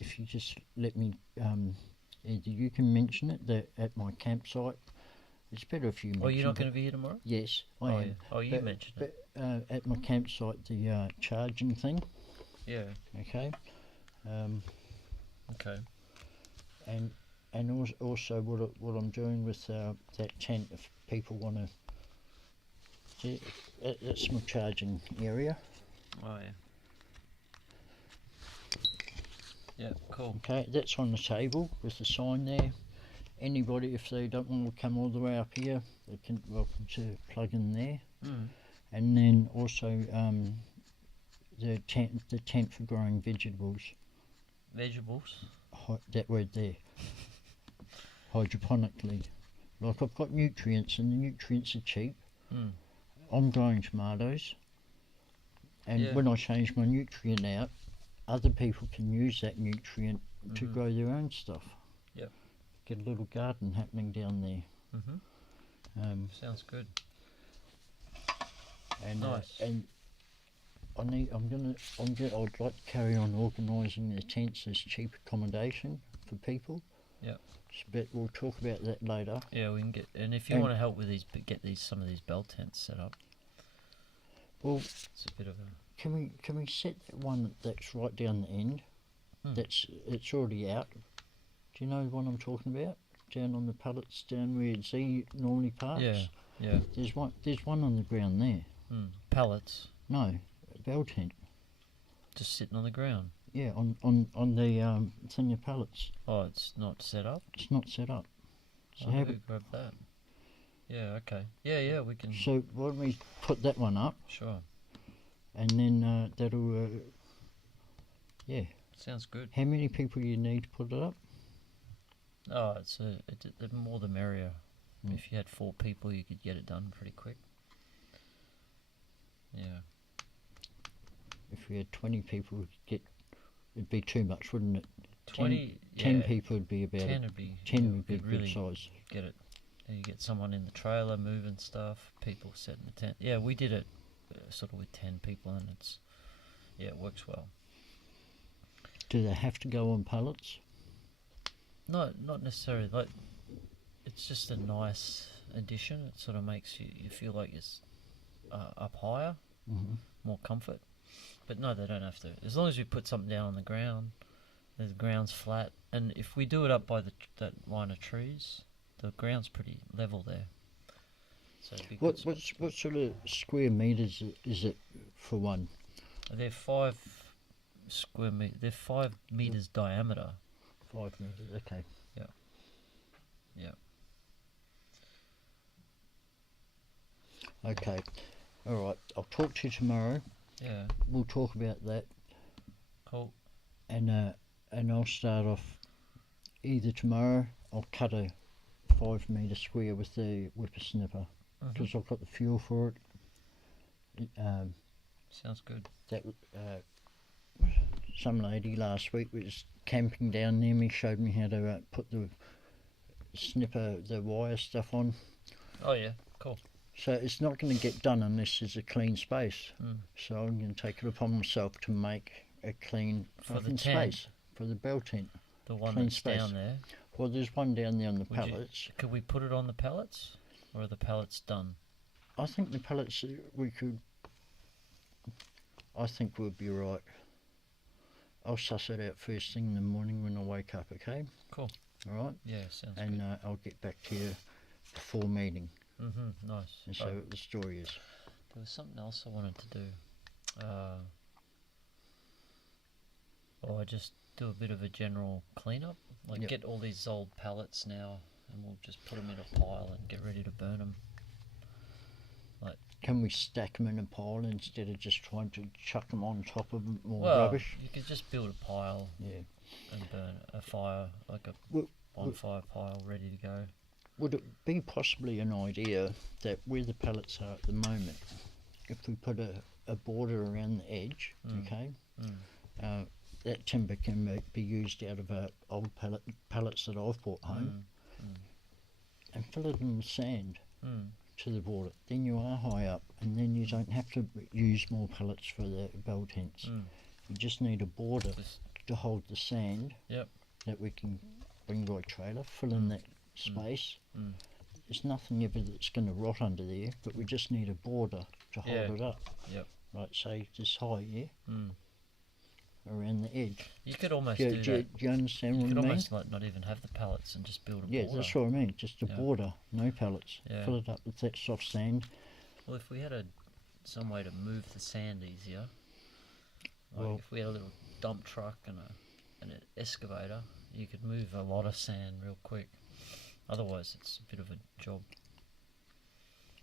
if you just let me. Either you can mention it at my campsite. It's better if you mention it. Oh, you're not going to be here tomorrow? Yes, I am. Yeah. Oh, you mentioned it. But at my campsite, the charging thing. Yeah. Okay. Okay. And also what I'm doing with that tent, if people want to see, that's my charging area. Oh yeah. Yeah, cool. Okay, that's on the table with the sign there. Anybody, if they don't want to come all the way up here, they can welcome to plug in there. And then also the tent for growing vegetables. Vegetables? That word there. Hydroponically. Like I've got nutrients and the nutrients are cheap. I'm growing tomatoes. And when I change my nutrient out, other people can use that nutrient to grow their own stuff. Yep. Get a little garden happening down there. Sounds good. And nice. And I'd like to carry on organising the tents as cheap accommodation for people. Yeah. But we'll talk about that later. Yeah, we can get. And if you want to help with some of these bell tents set up. Well, it's a bit of a. Can we set that one that's right down the end? It's already out. Do you know the one I'm talking about? Down on the pallets, down where Z normally parks. Yeah. There's one on the ground there. Pallets. No, a bell tent. Just sitting on the ground. Yeah, on the it's on your pallets. Oh, it's not set up. It's not set up. So how do we grab that? Yeah. Okay. Yeah. We can. So why don't we put that one up? Sure. And then that'll. Sounds good. How many people you need to put it up? Oh, the more the merrier. If you had 4 people, you could get it done pretty quick. Yeah. If we had 20 people, it'd be too much, wouldn't it? 20. 10 people would be about. 10 would be. 10 would be really good size. Get it. And you get someone in the trailer moving stuff. People setting the tent. Yeah, we did it sort of with 10 people, and it works well. Do they have to go on pallets? No, not necessarily. Like, it's just a nice addition. It sort of makes you feel like it's up higher, more comfort. But no, they don't have to. As long as we put something down on the ground, the ground's flat, and if we do it up by that line of trees, the ground's pretty level there. So What sort of square meters is it for one? They're 5 square meters. They're 5 meters diameter. 5 metres, okay. Yeah. Okay. Alright, I'll talk to you tomorrow. Yeah. We'll talk about that. Cool. And I'll start off either tomorrow. I'll cut a 5 metre square with the whippersnipper because I've got the fuel for it. Sounds good. That some lady last week was camping down near me, showed me how to put the snipper, the wire stuff on. Oh yeah, cool. So it's not going to get done unless there's a clean space. So I'm going to take it upon myself to make a clean For the tent? space for the bell tent. The one Clean that's space. down there. Well, there's one down there on the pallets. Could we put it on the pallets, or are the pallets done? I think the pallets we could. I think we'll be right. I'll suss it out first thing in the morning when I wake up. Okay. Cool. All right. Yeah, sounds And good. I'll get back to you before meeting Nice. and show what the story is. There was something else I wanted to do. I just do a bit of a general cleanup. Like get all these old pallets now, and we'll just put them in a pile and get ready to burn them. Can we stack them in a pile instead of just trying to chuck them on top of more Well, rubbish? you could just build a pile and burn a fire, like a bonfire pile ready to go. Would it be possibly an idea that where the pallets are at the moment, if we put a border around the edge, that timber can be used out of old pallets that I've brought home, and fill it in with sand to the border. Then you are high up, and then you don't have to use more pallets for the bell tents. You just need a border to hold the sand that we can bring by trailer, fill in that space. There's nothing ever that's going to rot under there, but we just need a border to hold it up. Like say this high, around the edge. You could almost do you understand what I mean? You could almost like not even have the pallets and just build a border. Yeah, that's what I mean. Just a border, no pallets. Yeah. Fill it up with that soft sand. Well, if we had some way to move the sand easier, like if we had a little dump truck and an excavator, you could move a lot of sand real quick. Otherwise, it's a bit of a job.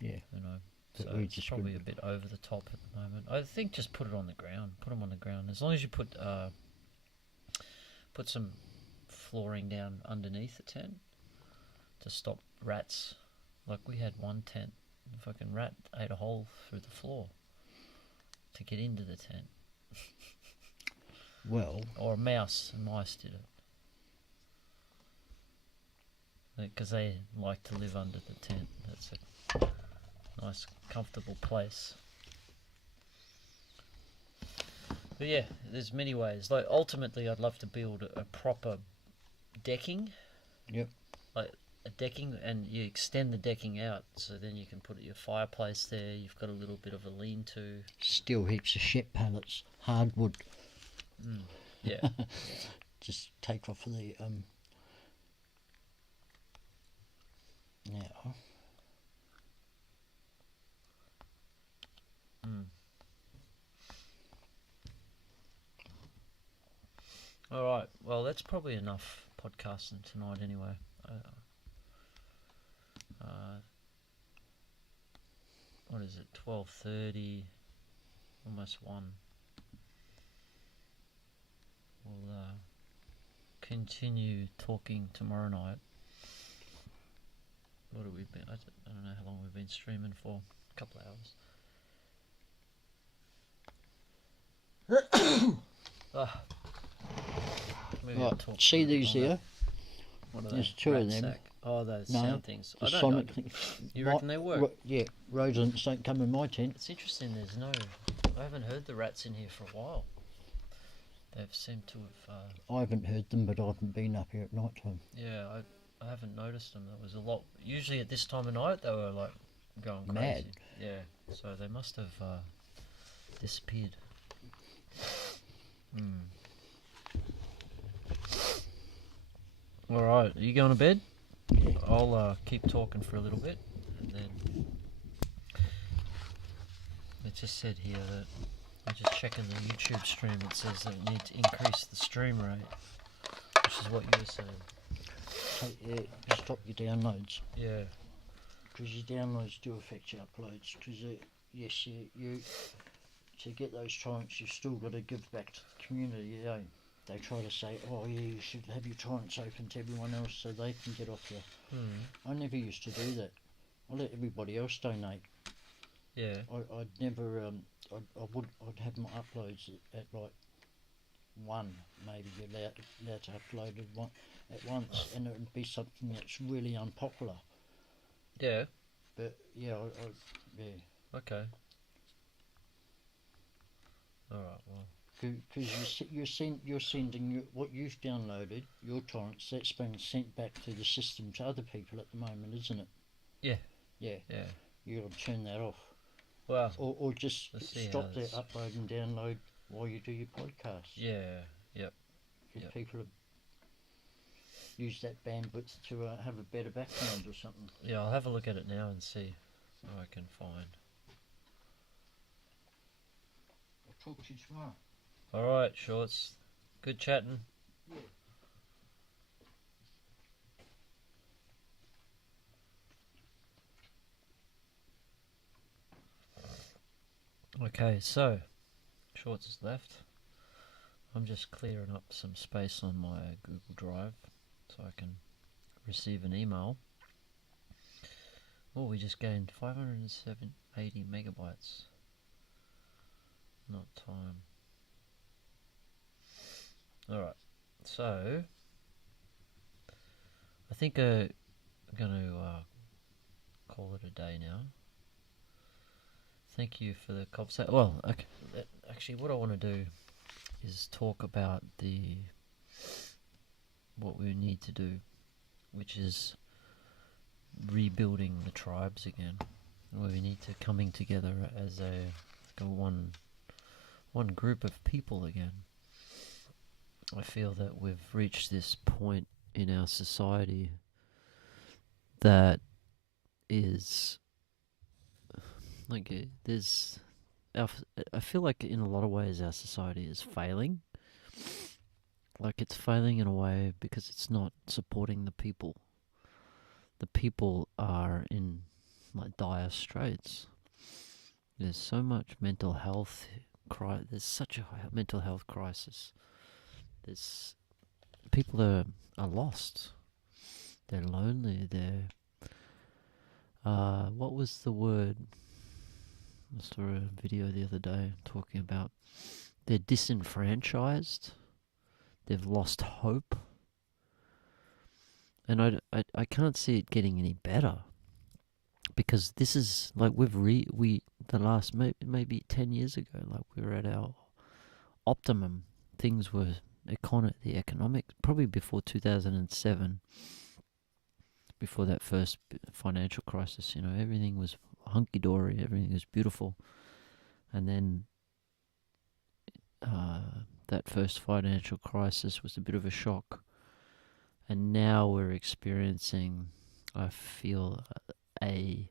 Yeah. You know. But So it's probably a bit over the top at the moment. I think just put it on the ground. Put them on the ground. As long as you put some flooring down underneath the tent to stop rats. Like we had one tent, a fucking rat ate a hole through the floor to get into the tent. Well. Or a mouse and mice did it. Because they like to live under the tent. That's a nice, comfortable place. But yeah, there's many ways. Like ultimately, I'd love to build a proper decking. Yep. Like a decking, and you extend the decking out, so then you can put your fireplace there. You've got a little bit of a lean-to. Still heaps of shit pallets, hardwood. Yeah. Just take off the now. Alright, well that's probably enough podcasting tonight anyway. What is it, 12:30, almost 1. We'll continue talking tomorrow night. What have we been, I don't know how long we've been streaming for, a couple of hours. Maybe I'll Right, talk see to these on that. here? What are There's they? two of Rat them. sack. Oh, those No, sound things. the I don't sonic know. thing. You reckon they work? Yeah, rodents don't come in my tent. It's interesting. I haven't heard the rats in here for a while. They've seemed to have. I haven't heard them, but I haven't been up here at night time. Yeah, I haven't noticed them. There was a lot. Usually at this time of night, they were like going crazy. Mad. Yeah, so they must have disappeared. All right, are you going to bed? Yeah. I'll keep talking for a little bit, and then it just said here that I'm just checking the YouTube stream. It says that we need to increase the stream rate, which is what you were saying. Stop your downloads. Yeah. Because your downloads do affect your uploads. Because yes, you to get those torrents, you've still got to give back to the community. They try to say, oh yeah, you should have your torrents open to everyone else so they can get off you. I never used to do that. I let everybody else donate. Yeah. I'd never. I'd have my uploads at like one, maybe allowed to upload it at once, and it would be something that's really unpopular. Yeah. But yeah, yeah. Okay. All right. Well. Because you're sending what you've downloaded, your torrents, that's being sent back to the system to other people at the moment, isn't it? Yeah. Yeah. Yeah. You got to turn that off. Well. Or just stop that upload and download while you do your podcast. Yeah. Yep. Because people use that bandwidth to have a better background or something. Yeah, I'll have a look at it now and see what I can find. I'll talk to you tomorrow. Alright, Shorts. Good chatting. Yeah. Okay, so Shorts is left. I'm just clearing up some space on my Google Drive so I can receive an email. Oh, we just gained 580 megabytes. Not time. Alright, so I think I'm going to call it a day now. Thank you for the conversation. Well, okay, actually what I want to do is talk about what we need to do, which is rebuilding the tribes again. Where we need to coming together as one group of people again. I feel that we've reached this point in our society that is like I feel like in a lot of ways our society is failing. Like it's failing in a way because it's not supporting the people. The people are in like dire straits. There's so much mental health there's such a mental health crisis. There's people are lost. They're lonely. They're what was the word? I saw a video the other day talking about they're disenfranchised. They've lost hope. And I can't see it getting any better. Because this is like the last maybe 10 years ago, like we were at our optimum. Things were the economic, probably before 2007, before that first financial crisis, everything was hunky-dory, everything was beautiful. And then that first financial crisis was a bit of a shock. And now we're experiencing, I feel, a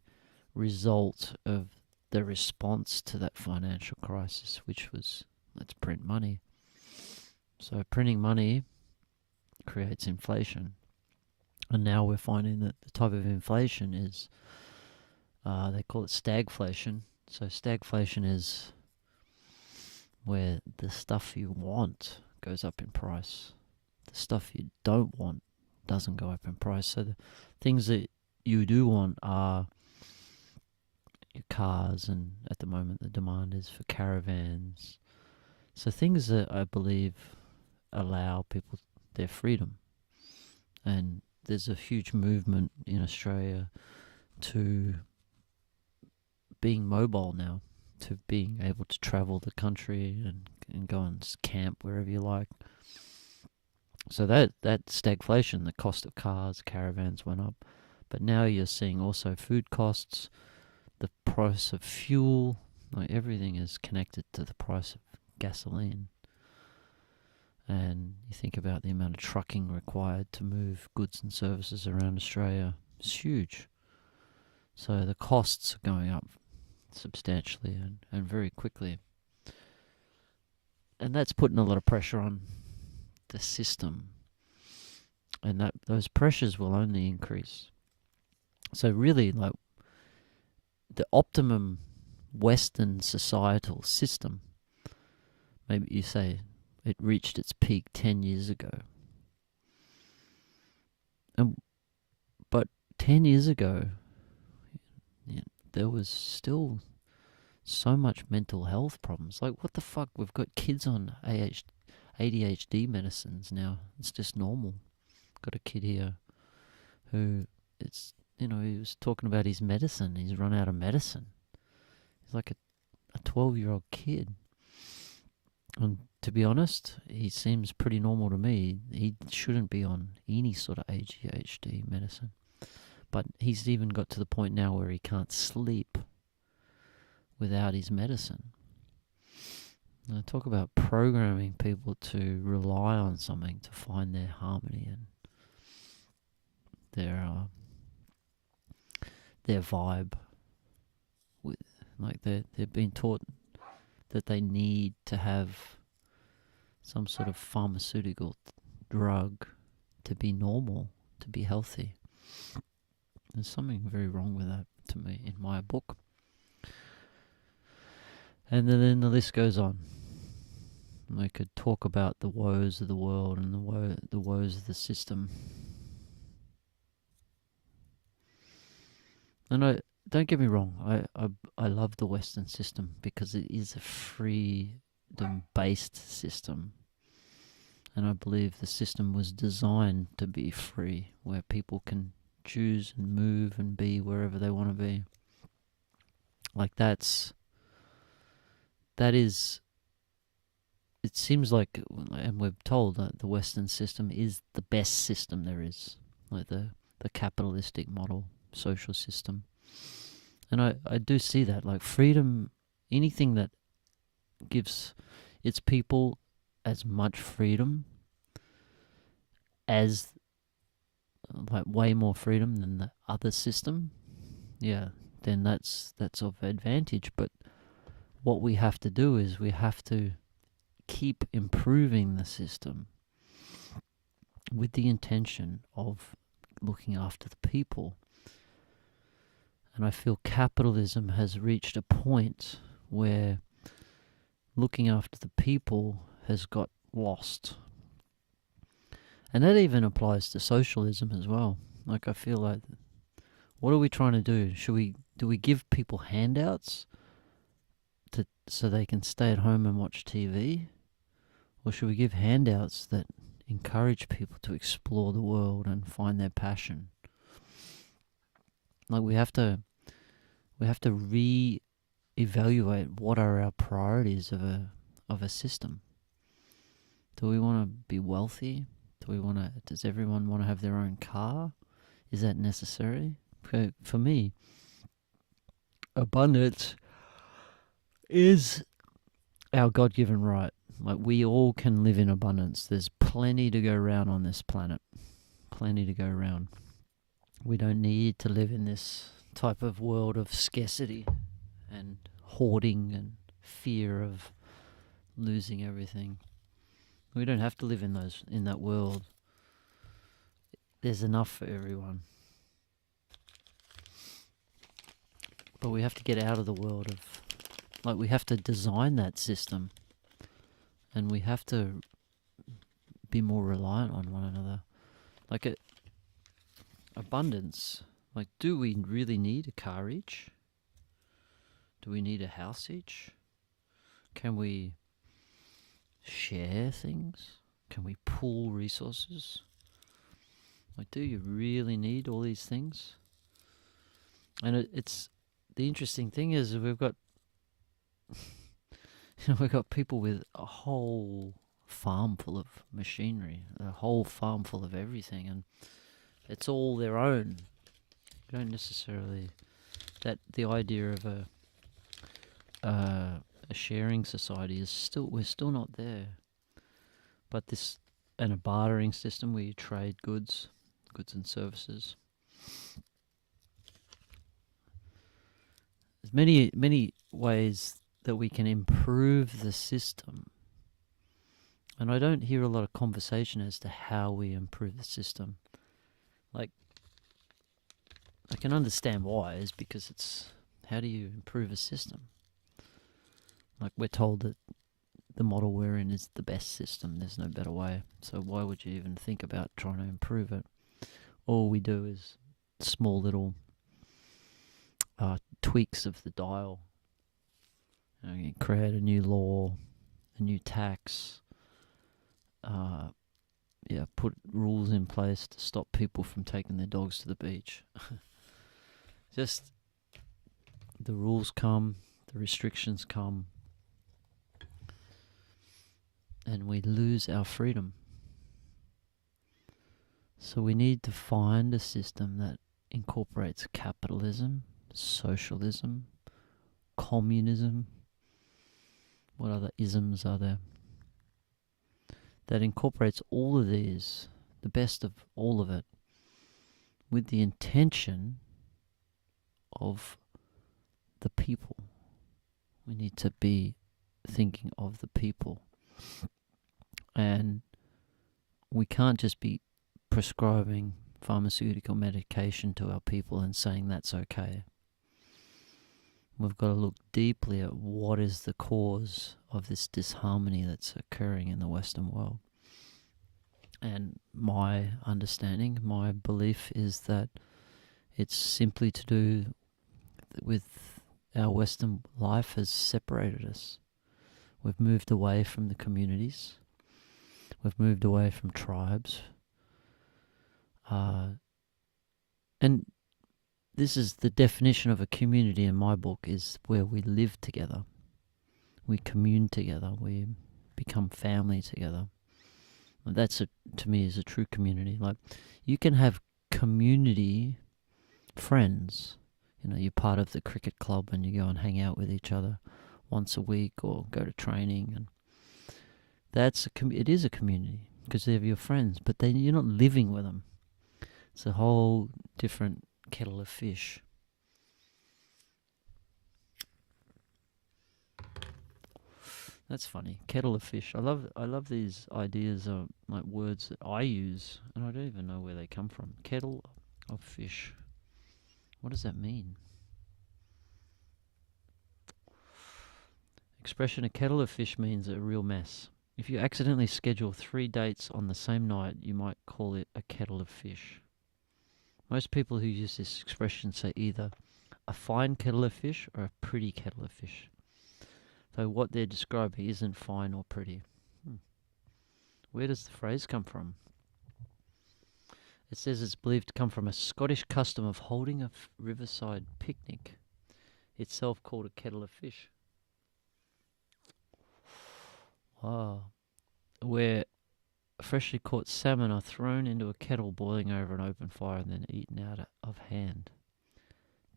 result of the response to that financial crisis, which was, let's print money. So printing money creates inflation. And now we're finding that the type of inflation is, they call it stagflation. So stagflation is where the stuff you want goes up in price. The stuff you don't want doesn't go up in price. So the things that you do want are your cars, and at the moment the demand is for caravans. So things that I believe allow people their freedom. And there's a huge movement in Australia to being mobile now, to being able to travel the country and go and camp wherever you like. So that stagflation, the cost of cars, caravans went up. But now you're seeing also food costs, the price of fuel, like everything is connected to the price of gasoline. And you think about the amount of trucking required to move goods and services around Australia, it's huge. So the costs are going up substantially and very quickly. And that's putting a lot of pressure on the system, and that those pressures will only increase. So really, like, the optimum Western societal system, maybe you say it reached its peak 10 years ago. But 10 years ago, yeah, there was still so much mental health problems. Like, what the fuck? We've got kids on ADHD medicines now. It's just normal. Got a kid here who, he was talking about his medicine. He's run out of medicine. He's like a 12-year-old kid. And to be honest, he seems pretty normal to me. He shouldn't be on any sort of ADHD medicine. But he's even got to the point now where he can't sleep without his medicine. And I talk about programming people to rely on something to find their harmony and their vibe. With, like, they've been taught that they need to have some sort of pharmaceutical drug to be normal, to be healthy. There's something very wrong with that, to me, in my book. And then the list goes on. I could talk about the woes of the world and the woes of the system. And don't get me wrong, I love the Western system because it is a freedom-based system. And I believe the system was designed to be free, where people can choose and move and be wherever they want to be. Like, that is, it seems like, and we're told that the Western system is the best system there is, like the capitalistic model, social system. And I do see that, like, freedom, anything that gives its people as much freedom as, like, way more freedom than the other system, yeah, then that's of advantage. But what we have to do is we have to keep improving the system with the intention of looking after the people. And I feel capitalism has reached a point where looking after the people has got lost. And that even applies to socialism as well. Like, I feel like, what are we trying to do? Do we give people handouts so they can stay at home and watch TV? Or should we give handouts that encourage people to explore the world and find their passion? Like, we have to re-evaluate what are our priorities of a system. Do we want to be wealthy? Does everyone want to have their own car? Is that necessary? For me, abundance is our God-given right. Like, we all can live in abundance. There's plenty to go around on this planet. Plenty to go around. We don't need to live in this type of world of scarcity and hoarding and fear of losing everything. We don't have to live in that world. There's enough for everyone. But we have to get out of the world of, like, we have to design that system, and we have to be more reliant on one another. Like, abundance. Like, do we really need a car each? Do we need a house each? Can we share things? Can we pool resources? Like, do you really need all these things? And it's the interesting thing is we've got we've got people with a whole farm full of machinery, a whole farm full of everything, and it's all their own. You don't necessarily, that the idea of a sharing society is we're still not there. But and a bartering system where you trade goods and services. There's many ways that we can improve the system And I don't hear a lot of conversation as to how we improve the system. Like, I can understand why, is because it's, how do you improve a system? Like, we're told that the model we're in is the best system, there's no better way. So why would you even think about trying to improve it? All we do is small little tweaks of the dial. You create a new law, a new tax, put rules in place to stop people from taking their dogs to the beach. Just the rules come, the restrictions come, and we lose our freedom. So we need to find a system that incorporates capitalism, socialism, communism. What other isms are there? That incorporates all of these, the best of all of it, with the intention of the people. We need to be thinking of the people. And we can't just be prescribing pharmaceutical medication to our people and saying that's okay. We've got to look deeply at what is the cause of this disharmony that's occurring in the Western world. And my understanding, my belief is that it's simply to do with our Western life has separated us. We've moved away from the communities. We've moved away from tribes. And this is the definition of a community in my book, is where we live together. We commune together. We become family together. And that's, to me, is a true community. Like, you can have community friends. You're part of the cricket club and you go and hang out with each other once a week or go to training. And it is a community because they're your friends, but then you're not living with them. It's a whole different kettle of fish. That's funny. Kettle of fish. I love these ideas of like words that I use, and I don't even know where they come from. Kettle of fish. What does that mean? Expression, a kettle of fish, means a real mess. If you accidentally schedule 3 dates on the same night, you might call it a kettle of fish. Most people who use this expression say either a fine kettle of fish or a pretty kettle of fish. Though what they're describing isn't fine or pretty. Where does the phrase come from? It says it's believed to come from a Scottish custom of holding a riverside picnic, itself called a kettle of fish. Where freshly caught salmon are thrown into a kettle boiling over an open fire and then eaten out of hand.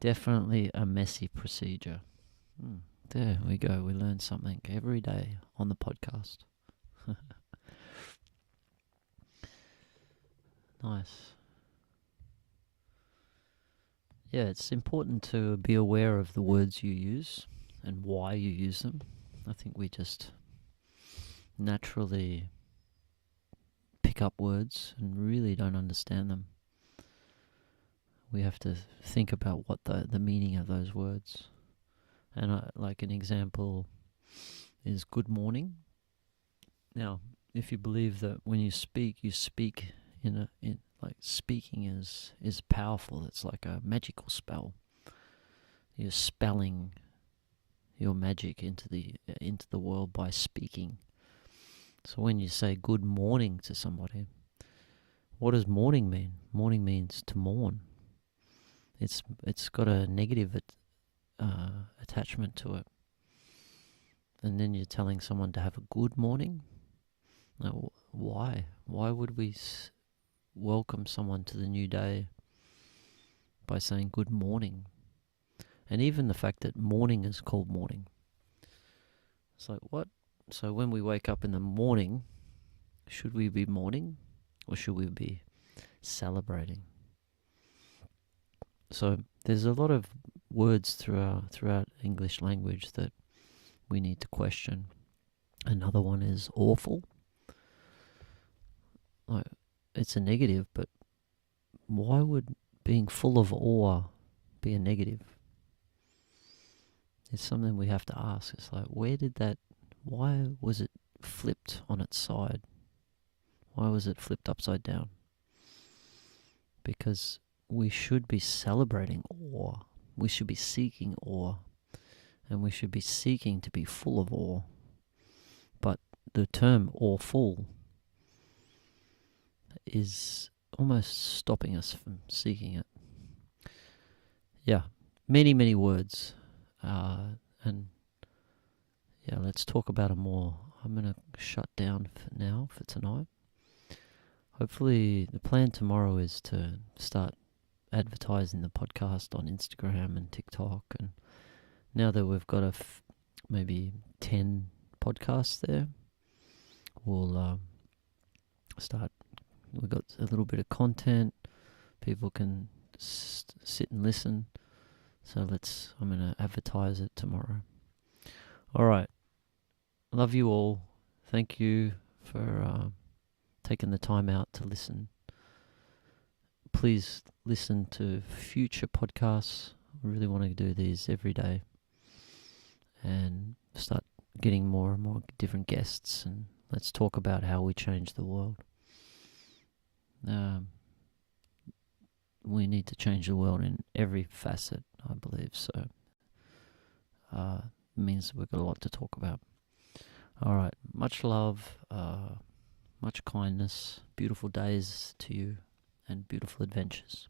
Definitely a messy procedure. There we go. We learn something every day on the podcast. Nice. Yeah, it's important to be aware of the words you use and why you use them. I think we just naturally pick up words and really don't understand them. We have to think about what the meaning of those words. And like an example is good morning. Now, if you believe that when you speak like speaking is powerful, it's like a magical spell. You're spelling your magic into the world by speaking. So when you say good morning to somebody, what does morning mean? Morning means to mourn. It's got a negative attachment to it. And then you're telling someone to have a good morning? Now, why? Why would we welcome someone to the new day by saying good morning? And even the fact that morning is called morning. It's like, what? So when we wake up in the morning, should we be mourning or should we be celebrating? So there's a lot of words throughout English language that we need to question. Another one is awful. like, it's a negative, but why would being full of awe be a negative? It's something we have to ask. It's like, why was it flipped on its side? Why was it flipped upside down? Because we should be celebrating awe. We should be seeking awe. And we should be seeking to be full of awe. But the term awful is almost stopping us from seeking it. Yeah, many, many words. And yeah, let's talk about it more. I'm going to shut down for now, for tonight. Hopefully, the plan tomorrow is to start advertising the podcast on Instagram and TikTok. And now that we've got maybe 10 podcasts there, we'll start. We've got a little bit of content. People can sit and listen. So I'm going to advertise it tomorrow. All right. Love you all. Thank you for taking the time out to listen. Please listen to future podcasts. I really want to do these every day and start getting more and more different guests, and let's talk about how we change the world. We need to change the world in every facet, I believe, so it means we've got a lot to talk about. All right, much love, much kindness, beautiful days to you, and beautiful adventures.